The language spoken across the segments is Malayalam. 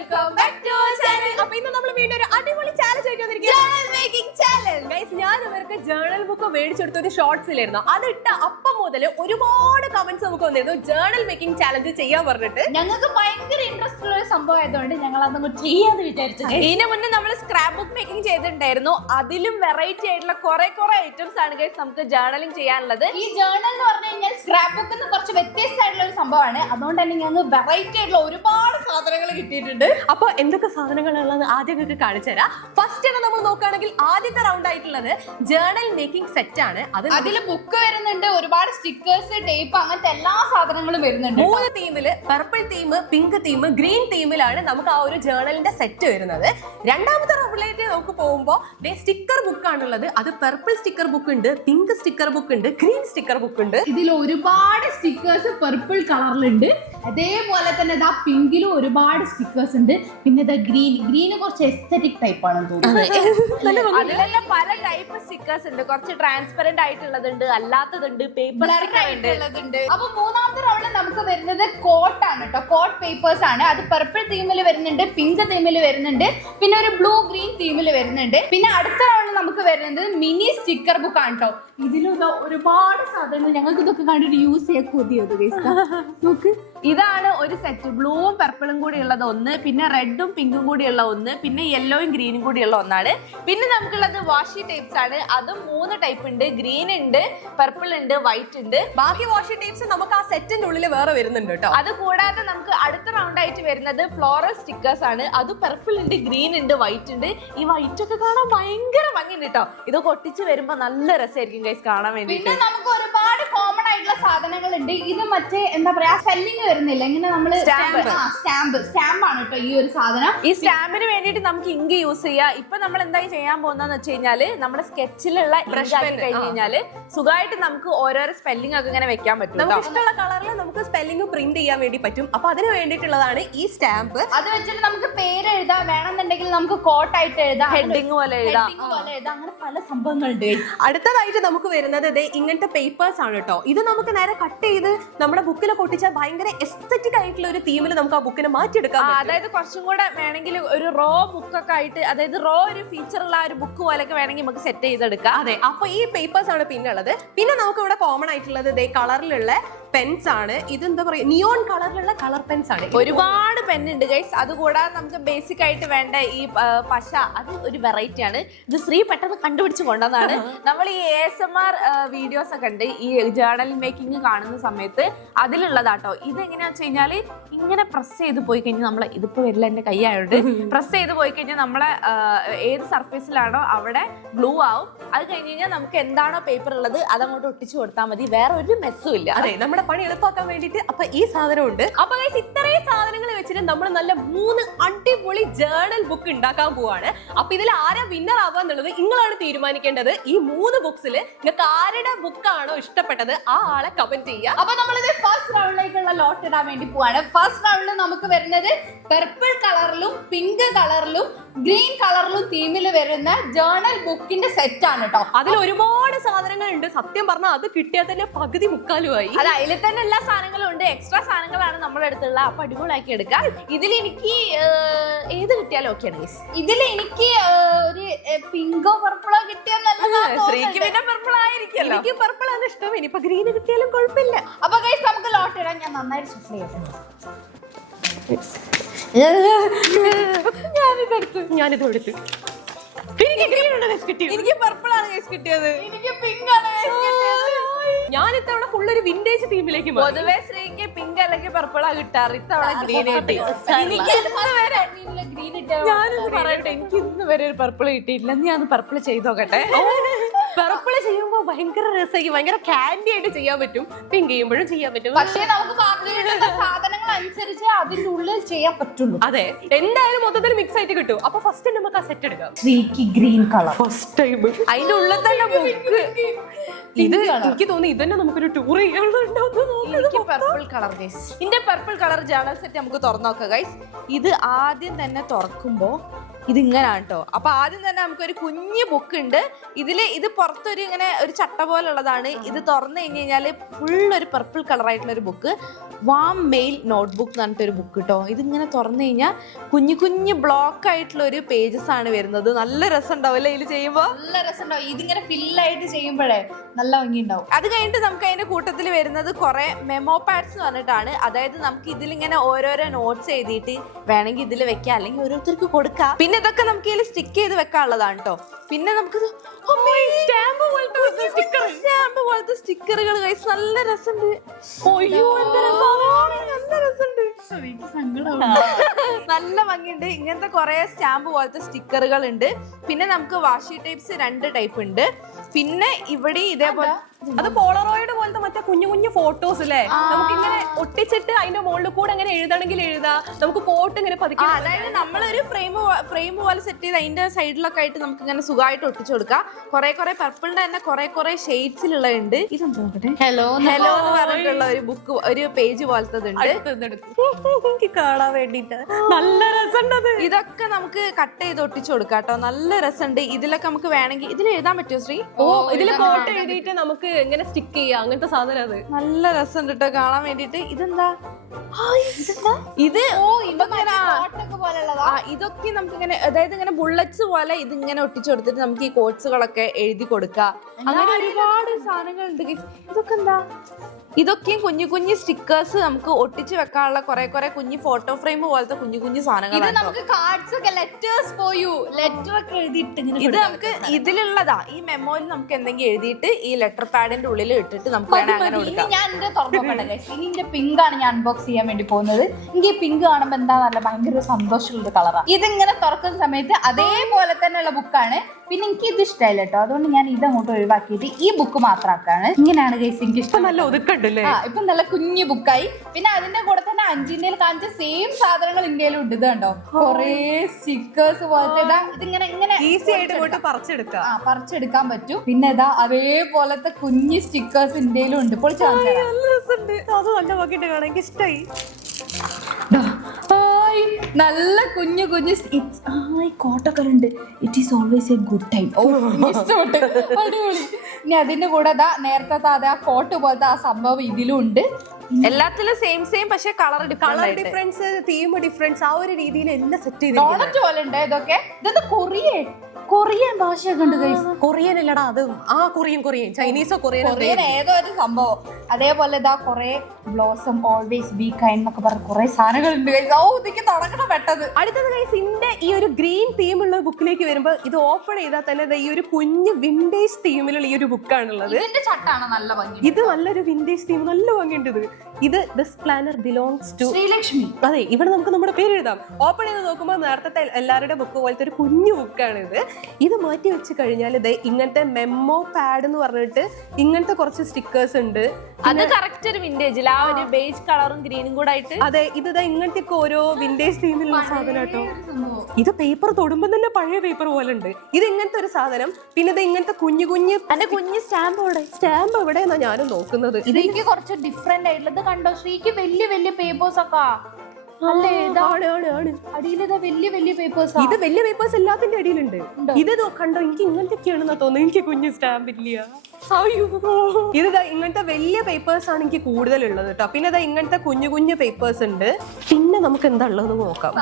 Welcome back to our channel. അപ്പോൾ ഇന്ന് നമ്മൾ വീണ്ടും ഒരു അടിപൊളി ചാലഞ്ച് ആയിട്ട് വന്നിരിക്കുകയാണ്. Journal making challenge. ഗയ്സ്, ഞാൻ ഇവർക്ക് ജേർണൽ ബുക്ക് മേടിച്ചെടുത്ത ഒരു ഷോർട്സിലായിരുന്നു. അതിട്ട അപ്പം മുതൽ ഒരുപാട് കമന്റ്സ് നമുക്ക് വന്നിരുന്നു ജേർണൽ മേക്കിംഗ് ചാലഞ്ച് ചെയ്യാൻ പറഞ്ഞിട്ട്. ഞങ്ങൾക്ക് ഭയങ്കര ഇൻട്രസ്റ്റ് ഉള്ള ഒരു സംഭവം ആയതുകൊണ്ട് ഞങ്ങൾ അതൊന്ന് ചെയ്യാന്ന് വിചാരിച്ചു. ഇതിന് മുന്നേ നമ്മൾ സ്ക്രാപ്പ് ബുക്ക് മേക്കിംഗ് ചെയ്തിട്ടുണ്ടായിരുന്നു. അതിലും വെറൈറ്റി ആയിട്ടുള്ള കുറെ ഐറ്റംസ് ആണ് ഗയ്സ് നമുക്ക് ജേർണലിംഗ് ചെയ്യാനുള്ളത്. ഈ ജേർണൽ എന്ന് പറഞ്ഞു കഴിഞ്ഞാൽ സ്ക്രാപ്പ് ബുക്കിൽ നിന്ന് കുറച്ച് വ്യത്യസ്തമായിട്ടുള്ള ഒരു സംഭവമാണ്. അതുകൊണ്ട് തന്നെ ഞങ്ങൾക്ക് വെറൈറ്റി ആയിട്ടുള്ള ഒരുപാട് സാധനങ്ങൾ കിട്ടിയിട്ടുണ്ട്. അപ്പൊ എന്തൊക്കെ സാധനങ്ങളുള്ളത് ആദ്യം നിങ്ങൾക്ക് കാണിച്ചു തരാം. ഫസ്റ്റ് തന്നെ നമ്മൾ നോക്കുകയാണെങ്കിൽ ആദ്യത്തെ റൗണ്ട് ആയിട്ടുള്ളത് ജേർണൽ മേക്കിംഗ് സെറ്റ് ആണ്. അതിൽ ബുക്ക് വരുന്നുണ്ട്, ഒരുപാട് സ്റ്റിക്കേഴ്സ്, ടേപ്പ്, അങ്ങനത്തെ എല്ലാ സാധനങ്ങളും വരുന്നുണ്ട്. 3 തീമില് purple theme, pink theme, green തീമിലാണ് നമുക്ക് ആ ഒരു ജേർണലിന്റെ സെറ്റ് വരുന്നത്. രണ്ടാമത്തെ റൗണ്ടിലേക്ക് നമുക്ക് പോകുമ്പോൾ സ്റ്റിക്കർ ബുക്ക് ആണുള്ളത്. അത് പർപ്പിൾ സ്റ്റിക്കർ ബുക്ക് ഉണ്ട്, പിങ്ക് സ്റ്റിക്കർ ബുക്ക് ഉണ്ട്, ഗ്രീൻ സ്റ്റിക്കർ ബുക്ക് ഉണ്ട്. ഇതിൽ ഒരുപാട് സ്റ്റിക്കേഴ്സ് പർപ്പിൾ കളറിലുണ്ട്. അതേപോലെ തന്നെ ഇതാ പിങ്കിലും ഒരുപാട് സ്റ്റിക്കേഴ്സ് ഉണ്ട്. പിന്നെ ഇതാ ഗ്രീന് കുറച്ച് എസ്തെറ്റിക് ടൈപ്പ് ആണെന്ന് തോന്നുന്നു. അതിലെല്ലാം പല ടൈപ്പ് സ്റ്റിക്കേഴ്സ് ഉണ്ട്. കുറച്ച് ട്രാൻസ്പെറന്റ് ആയിട്ടുള്ളതുണ്ട്, അല്ലാത്തതുണ്ട്, പേപ്പർ ഉള്ളതുണ്ട്. അപ്പൊ മൂന്നാമത്തെ റൗണ്ടിൽ നമുക്ക് വരുന്നത് കോട്ട് ആണ് കേട്ടോ. കോട്ട് പേപ്പേഴ്സ് ആണ്. അത് പർപ്പിൾ തീമിൽ വരുന്നുണ്ട്, പിങ്ക് തീമിൽ വരുന്നുണ്ട്, പിന്നെ ഒരു ബ്ലൂ ഗ്രീൻ തീമിൽ വരുന്നുണ്ട്. പിന്നെ അടുത്ത റൗണ്ടിൽ നമുക്ക് വരുന്നത് മിനി സ്റ്റിക്കർ ബുക്ക് ആണ് കേട്ടോ. ഇതിലും ഒരുപാട് സാധനങ്ങൾ ഞങ്ങൾക്ക് ഇതൊക്കെ കണ്ടിട്ട് യൂസ് ചെയ്യാൻ കൊതിയത്. നോക്ക്, ഇതാണ് ഒരു സെറ്റ്. ബ്ലൂവും പർപ്പിളും കൂടി ഉള്ളത് ഒന്ന്, പിന്നെ റെഡും പിങ്കും കൂടിയുള്ള ഒന്ന്, പിന്നെ യെല്ലോയും ഗ്രീനും കൂടിയുള്ള ഒന്നാണ്. പിന്നെ നമുക്കുള്ളത് വാഷി ടേപ്സ് ആണ്. അതും 3 ടൈപ്പ് ഉണ്ട്. ഗ്രീൻ ഉണ്ട്, പർപ്പിൾ ഉണ്ട്, വൈറ്റ് ഉണ്ട്. ബാക്കി വാഷി ടേപ്സ് നമുക്ക് ആ സെറ്റിന്റെ ഉള്ളിൽ വേറെ വരുന്നുണ്ട് കേട്ടോ. അത് കൂടാതെ നമുക്ക് അടുത്ത റൗണ്ട് ആയിട്ട് വരുന്നത് ഫ്ലോറൽ സ്റ്റിക്കേഴ്സ് ആണ്. അത് പർപ്പിൾ ഉണ്ട്, ഗ്രീൻ ഉണ്ട്, വൈറ്റ് ഉണ്ട്. ഈ വൈറ്റ് ഒക്കെ കാണാൻ ഭയങ്കര ഭംഗിയുണ്ട് കേട്ടോ. ഇത് കൊട്ടിച്ച് വരുമ്പോ നല്ല രസമായിരിക്കും ഗൈസ് കാണാൻ വേണ്ടി. പിന്നെ നമുക്ക് ഒരുപാട് കോമൺ ആയിട്ടുള്ള സാധനങ്ങൾ ഉണ്ട്. ഇത് മറ്റേ എന്താ പറയാ സ്പെല്ലിംഗ് വരുന്നില്ല, ഇങ്ങനെ നമ്മള് സ്റ്റാമ്പ് ആണ് കേട്ടോ ഈ ഒരു സാധനം. ഈ സ്റ്റാമ്പിന് വേണ്ടിയിട്ട് നമുക്ക് ഇങ്ക് യൂസ് ചെയ്യാം. ഇപ്പൊ നമ്മൾ എന്താ ചെയ്യാൻ പോകുന്നതെന്ന് വെച്ച് കഴിഞ്ഞാല് നമ്മുടെ സ്കെച്ചിലുള്ള ബ്രഷ് കഴിഞ്ഞ് കഴിഞ്ഞാല് സുഖമായിട്ട് നമുക്ക് ഓരോരോ സ്പെല്ലിംഗ് ഒക്കെ ഇങ്ങനെ വെക്കാൻ പറ്റും. നമുക്ക് ഇഷ്ടമുള്ള കളറിൽ നമുക്ക് സ്പെല്ലിംഗ് പ്രിന്റ് ചെയ്യാൻ വേണ്ടി പറ്റും. അപ്പൊ അതിന് വേണ്ടിയിട്ടുള്ളതാണ് ഈ സ്റ്റാമ്പ്. അത് വെച്ചിട്ട് നമുക്ക് പേര് എഴുതാം, വേണമെന്നുണ്ടെങ്കിൽ നമുക്ക് കോട്ടായിട്ട് എഴുതാം, ഹെഡിങ് പോലെ എഴുതാം, അങ്ങനെ പല സംഭവങ്ങളുണ്ട്. അടുത്തതായിട്ട് നമുക്ക് വരുന്നത് ഇങ്ങനത്തെ പേപ്പേഴ്സ് ആണ് കേട്ടോ. ഇത് നമുക്ക് നേരെ കട്ട് ചെയ്ത് നമ്മുടെ ബുക്കിൽ കൊട്ടിച്ചാൽ ഭയങ്കര എസ്തെറ്റിക് ആയിട്ടുള്ള ഒരു തീമിൽ നമുക്ക് ആ ബുക്കിനെ മാറ്റിയെടുക്കാം. അതായത് കുറച്ചും കൂടെ വേണമെങ്കിൽ ഒരു റോ ബുക്കൊക്കെ ആയിട്ട്, അതായത് റോ ഒരു ഫീച്ചർ ഉള്ള ഒരു ബുക്ക് പോലെയൊക്കെ വേണമെങ്കിൽ നമുക്ക് സെറ്റ് ചെയ്തെടുക്കാം. അതെ, അപ്പൊ ഈ പേപ്പേഴ്സ് ആണ് പിന്നെ ഉള്ളത്. പിന്നെ നമുക്ക് ഇവിടെ കോമൺ ആയിട്ടുള്ളത് കളറിലുള്ള പെൻസ് ആണ്. ഇത് എന്താ പറയുക, നിയോൺ കളറിലുള്ള കളർ പെൻസ് ആണ്. ഒരുപാട് പെൻ ഉണ്ട് ഗൈസ്. അതുകൂടാതെ നമുക്ക് ബേസിക് ആയിട്ട് വേണ്ട ഈ പശ, അത് ഒരു വെറൈറ്റി ആണ്. ഇത് ശ്രീ പെട്ടെന്ന് കണ്ടുപിടിച്ച് കൊണ്ടുവന്നാണ്. നമ്മൾ ഈ ASMR വീഡിയോസ് ഒക്കെ ഉണ്ട് ഈ ജേർണൽ മേക്കിംഗ് കാണുന്ന സമയത്ത് അതിലുള്ളതാട്ടോ. ഇത് എങ്ങനെയാ വെച്ച് കഴിഞ്ഞാല് ഇങ്ങനെ പ്രസ് ചെയ്ത് പോയി കഴിഞ്ഞാൽ നമ്മളെ, ഇതിപ്പോ വരില്ല എന്റെ കൈ ആയോണ്ട്, പ്രസ് ചെയ്ത് പോയി കഴിഞ്ഞാൽ നമ്മളെ ഏത് സർഫേസിലാണോ അവിടെ ഗ്ലൂ ആവും. അത് കഴിഞ്ഞ് കഴിഞ്ഞാൽ നമുക്ക് എന്താണോ പേപ്പർ ഉള്ളത് അതങ്ങോട്ട് ഒട്ടിച്ചു കൊടുത്താൽ മതി. വേറെ ഒരു മെസ്സും ഇല്ല. അതെ, നമ്മുടെ പണി എളുപ്പമാക്കാൻ വേണ്ടിട്ട് അപ്പൊ ഈ സാധനം ഉണ്ട്. അപ്പൊ ഇത്രയും സാധനങ്ങൾ വെച്ചിട്ട് നമ്മൾ നല്ല 3 അടിപൊളി ജേർണൽ ബുക്ക് ഉണ്ടാക്കാൻ പോവാണ്. അപ്പൊ ഇതിൽ ആരാ വിന്നർ ആവാന്നുള്ളത് നിങ്ങളാണ് തീരുമാനിക്കേണ്ടത്. ഈ 3 ബുക്സിൽ നിങ്ങൾക്ക് ആരുടെ ബുക്കാണോ ഇഷ്ടപ്പെട്ടത് ആ ആളെ കമന്റ് ചെയ്യുക. അപ്പൊ നമ്മളിത് ഫസ്റ്റ് റൗണ്ടിലേക്കുള്ള ലോട്ട് ഇടാൻ വേണ്ടി പോവാണ്. ഫസ്റ്റ് റൗണ്ടിൽ നമുക്ക് വരുന്നത് പർപ്പിൾ കളറിലും പിങ്ക് കളറിലും ഗ്രീൻ കളറിലും തീമിൽ വരുന്ന ജേർണൽ ബുക്കിന്റെ സെറ്റ് ആണ് കേട്ടോ. അതിൽ ഒരുപാട് സാധനങ്ങൾ ഉണ്ട്. സത്യം പറഞ്ഞാൽ അത് കിട്ടിയാൽ തന്നെ പകുതി മുക്കാലുമായി. അത് അതിൽ തന്നെ എല്ലാ സാധനങ്ങളും ഉണ്ട്. എക്സ്ട്രാ സാധനങ്ങളാണ് നമ്മുടെ അടുത്തുള്ള. അപ്പൊ അടിപൊളിയാക്കി എടുക്കാം. ഇതിൽ എനിക്ക് ഏത് കിട്ടിയാലും ഓക്കെയാണ്. ഇതിൽ എനിക്ക് ഒരു പിങ്കോ പർപ്പിളോ കിട്ടിയാൽ ശ്രീക്ക് പിന്നെ പർപ്പിൾ ആയിരിക്കും. എനിക്ക് പർപ്പിൾ ആണ് ഇഷ്ടം. ഇനിയിപ്പോ ഗ്രീൻ കിട്ടിയാലും കുഴപ്പമില്ല. അപ്പൊ ഗൈസ് നമുക്ക് ലോട്ട് ഇടാൻ ഞാൻ നന്നായിട്ട് ഷഫിൾ ചെയ്യട്ടെ. ഞാനിത് എടുത്തു. എനിക്ക് ഗ്രീൻ ആണ് കിട്ടിയത്. എനിക്ക് പർപ്പിൾ ആണ് കിട്ടിയത്. എനിക്ക് പിങ്ക് ആണ്. ഞാൻ ഇത്തവണ ഫുൾ ഒരു വിന്റേജ് തീമിലേക്ക്. പൊതുവെ ശ്രീക്ക് പിങ്ക് അല്ലെങ്കിൽ പർപ്പിളാ കിട്ടാറ്. ഇത്തവണ ഗ്രീൻ കിട്ടി. ഞാനൊന്ന് പറയട്ടെ, എനിക്ക് ഇന്ന് വരെ ഒരു പർപ്പിൾ കിട്ടിയില്ല. ഞാൻ പർപ്പിൾ ചെയ്ത് നോക്കട്ടെ. പർപ്പിൾ ചെയ്യുമ്പോ ഭയങ്കര രസമായിരിക്കും. ഭയങ്കര കാൻഡി ആയിട്ട് ചെയ്യാൻ പറ്റും. പിങ്ക് ചെയ്യുമ്പോഴും ചെയ്യാൻ പറ്റും. പക്ഷേ നമുക്ക് സാധനങ്ങൾ അനുസരിച്ച് അതിന്റെ ഉള്ളിൽ ചെയ്യാൻ പറ്റുള്ളൂ. അതെ, എന്തായാലും മൊത്തത്തിൽ മിക്സ് ആയിട്ട് കിട്ടും. അപ്പൊ ഫസ്റ്റ് നമുക്ക് ആ സെറ്റ് എടുക്കാം. ശ്രീക്ക് ഗ്രീൻ കളർ ഫസ്റ്റ് ടൈം. അതിന്റെ ഉള്ളിൽ തന്നെ ബുക്ക്. ഇത് എനിക്ക് തോന്നി ഇതന്നെ നമുക്കൊരു ടൂർ ചെയ്യാനുണ്ടോ. എനിക്ക് പർപ്പിൾ കളർ ഗൈസ്. ഇതിന്റെ പർപ്പിൾ കളർ ജേർണൽ സെറ്റ് നമുക്ക് തുറന്നു നോക്കാം ഗൈസ്. ഇത് ആദ്യം തന്നെ തുറക്കുമ്പോ ഇതിങ്ങനാണ് കേട്ടോ. അപ്പൊ ആദ്യം തന്നെ നമുക്കൊരു കുഞ്ഞു ബുക്ക് ഉണ്ട്. ഇത് പുറത്തൊരു ഇങ്ങനെ ഒരു ചട്ട പോലുള്ളതാണ്. ഇത് തുറന്നു കഴിഞ്ഞ് കഴിഞ്ഞാല് ഫുൾ ഒരു പർപ്പിൾ കളർ ആയിട്ടുള്ള ഒരു ബുക്ക്, വാം മെയിൽ നോട്ട്ബുക്ക് എന്ന് പറഞ്ഞിട്ടൊരു ബുക്ക് കേട്ടോ. ഇതിങ്ങനെ തുറന്നു കഴിഞ്ഞാൽ കുഞ്ഞു കുഞ്ഞു ബ്ലോക്ക് ആയിട്ടുള്ള ഒരു പേജസ് ആണ് വരുന്നത്. നല്ല രസം ഉണ്ടാവില്ലേ ഇതിൽ ചെയ്യുമ്പോ? നല്ല രസം ഉണ്ടാവും. ഇതിങ്ങനെ ഫില്ലായിട്ട് ചെയ്യുമ്പോഴേ നല്ല ഭംഗി ഉണ്ടാവും. അത് കഴിഞ്ഞിട്ട് നമുക്ക് അതിന്റെ കൂട്ടത്തിൽ വരുന്നത് കുറെ മെമോ പാഡ്സ് എന്ന് പറഞ്ഞിട്ടാണ്. അതായത് നമുക്ക് ഇതിലിങ്ങനെ ഓരോരോ നോട്ട്സ് എഴുതിയിട്ട് വേണമെങ്കിൽ ഇതിൽ വെക്കാം, അല്ലെങ്കിൽ ഓരോരുത്തർക്ക് കൊടുക്കാം. പിന്നെ ഇതൊക്കെ നമുക്ക് ഇതിൽ സ്റ്റിക്ക് ചെയ്ത് വെക്കാനുള്ളതാണ് കേട്ടോ. പിന്നെ നമുക്ക് സ്റ്റാമ്പ് പോലത്തെ സ്റ്റിക്കറുകൾ നല്ല രസമുണ്ട്. നല്ല ഭംഗിയുണ്ട്. ഇങ്ങനത്തെ കുറെ സ്റ്റാമ്പ് പോലത്തെ സ്റ്റിക്കറുകൾ ഉണ്ട്. പിന്നെ നമുക്ക് വാഷി ടൈപ്സ് 2 ടൈപ്പ് ഉണ്ട്. പിന്നെ ഇവിടെ ഇതേപോലെ അത് പോളറോയിഡ് പോലത്തെ മറ്റേ കുഞ്ഞു കുഞ്ഞു ഫോട്ടോസ് അല്ലേ, നമുക്ക് ഇങ്ങനെ ഒട്ടിച്ചിട്ട് അതിന്റെ മുകളിൽ കൂടെ അങ്ങനെ എഴുതണമെങ്കിൽ എഴുതാം. നമുക്ക് കോട്ട് ഇങ്ങനെ പതിക്കാം. അതായത് നമ്മളൊരു ഫ്രെയിം പോലെ സെറ്റ് ചെയ്ത് അതിന്റെ സൈഡിലൊക്കെ ആയിട്ട് നമുക്ക് ഇങ്ങനെ സുഖമായിട്ട് ഒട്ടിച്ചു കൊടുക്കാം. കുറെ പർപ്പിളിന്റെ തന്നെ കുറെ ഷെയ്ഡ്സിലുള്ള ഉണ്ട്. ഇതെന്താ നോക്കട്ടെ, ഹലോ എന്ന് പറഞ്ഞിട്ടുള്ള ഒരു ബുക്ക്, ഒരു പേജ് പോലത്തെ ഉണ്ട് കാണാൻ വേണ്ടിട്ട്. നല്ല രസമുണ്ട്. ഇതൊക്കെ നമുക്ക് കട്ട് ചെയ്ത് ഒട്ടിച്ചു കൊടുക്കാം കേട്ടോ. നല്ല രസമുണ്ട്. ഇതിലൊക്കെ നമുക്ക് വേണമെങ്കിൽ ഇതിൽ എഴുതാൻ പറ്റുമോ ശ്രീ? ഇതില് കോട്ട് എഴുതിയിട്ട് നമുക്ക് എങ്ങനെ സ്റ്റിക്ക് ചെയ്യാം, അങ്ങനത്തെ സാധനം. അത് നല്ല രസമുണ്ട് കേട്ടോ കാണാൻ വേണ്ടിട്ട്. ഇതെന്താ ഇത്? ഇതൊക്കെ നമുക്ക് ഇങ്ങനെ, അതായത് ഇങ്ങനെ ബുള്ളറ്റ്സ് പോലെ ഇതിങ്ങനെ ഒട്ടിച്ചു കൊടുത്തിട്ട് നമുക്ക് ഈ കോട്സുകളൊക്കെ എഴുതി കൊടുക്കാം. അങ്ങനെ ഒരുപാട് സാധനങ്ങളുണ്ട്. ഇതൊക്കെ എന്താ? ഇതൊക്കെയും കുഞ്ഞു കുഞ്ഞു സ്റ്റിക്കേഴ്സ് നമുക്ക് ഒട്ടിച്ച് വെക്കാനുള്ള കുറെ കുഞ്ഞു ഫോട്ടോ ഫ്രെയിം പോലത്തെ കുഞ്ഞു സാധനങ്ങളാണ്. നമുക്ക് കാർഡ്സ് ഒക്കെ ലെറ്റേഴ്സ് ഫോർ യു, ലെറ്റർ ഒക്കെ എഴുതിയിട്ട് ഇത് നമുക്ക് ഇതിലുള്ളതാ. ഈ മെമ്മോയിൽ നമുക്ക് എന്തെങ്കിലും എഴുതിയിട്ട് ഈ ലെറ്റർ പാഡിന്റെ ഉള്ളിൽ ഇട്ടിട്ട് നമുക്ക് അങ്ങനെ കൊടുക്കാം. ഞാൻ എന്റെ തുറന്നോക്കട്ടെ. ഇനി എന്റെ പിങ്ക് ആണ് ഞാൻ അൺബോക്സ് ചെയ്യാൻ വേണ്ടി പോകുന്നത്. എനിക്ക് ഈ പിങ്ക് കാണുമ്പോൾ എന്താ നല്ല ഭയങ്കര സന്തോഷമുള്ള കളറാണ്. ഇതിങ്ങനെ തുറക്കുന്ന സമയത്ത് അതേപോലെ തന്നെയുള്ള ബുക്കാണ്. പിന്നെ എനിക്ക് ഇത് ഇഷ്ടമായില്ല കേട്ടോ, അതുകൊണ്ട് ഞാൻ ഇതങ്ങോട്ട് ഒഴിവാക്കിയിട്ട് ഈ ബുക്ക് മാത്രമാക്കാണ്. ഇങ്ങനെയാണ് ഗൈസ് എനിക്ക് ഇഷ്ടം. നല്ല ഒതുക്കണ്ടല്ലേ? ഇപ്പൊ നല്ല കുഞ്ഞു ബുക്കായി. പിന്നെ അതിന്റെ കൂടെ തന്നെ 5 ഇന്ത്യയിൽ കാണിച്ച സെയിം സാധനങ്ങൾ ഇന്ത്യയിലും ഉണ്ട്. ഇത് കണ്ടോ, കൊറേ സ്റ്റിക്കേഴ്സ് പോലത്തെ. ഇതിങ്ങനെ ഇങ്ങനെ ഈസി ആയിട്ട് പറിച്ചെടുക്കാൻ പറ്റും. പിന്നെ ഇതാ അതേപോലത്തെ കുഞ്ഞു സ്റ്റിക്കേഴ്സ് ഇന്ത്യയിലും ഉണ്ട്. ഇപ്പോൾ അത് നല്ല നോക്കിട്ട് കാണാൻ എനിക്ക് ഇഷ്ടമായി. നല്ല കുഞ്ഞു കോട്ടൊക്കെ ഉണ്ട്. It is always A good time. ഇഷ്ടപ്പെട്ടു, അടിപൊളി. ഇനി അതിന്റെ കൂടെ നേരത്തെ ആ കോട്ട് പോലത്തെ ആ സംഭവം ഇതിലും ഉണ്ട്. എല്ലാത്തിലും സെയിം പക്ഷെ കളർ ഡിഫറൻസ്, തീം ഡിഫറൻസ്, ആ ഒരു രീതിയിൽ എല്ലാം സെറ്റ് ചെയ്ത് ഡോണറ്റ് പോലെ ഉണ്ട്. ഇതൊക്കെ ഇതെന്താ കൊറിയൻ ഭാഷയൊക്കെ ഉണ്ട്. കൊറിയൻ അല്ലടാ അത്. കൊറിയൻ ചൈനീസോ കൊറിയൻ ഏതോ ഒരു സംഭവം. അതേപോലെ ഇതാ കൊറേ ബ്ലോസം, ഓൾവേസ് ബി കൈൻഡ് എന്നൊക്കെ പറഞ്ഞ കുറെ സാധനങ്ങൾ ഉണ്ട്. ഇതിക്ക് തുടങ്ങണം പെട്ടത്. അടുത്തത് ഗൈസ്, ഇതിന്റെ ഈ ഒരു ഗ്രീൻ തീമുള്ള ബുക്കിലേക്ക് വരുമ്പോൾ ഇത് ഓപ്പൺ ചെയ്താൽ തന്നെ ഈ ഒരു കുഞ്ഞു വിന്റേജ് തീമിലുള്ള ഈ ഒരു ബുക്കാണുള്ളത്. ഇതിന്റെ ചട്ടാണ് നല്ല ഭംഗി. ഇത് നല്ലൊരു വിന്റേജ് തീം, നല്ല ഭംഗിയുണ്ട്. ഇത് this planner belongs to Sreelakshmi. അതെ, ഇവിടെ നമുക്ക് നമ്മുടെ പേര് എഴുതാം. ഓപ്പൺ ചെയ്ത് നോക്കുമ്പോൾ നേരത്തെ എല്ലാവരുടെ ബുക്ക് പോലത്തെ ഒരു കുഞ്ഞു ബുക്കാണ് ഇത്. ഇത് മാറ്റി വെച്ച് കഴിഞ്ഞാൽ ഇത് ഇങ്ങനത്തെ മെമ്മോ പാഡ് എന്ന് പറഞ്ഞിട്ട് ഇങ്ങനത്തെ കുറച്ച് സ്റ്റിക്കേഴ്സ് ഉണ്ട്. അത് കറക്റ്റ് ഒരു വിന്റേജിൽ ആ ഒരു ബേജ് കളറും ഗ്രീനും കൂടെ ആയിട്ട്. അതെ, ഇത് ഇങ്ങനത്തെ ഓരോ വിന്റേജ് തീമിലുള്ള സാധനം കേട്ടോ. ഇത് പേപ്പർ തൊടുമ്പോ തന്നെ പഴയ പേപ്പർ പോലെ ഉണ്ട്. ഇത് ഇങ്ങനത്തെ ഒരു സാധനം. പിന്നെ ഇത് ഇങ്ങനത്തെ കുഞ്ഞു സ്റ്റാമ്പ് എവിടെയെന്നാ ഞാനും നോക്കുന്നത്. ഇതിലേക്ക് കുറച്ച് ഡിഫറെന്റ് ആയിട്ടുള്ളത് കണ്ടോ ശ്രീക്ക്? വലിയ പേപ്പേഴ്സ് ഒക്കെ അടിയിലിതാ വലിയ പേപ്പേഴ്സ്. ഇത് വലിയ പേപ്പേഴ്സ് എല്ലാത്തിന്റെ അടിയിലുണ്ട്. ഇത് കണ്ടോ, എനിക്ക് ഇങ്ങനത്തെയൊക്കെയാണെന്നാ തോന്നുന്നു. എനിക്ക് കുഞ്ഞു സ്റ്റാമ്പ് ഇല്ല. ഇത് ഇങ്ങനത്തെ വലിയ പേപ്പേഴ്സ് ആണ് എനിക്ക് കൂടുതലുള്ളത് കേട്ടോ. പിന്നെ ഇങ്ങനത്തെ കുഞ്ഞു പേപ്പേഴ്സ് ഉണ്ട്. പിന്നെ നമുക്ക് എന്താ ഉള്ളത് നോക്കാം.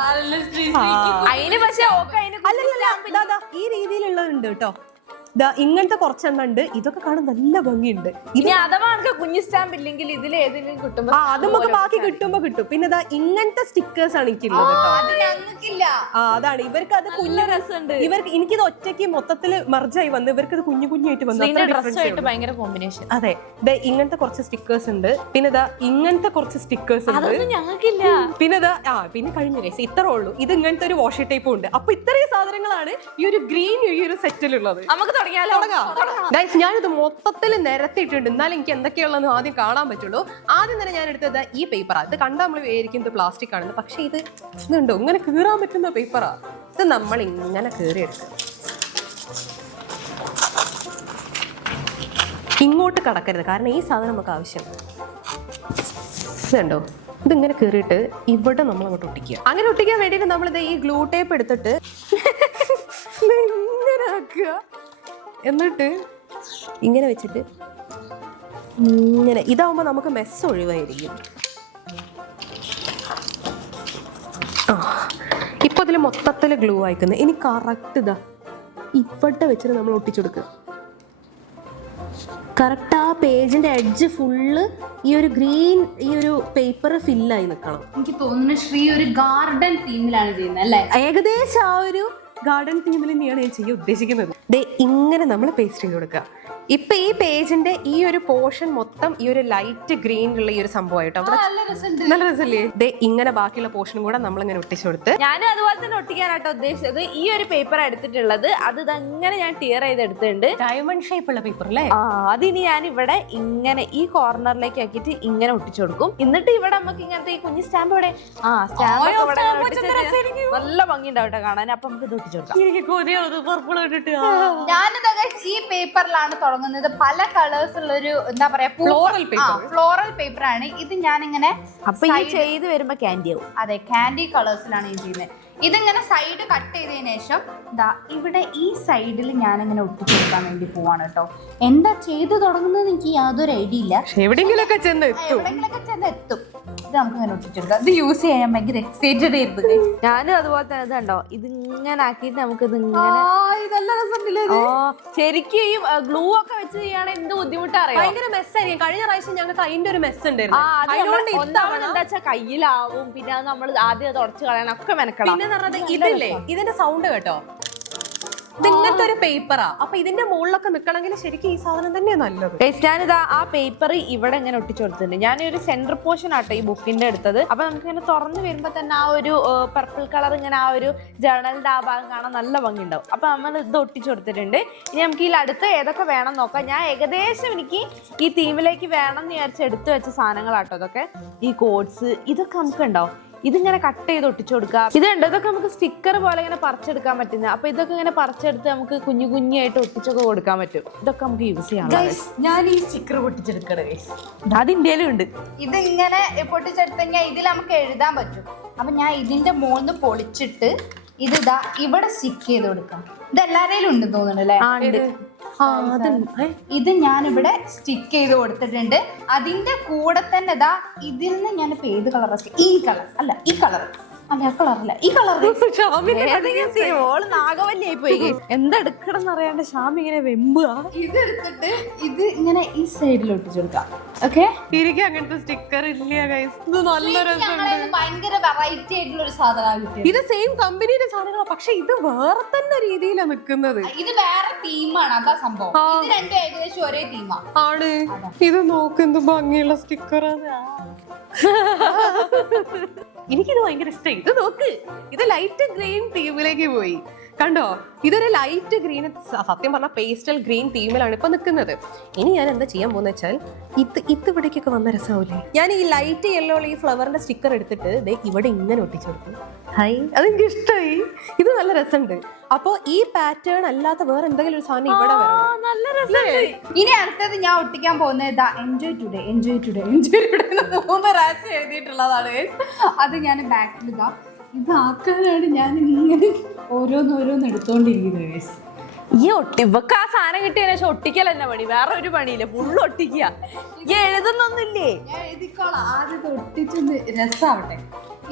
അതിന് പക്ഷെ അല്ലല്ല, ഈ രീതിയിലുള്ളതുണ്ട് കേട്ടോ. ഇങ്ങനത്തെ കുറച്ചെണ്ണം ഉണ്ട്. ഇതൊക്കെ കാണാൻ നല്ല ഭംഗിയുണ്ട്. ഇനി അഥവാ കുഞ്ഞു സ്റ്റാമ്പ് ഇല്ലെങ്കിൽ ഇതിൽ ഏതെങ്കിലും കിട്ടുമ്പോ അത് നമുക്ക് ബാക്കി കിട്ടുമ്പോ കിട്ടും. പിന്നെ ഇങ്ങനത്തെ സ്റ്റിക്കേഴ്സ് ആണ് എനിക്കുള്ളത് കേട്ടോ. അതാണ് ഇവർക്ക് അത് കുഞ്ഞു രസമുണ്ട്. ഇവർക്ക് എനിക്കിത് ഒറ്റയ്ക്ക് മൊത്തത്തില് മർജായി വന്ന് ഇവർക്ക് ഇത് കുഞ്ഞായിട്ട് വന്നു. ഭയങ്കര കോമ്പിനേഷൻ. അതെ, ഇങ്ങനത്തെ കുറച്ച് സ്റ്റിക്കേഴ്സ് ഉണ്ട്. പിന്നെ ഇങ്ങനത്തെ കുറച്ച് സ്റ്റിക്കേഴ്സ് ഉണ്ട്. ഞങ്ങൾക്കില്ല. പിന്നെ കഴിഞ്ഞ കേസ് ഇത്രേ ഉള്ളൂ. ഇത് ഇങ്ങനത്തെ ഒരു വാഷി ടൈപ്പും ഉണ്ട്. അപ്പൊ ഇത്രയും സാധനങ്ങളാണ് ഈ ഒരു ഗ്രീൻ ഈ ഒരു സെറ്റിലുള്ളത്. നമുക്ക് ഞാനിത് മൊത്തത്തിൽ നിരത്തിയിട്ടുണ്ട്. എന്നാലും എനിക്ക് എന്തൊക്കെയുള്ളതെന്ന് ആദ്യം കാണാൻ പറ്റുള്ളൂ. ആദ്യം തന്നെ ഞാൻ എടുത്തത് ഈ പേപ്പറാ. ഇത് കണ്ടാൽ നമ്മൾ വിചാരിക്കുന്നത് പ്ലാസ്റ്റിക് ആണെന്ന്. പക്ഷെ ഇതുണ്ടോ, ഇങ്ങനെ കീറാൻ പറ്റുന്ന പേപ്പറാ. ഇത് നമ്മൾ ഇങ്ങനെ കീറിയെടുക്കുക. ഇങ്ങോട്ട് കടക്കരുത്, കാരണം ഈ സാധനം നമുക്ക് ആവശ്യം. ഇതുണ്ടോ, ഇതിങ്ങനെ കയറിയിട്ട് ഇവിടെ നമ്മൾ അങ്ങോട്ട് ഒട്ടിക്കുക. അങ്ങനെ ഒട്ടിക്കാൻ വേണ്ടിയിട്ട് നമ്മളിത് ഈ ഗ്ലൂ ടേപ്പ് എടുത്തിട്ട് ഇങ്ങനെ ആക്കുക. എന്നിട്ട് ഇങ്ങനെ വെച്ചിട്ട് ഇങ്ങനെ ഇതാവുമ്പോൾ നമുക്ക് മെസ്സ് ഒഴിവായിരിക്കും. ഇപ്പൊ അതിൽ മൊത്തത്തിൽ ഗ്ലൂ ആയിക്കുന്നത്. ഇനി കറക്റ്റ് ഇതാ ഇവിടെ വെച്ചിട്ട് നമ്മൾ ഒട്ടിച്ചു കൊടുക്കുക. കറക്റ്റ് ആ പേജിന്റെ എഡ്ജ് ഫുള്ള് ഈ ഒരു ഗ്രീൻ ഈ ഒരു പേപ്പർ ഫില്ലായി നിൽക്കണം. എനിക്ക് തോന്നുന്നു ശ്രീ ഒരു ഗാർഡൻ തീമിലാണ് ചെയ്യുന്നത് അല്ലേ? ഏകദേശം ആ ഒരു ഗാർഡൻ തീമിൽ തന്നെയാണ് ഞാൻ ചെയ്യാൻ ഉദ്ദേശിക്കുന്നത്. ദേ ഇങ്ങനെ നമ്മൾ പേസ്റ്റ് ചെയ്ത് കൊടുക്കുക. ഇപ്പൊ ഈ പേജിന്റെ ഈ ഒരു പോർഷൻ മൊത്തം ഈ ഒരു ലൈറ്റ് ഗ്രീനിലുള്ള ഈ ഒരു സംഭവമായിട്ടോ നല്ല രസമല്ലേ? ദേ ഇങ്ങനെ ബാക്കിയുള്ള പോർഷനും കൂടെ നമ്മൾ ഇങ്ങനെ ഒട്ടിച്ചു കൊടുത്ത് ഞാനും അതുപോലെ തന്നെ ഒട്ടിക്കാനാട്ടോ ഉദ്ദേശിച്ചത്. ഈ ഒരു പേപ്പർ എടുത്തിട്ടുള്ളത് അത് ഇതങ്ങനെ ഞാൻ ടിയർ ചെയ്തെടുത്തിട്ടുണ്ട്. ഡയമണ്ട് ഷേപ്പ് ഉള്ള പേപ്പർ അല്ലേ? അതിനി ഞാൻ ഇവിടെ ഇങ്ങനെ ഈ കോർണറിലേക്ക് ആക്കിയിട്ട് ഇങ്ങനെ ഒട്ടിച്ചു കൊടുക്കും. എന്നിട്ട് ഇവിടെ നമുക്ക് ഇങ്ങനത്തെ ഈ കുഞ്ഞു സ്റ്റാമ്പ് ഇവിടെ നല്ല ഭംഗി ഉണ്ടാവട്ടെ കാണാൻ. അപ്പൊ നമുക്ക് ഇത് ഒട്ടിച്ചു കൊടുക്കാം. ഞാനിത് ഈ പേപ്പറിലാണ് തുടങ്ങുന്നത്. പല കളേഴ്സ് ഉള്ള ഒരു എന്താ പറയാ ഫ്ലോറൽ പേപ്പർ ആണ് ഇത്. ഞാനിങ്ങനെ അപ്പൊ ഈ ചെയ്ത് വരുമ്പോ ക്യാൻഡി ആവും. അതെ, ക്യാൻഡി കളേഴ്സിലാണ് ഞാൻ ചെയ്യുന്നത്. ഇതിങ്ങനെ സൈഡ് കട്ട് ചെയ്തതിനു ശേഷം ദാ ഇവിടെ ഈ സൈഡിൽ ഞാനിങ്ങനെ ഒട്ടിച്ചു കൊടുക്കാൻ വേണ്ടി പോവാണ് കേട്ടോ. എന്താ ചെയ്തു തുടങ്ങുന്നത് എനിക്ക് യാതൊരു ഐഡിയ ഇല്ല. എവിടെയെങ്കിലൊക്കെ ചെന്ന് എത്തും. ഇത് നമുക്ക് ഇങ്ങനെ ഒട്ടിച്ചെടുക്കാം. ഇത് യൂസ് ചെയ്യാൻ ഭയങ്കര എക്സൈറ്റഡ് ആയിരുന്നു. ഞാനും അതുപോലെ തന്നെ ഇത് കണ്ടോ, ഇതിങ്ങനെ ആക്കിയിട്ട് നമുക്ക് ഇത് ഇങ്ങനെ ശരിക്കും ഈ ഗ്ലൂ ഒക്കെ വെച്ച് ചെയ്യുകയാണെങ്കിൽ എന്ത് ബുദ്ധിമുട്ടറിയാം. ഭയങ്കര മെസ്സായിരിക്കും. കഴിഞ്ഞ പ്രാവശ്യം ഞങ്ങൾക്ക് അതിന്റെ ഒരു മെസ്സ് ഉണ്ടായിരുന്നു. ഒന്നാമത് എന്താ വെച്ചാൽ കയ്യിലാവും. പിന്നെ അത് നമ്മൾ ആദ്യം അത് ഉടച്ചു കളയണം, ഒക്കെ മെനക്കണം. പിന്നെ ഇതില്ലേ ഇതിന്റെ സൗണ്ട് കേട്ടോ, ഇതിങ്ങനത്തെ ഒരു പേപ്പറാ. അപ്പൊ ഇതിന്റെ മുകളിലൊക്കെ നിക്കണമെങ്കിൽ ശരിക്കും ഈ സാധനം തന്നെയാണ് നല്ലത്. ഞാനിതാ ആ പേപ്പർ ഇവിടെ ഇങ്ങനെ ഒട്ടിച്ചു കൊടുത്തിട്ടുണ്ട്. ഞാനൊരു സെന്റർ പോർഷൻ ആട്ടോ ഈ ബുക്കിന്റെ എടുത്തത്. അപ്പൊ നമുക്ക് ഇങ്ങനെ തുറന്നു വരുമ്പോ തന്നെ ആ ഒരു പർപ്പിൾ കളർ ഇങ്ങനെ ആ ഒരു ജേർണലിന്റെ ആ ഭാഗം കാണാൻ നല്ല ഭംഗി ഉണ്ടാവും. അപ്പൊ നമ്മൾ ഇത് ഒട്ടിച്ചു കൊടുത്തിട്ടുണ്ട്. ഇനി നമുക്ക് ഈ അടുത്ത് ഏതൊക്കെ വേണം നോക്കാം. ഞാൻ ഏകദേശം എനിക്ക് ഈ തീമിലേക്ക് വേണം എന്ന് വിചാരിച്ച് എടുത്തു വെച്ച സാധനങ്ങളാട്ടോ ഇതൊക്കെ. ഈ കോഡ്സ് ഇതൊക്കെ നമുക്ക് ഉണ്ടാവും. ഇതിങ്ങനെ കട്ട് ചെയ്ത് ഒട്ടിച്ചു കൊടുക്കാം. ഇതുണ്ട്, ഇതൊക്കെ നമുക്ക് സ്റ്റിക്കർ പോലെ ഇങ്ങനെ പറിച്ചെടുക്കാൻ പറ്റുന്ന. അപ്പൊ ഇതൊക്കെ ഇങ്ങനെ പറിച്ചെടുത്ത് നമുക്ക് കുഞ്ഞു കുഞ്ഞായിട്ട് ഒട്ടിച്ചൊക്കെ കൊടുക്കാൻ പറ്റും. ഇതൊക്കെ നമുക്ക് യൂസ് ചെയ്യാം. ഞാൻ ഈ സ്റ്റിക്കർ പൊട്ടിച്ചെടുക്കണേ, അത് ഇന്ത്യയിലും ഉണ്ട്. ഇതിങ്ങനെ പൊട്ടിച്ചെടുത്ത് കഴിഞ്ഞാൽ ഇതിൽ നമുക്ക് എഴുതാൻ പറ്റും. അപ്പൊ ഞാൻ ഇതിന്റെ മുകളിൽ പൊളിച്ചിട്ട് ഇതാ ഇവിടെ സ്റ്റിക്ക് ചെയ്ത് കൊടുക്കാം. ഇത് എല്ലാവരെയും ഉണ്ട് തോന്നുന്നു അല്ലേ? ഇത് ഞാനിവിടെ സ്റ്റിക്ക് ചെയ്ത് കൊടുത്തിട്ടുണ്ട്. അതിന്റെ കൂടെ തന്നെ ഇതാ ഇതിൽ നിന്ന് ഞാനിപ്പോ ഏത് കളർ, ഈ കളർ അല്ല ഈ കളർ അല്ല ആ കളറല്ല ഈ കളർ നാഗവല്ലിയായി പോയി. എന്തെടുക്കണം എന്നറിയാണ്ട് ഷാമി ഇങ്ങനെ വെമ്പുക. ഇത് എടുത്തിട്ട് ഇത് ഇങ്ങനെ ഈ സൈഡിൽ ഒട്ടിച്ചു കൊടുക്കാം. ഓക്കെ, അങ്ങനത്തെ സ്റ്റിക്കർ ഇല്ല ഗൈസ്. ഇത് നല്ല രസമുണ്ട്. ഭയങ്കര വെറൈറ്റി ആയിട്ടുള്ള ഒരു സാധനമാണ് കിട്ടിയത്. ഇത് സെയിം കമ്പനിയുടെ സാധനങ്ങളാണ്, പക്ഷെ ഇത് വേറെ തന്നെ രീതിയിലാണ് നിൽക്കുന്നത്. ഇത് വേറെ തീമാണ്, അതാ സംഭവം. ഇത് രണ്ടും ഏകദേശം ഒരേ തീമാണ്. ആണ്. ഇത് നോക്കുന്നത് ഭംഗിയുള്ള സ്റ്റിക്കറാണ്. എനിക്കിത് ഭയങ്കര ഇഷ്ടമായി. ഇത് നോക്ക്, ഇത് ലൈറ്റ് ഗ്രീൻ തീമിലേക്ക് പോയി. കണ്ടോ, ഇതൊരു ലൈറ്റ് ഗ്രീൻ, സത്യം പറഞ്ഞാൽ പേസ്റ്റൽ ഗ്രീൻ തീമിലാണ് ഇപ്പൊ നിൽക്കുന്നത്. ഇനി ഞാൻ എന്താ ചെയ്യാൻ പോകുന്ന വെച്ചാൽ ഇത് ഇവിടേക്കൊക്കെ വന്ന രസമാവില്ലേ, ഞാൻ ഈ ലൈറ്റ് യെല്ലോ ഈ ഫ്ലവറിന്റെ സ്റ്റിക്കർ എടുത്തിട്ട് ഇവിടെ ഇങ്ങനെ ഒട്ടിച്ചു കൊടുത്തു. അതെനിക്ക് ഇഷ്ടമായി. ഇത് നല്ല രസമുണ്ട്. അപ്പൊ ഈ പാറ്റേൺ അല്ലാത്ത വേറെ എന്തെങ്കിലും ഒരു സാധനം ഇവിടെ വരണം. നല്ല രസമുണ്ട്. ഇനി അടുത്തത് ഞാൻ ഒട്ടിക്കാൻ പോകുന്നത് enjoy today, enjoy today, enjoy today 3 പ്രാവശ്യം എഴുതിയിട്ടുള്ളതാണ്. അത് ഞാൻ ബാക്കിൽ ഇതാക്കാനാണ് ഞാൻ ഇങ്ങനെ ഓരോന്ന് എടുത്തോണ്ടിരിക്കുന്നത്. ഈ ഇവക്ക് ആ സാധനം കിട്ടിയതിനു ശേഷം ഒട്ടിക്കൽ തന്നെ പണി, വേറെ ഒരു പണിയില്ല, ഫുള്ള് ഒട്ടിക്കുക. ഈ എഴുതുന്നൊന്നുമില്ലേ? ഞാൻ എഴുതിക്കോളാം. ആദ്യം ഒട്ടിച്ചൊന്ന് രസമാവട്ടെ.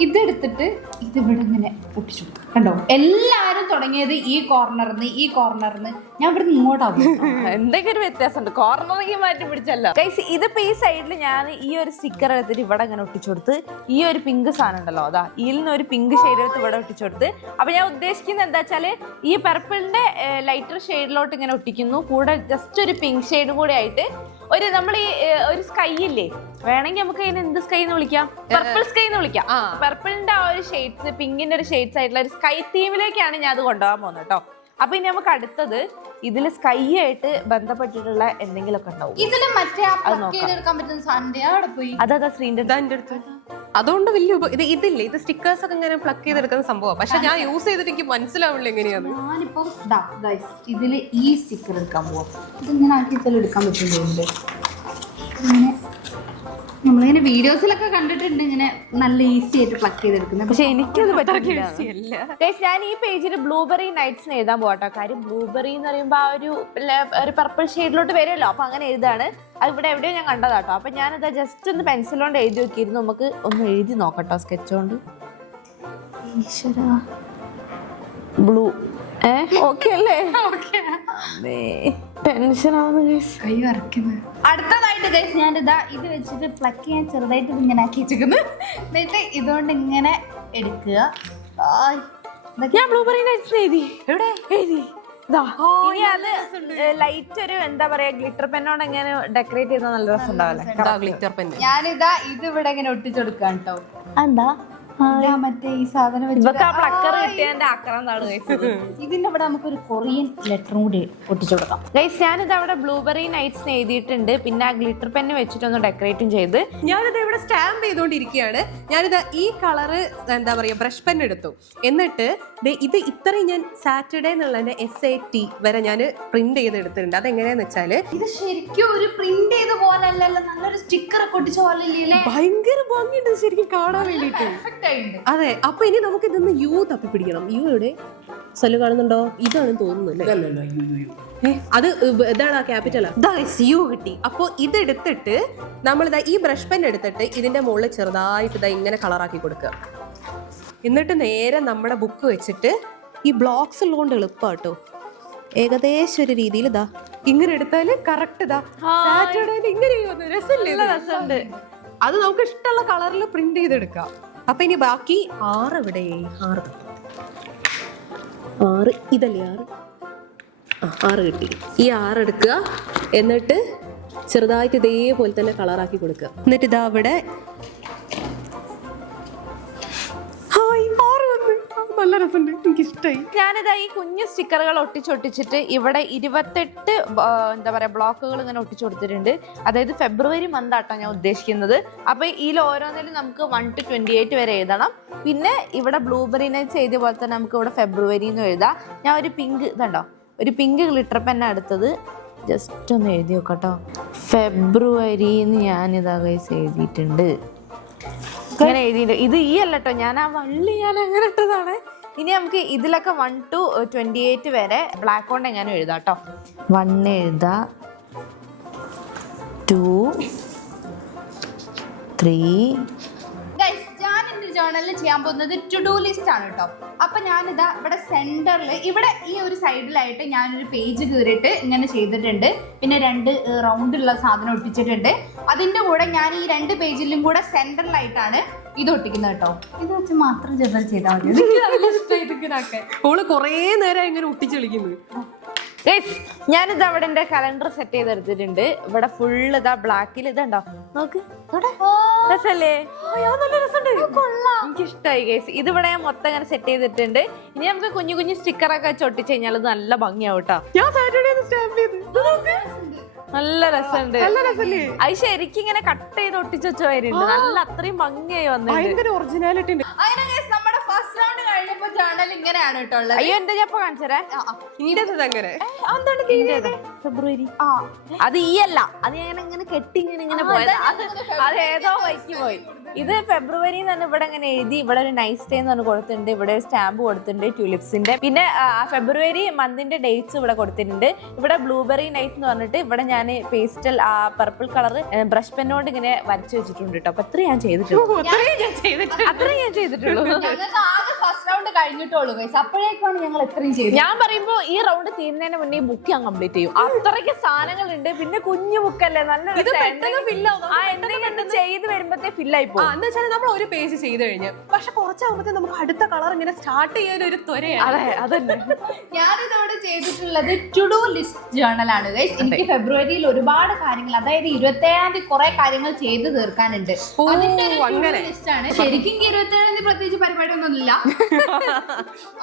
ഇതെടുത്തിട്ട് ഇതിവിടെ ഇങ്ങനെ ഒട്ടിച്ചു. കണ്ടോ, എല്ലാരും തുടങ്ങിയത് ഈ കോർണറിന്ന് ഞാൻ ഇവിടുന്ന് ഇങ്ങോട്ടാവും. എന്തൊക്കെ ഒരു വ്യത്യാസമുണ്ട്, കോർണറിലേക്ക് മാറ്റി പിടിച്ചല്ലോ ഗൈസ്. ഇതിപ്പോ ഈ സൈഡിൽ ഞാൻ ഈ ഒരു സ്റ്റിക്കർ എടുത്തിട്ട് ഇവിടെ ഇങ്ങനെ ഒട്ടിച്ചു കൊടുത്ത്, ഈ ഒരു പിങ്ക് സാധനം ഉണ്ടല്ലോ അതാ ഇതിൽ നിന്ന് ഒരു പിങ്ക് ഷെയ്ഡ് എടുത്ത് ഇവിടെ ഒട്ടിച്ചു കൊടുത്ത്. അപ്പൊ ഞാൻ ഉദ്ദേശിക്കുന്നത് എന്താ വെച്ചാല് ഈ പർപ്പിളിന്റെ ലൈറ്റർ ഷെയ്ഡിലോട്ട് ഇങ്ങനെ ഒട്ടിക്കുന്നു, കൂടെ ജസ്റ്റ് ഒരു പിങ്ക് ഷെയ്ഡ് കൂടെ ആയിട്ട് ഒരു നമ്മൾ ഈ ഒരു സ്കൈ ഇല്ലേ, വേണമെങ്കിൽ നമുക്ക് അതിന് എന്ത് സ്കൈ എന്ന് വിളിക്കാം, പർപ്പിൾ സ്കൈ എന്ന് വിളിക്കാം. പർപ്പിളിന്റെ ആ ഒരു ഷെയ്ഡ്സ്, പിങ്കിന്റെ ഒരു ഷെയ്ഡ്സ് ആയിട്ടുള്ള ഒരു സ്കൈ തീമിലേക്കാണ് ഞാൻ അത് കൊണ്ടുപോകാൻ പോകുന്നത് കേട്ടോ. അപ്പൊ ഇനി നമുക്ക് അടുത്തത് ഇതിൽ സ്കൈ ആയിട്ട് ബന്ധപ്പെട്ടിട്ടുള്ള എന്തെങ്കിലുമൊക്കെ ഉണ്ടാവും. ഇതില് മറ്റേ അതാ സ്ക്രീൻ്റെ അടുത്ത്. അതുകൊണ്ട് വലിയ ഇതില്ലേ, ഇത് സ്റ്റിക്കേഴ്സ് ഒക്കെ ഇങ്ങനെ പ്ലഗ് ചെയ്തെടുക്കുന്ന സംഭവം. പക്ഷെ ഞാൻ യൂസ് ചെയ്തിട്ട് എനിക്ക് മനസ്സിലാവില്ല എങ്ങനെയാണ്. ഞാനിപ്പോ ഇതില് ഈ സ്റ്റിക്കർ എടുക്കാൻ പോവാം. ഇതിങ്ങനെ ആക്കി എടുക്കാൻ പറ്റും. നമ്മളിങ്ങനെ വീഡിയോസിലൊക്കെ കണ്ടിട്ടുണ്ട് ഇങ്ങനെ നല്ല ഈസി ആയിട്ട് പ്ലക്ക് ചെയ്തെടുക്കുന്നത്. പക്ഷെ എനിക്കത് പറ്റില്ല. ഞാൻ ഈ പേജിൽ ബ്ലൂബെറി നൈറ്റ്സ് എഴുതാൻ പോകട്ടോ. കാര്യം ബ്ലൂബെറി എന്ന് പറയുമ്പോൾ ആ ഒരു പർപ്പിൾ ഷെയ്ഡിലോട്ട് വരുമല്ലോ, അപ്പൊ അങ്ങനെ എഴുതാണ്. അത് ഇവിടെ എവിടെയോ ഞാൻ കണ്ടതാട്ടോ. അപ്പൊ ഞാനത് ജസ്റ്റ് ഒന്ന് പെൻസിൽ കൊണ്ട് എഴുതി നോക്കിയിരുന്നു. നമുക്ക് ഒന്ന് എഴുതി നോക്കട്ടോ സ്കെച്ച് കൊണ്ട്. ബ്ലൂ ഓക്കെ അല്ലേ? ടെൻഷൻ ആവുന്നു. അടുത്തതായിട്ട് ഗൈസ് ഞാൻ ഇത് വെച്ചിട്ട് പ്ലക്ക് ചെയ്യാൻ ചെറുതായിട്ട് ഇങ്ങനെ ആക്കി വെച്ചിരിക്കുന്നു. എന്നിട്ട് ഇതുകൊണ്ട് ഇങ്ങനെ എടുക്കുക. ഞാൻ ബ്ലൂബെറി നൈറ്റ്സ് എഴുതി. എവിടെ എഴുതി? ഇനി അത് ലൈറ്റ് ഒരു എന്താ പറയാ ഗ്ലിറ്റർ പെന്നോണ്ട് എങ്ങനെ ഡെക്കറേറ്റ് ചെയ്താൽ നല്ല രസം ഉണ്ടാവില്ലേ? Glitter pen. ഞാനിതാ ഇത് ഇവിടെ ഇങ്ങനെ ഒട്ടിച്ചെടുക്കാം കേട്ടോ. എന്താ മറ്റേ ഈ സാധനം ഇതിന്റെ ഇവിടെ നമുക്കൊരു കൊറിയൻ ലെറ്ററും കൂടി ഒട്ടിച്ചു കൊടുക്കാം. ഞാനിത് അവിടെ ബ്ലൂബെറി നൈറ്റ്സ് എഴുതിയിട്ടുണ്ട്. പിന്നെ ആ ഗ്ലിറ്റർ പെന്ന് വെച്ചിട്ടൊന്ന് ഡെക്കറേറ്റും ചെയ്ത് ഞാനിത് ഇവിടെ സ്റ്റാമ്പ് ചെയ്തുകൊണ്ടിരിക്കുകയാണ്. ഞാനിത് ഈ കളറ് എന്താ പറയാ ബ്രഷ് പെൻ എടുത്തു. എന്നിട്ട് ഇത് ഇത്രയും ഞാൻ സാറ്റർഡേ എന്നുള്ളതിന്റെ SAT വരെ ഞാൻ പ്രിന്റ് ചെയ്ത് എടുത്തിട്ടുണ്ട്. അതെങ്ങനെയാന്ന് വെച്ചാല് ഇത് ശരിക്കും ഒരു പ്രിന്റ് ചെയ്ത പോലെ അല്ലല്ലോ, നല്ലൊരു സ്റ്റിക്കർ ഒക്കെ ഒട്ടിച്ച പോലെ ഭയങ്കര ഭംഗിയുണ്ട് ശരിക്കും കാണാൻ വേണ്ടിട്ട്. അതെ. അപ്പൊ ഇനി നമുക്ക് ഇതൊന്ന് യു തപ്പി പിടിക്കണം. യു എവിടെ സ്ഥലം കാണുന്നുണ്ടോ? ഇതാണെന്ന് തോന്നുന്നു അല്ലേ? അത് ഇതാണ് ക്യാപിറ്റൽ. യു കിട്ടി. അപ്പൊ ഇതെടുത്തിട്ട് നമ്മളിതാ ഈ ബ്രഷ് പെൻ എടുത്തിട്ട് ഇതിന്റെ മുകളിൽ ചെറുതായിട്ട് ഇതാ ഇങ്ങനെ കളറാക്കി കൊടുക്കുക. എന്നിട്ട് നേരെ നമ്മുടെ ബുക്ക് വെച്ചിട്ട് ഈ ബ്ലോക്സ് ഉള്ളതുകൊണ്ട് എളുപ്പാട്ടോ. ഏകദേശം ഒരു രീതിയിൽ ഇതാ ഇങ്ങനെ എടുത്താല് കറക്റ്റ് ഇതാ സാറ്റർഡേ ഇങ്ങനെ രസമുണ്ട്. അത് നമുക്ക് ഇഷ്ടമുള്ള കളറിൽ പ്രിന്റ് ചെയ്തെടുക്കാം. അപ്പൊ ഇനി ബാക്കി 6 ഇവിടെ 6 ഇതല്ലേ 6 കിട്ടി. ഈ 6 എടുക്കുക. എന്നിട്ട് ചെറുതായിട്ട് ഇതേപോലെ തന്നെ കളറാക്കി കൊടുക്കുക. എന്നിട്ട് ഇതാ അവിടെ നല്ല രസമുണ്ട്, എനിക്കിഷ്ടായി. ഞാനിതാ ഈ കുഞ്ഞു സ്റ്റിക്കറുകൾ ഒട്ടിച്ചൊട്ടിച്ചിട്ട് ഇവിടെ 28 എന്താ പറയാ ബ്ലോക്കുകൾ ഇങ്ങനെ ഒട്ടിച്ചു കൊടുത്തിട്ടുണ്ട്. അതായത് ഫെബ്രുവരി മന്ത് ആട്ടോ ഞാൻ ഉദ്ദേശിക്കുന്നത്. അപ്പൊ ഇതിൽ ഓരോന്നിലും നമുക്ക് 1 to 28 വരെ എഴുതണം. പിന്നെ ഇവിടെ ബ്ലൂബെറി നൈറ്റ്സ് എഴുതിയ പോലെ തന്നെ നമുക്ക് ഇവിടെ ഫെബ്രുവരി എന്ന് എഴുതാം. ഞാൻ ഒരു പിങ്ക് ഇതുണ്ടോ, ഒരു പിങ്ക് ഗ്ലിറ്റർ പെന്നാണ് എടുത്തത്. ജസ്റ്റ് ഒന്ന് എഴുതി നോക്കട്ടോ. ഫെബ്രുവരി എന്ന് ഞാനിതാ ഗൈസ് എഴുതിയിട്ടുണ്ട്. ഇങ്ങനെ എഴുതിയിട്ടുണ്ട്. ഇത് ഈ അല്ല കേട്ടോ, ഞാൻ ആ വള്ളി ഞാൻ അങ്ങനെ ഇട്ടതാണ്. ഇനി നമുക്ക് ഇതിലൊക്കെ 1 to 28 വരെ ബ്ലാക്ക് കൊണ്ട് എങ്ങനെ എഴുതാം കേട്ടോ. 1 എഴുതാ, 2 3. ഞാൻ എന്റെ ജേർണലിൽ ചെയ്യാൻ പോകുന്നത് ടു ഡു ലിസ്റ്റ് ആണ് കേട്ടോ. അപ്പൊ ഞാനിതാ ഇവിടെ സെന്ററിൽ ഇവിടെ ഈ ഒരു സൈഡിലായിട്ട് ഞാനൊരു പേജ് കീറിയിട്ട് ഇങ്ങനെ ചെയ്തിട്ടുണ്ട്. പിന്നെ 2 റൗണ്ടുള്ള സാധനം ഒട്ടിച്ചിട്ടുണ്ട്. അതിന്റെ കൂടെ ഞാൻ ഈ 2 പേജിലും കൂടെ സെന്ററിലായിട്ടാണ് ഇത് ഒട്ടിക്കുന്നത് കേട്ടോ. ഇത് വെച്ച് മാത്രം ജനറൽ ചെയ്താൽ മതി. ഓള് കൊറേ നേരം ഇങ്ങനെ ഒട്ടിച്ചെളിക്കുന്നു. ഞാനിത് അവിടെ എന്റെ കലണ്ടർ സെറ്റ് ചെയ്തെടുത്തിട്ടുണ്ട്. ഇവിടെ ഫുള്ള് ഇതാ ബ്ലാക്കിൽ ഇതുണ്ടോ നോക്ക്, രസല്ലേ? എനിക്കിഷ്ടായി ഗൈസ്. ഇതിവിടെ ഞാൻ മൊത്തം ഇങ്ങനെ സെറ്റ് ചെയ്തിട്ടുണ്ട്. ഇനി നമുക്ക് കുഞ്ഞു കുഞ്ഞു സ്റ്റിക്കറൊക്കെ വെച്ച് ഒട്ടിച്ച് കഴിഞ്ഞാൽ നല്ല ഭംഗിയാവും കേട്ടോ. നല്ല രസമുണ്ട്. അത് ശരിക്കും ഇങ്ങനെ കട്ട് ചെയ്ത് ഒട്ടിച്ച് വെച്ച വരുന്നുണ്ട്. നല്ല അത്രയും ഭംഗിയായി വന്നിട്ടുണ്ട്. ഒറിജിനാലിറ്റി ഉണ്ട്. നമ്മുടെ ഫസ്റ്റ് റൗണ്ട് കഴിഞ്ഞപ്പോ ജേർണൽ ഇങ്ങനെയാണ് കേട്ടോ. അയ്യോ എന്താ ഞാൻ കാണിച്ചേ ഫെബ്രുവരി. അത് ഈ അല്ല, അത് ഞാൻ ഇങ്ങനെ കെട്ടി ഇങ്ങനെ പോയത്. അത് ഏതോ വൈക്ക് പോയി. ഇത് ഫെബ്രുവരി തന്നെ ഇവിടെ ഇങ്ങനെ എഴുതി. ഇവിടെ ഒരു നൈസ് ഡേ എന്ന് പറഞ്ഞ് കൊടുത്തിട്ടുണ്ട്. ഇവിടെ ഒരു സ്റ്റാമ്പ് കൊടുത്തിട്ടുണ്ട് ട്യൂലിപ്സിന്റെ. പിന്നെ ഫെബ്രുവരി മന്തിന്റെ ഡേറ്റ്സ് ഇവിടെ കൊടുത്തിട്ടുണ്ട്. ഇവിടെ ബ്ലൂബെറി നൈറ്റ് എന്ന് പറഞ്ഞിട്ട് ഇവിടെ ഞാൻ പേസ്റ്റൽ ആ പർപ്പിൾ കളർ ബ്രഷ് പെന്നോണ്ട് ഇങ്ങനെ വരച്ചു വെച്ചിട്ടുണ്ട് കേട്ടോ. അപ്പൊ അത്രയും ഞാൻ ചെയ്തിട്ടുള്ളൂ. ഫസ്റ്റ് റൗണ്ട് കഴിഞ്ഞിട്ടുള്ളൂ ഗയ്സ്. അപ്പോഴേക്കാണ് ഞങ്ങൾ എത്രയും ചെയ്തത്. ഞാൻ പറയുമ്പോ ഈ റൗണ്ട് തീരുന്നതിന് മുന്നേ ബുക്ക് ഞാൻ കംപ്ലീറ്റ് ചെയ്യും. അത്രയ്ക്ക് സാധനങ്ങളുണ്ട്. പിന്നെ കുഞ്ഞു ബുക്കല്ലേ, നല്ല ചെയ്ത് വരുമ്പത്തേ ഫില്ലായി പോകും. എന്താ വെച്ചാൽ നമ്മൾ ഒരു പേജ് ചെയ്ത് കഴിഞ്ഞ് പക്ഷെ കുറച്ചാകുമ്പത്തേ നമുക്ക് അടുത്ത കളർ ഇങ്ങനെ സ്റ്റാർട്ട് ചെയ്യാൻ ഒരു ത്വരയാണ്. അതെ അതന്നെ. ഞാനിതോടെ ചെയ്തിട്ടുള്ളത് ടു ഡു ലിസ്റ്റ് ജേർണൽ ആണ് ഗയ്സ്. എനിക്ക് ഫെബ്രുവരിയിൽ ഒരുപാട് കാര്യങ്ങൾ, അതായത് 27-ാം തീയതി കുറെ കാര്യങ്ങൾ ചെയ്ത് തീർക്കാനുണ്ട്. അതിന്റെ ഒരു ലിസ്റ്റ് ആണ്. ശരിക്കും 27-ാം തീയതി പ്രത്യേകിച്ച് പരിപാടി ഒന്നും ഇല്ല.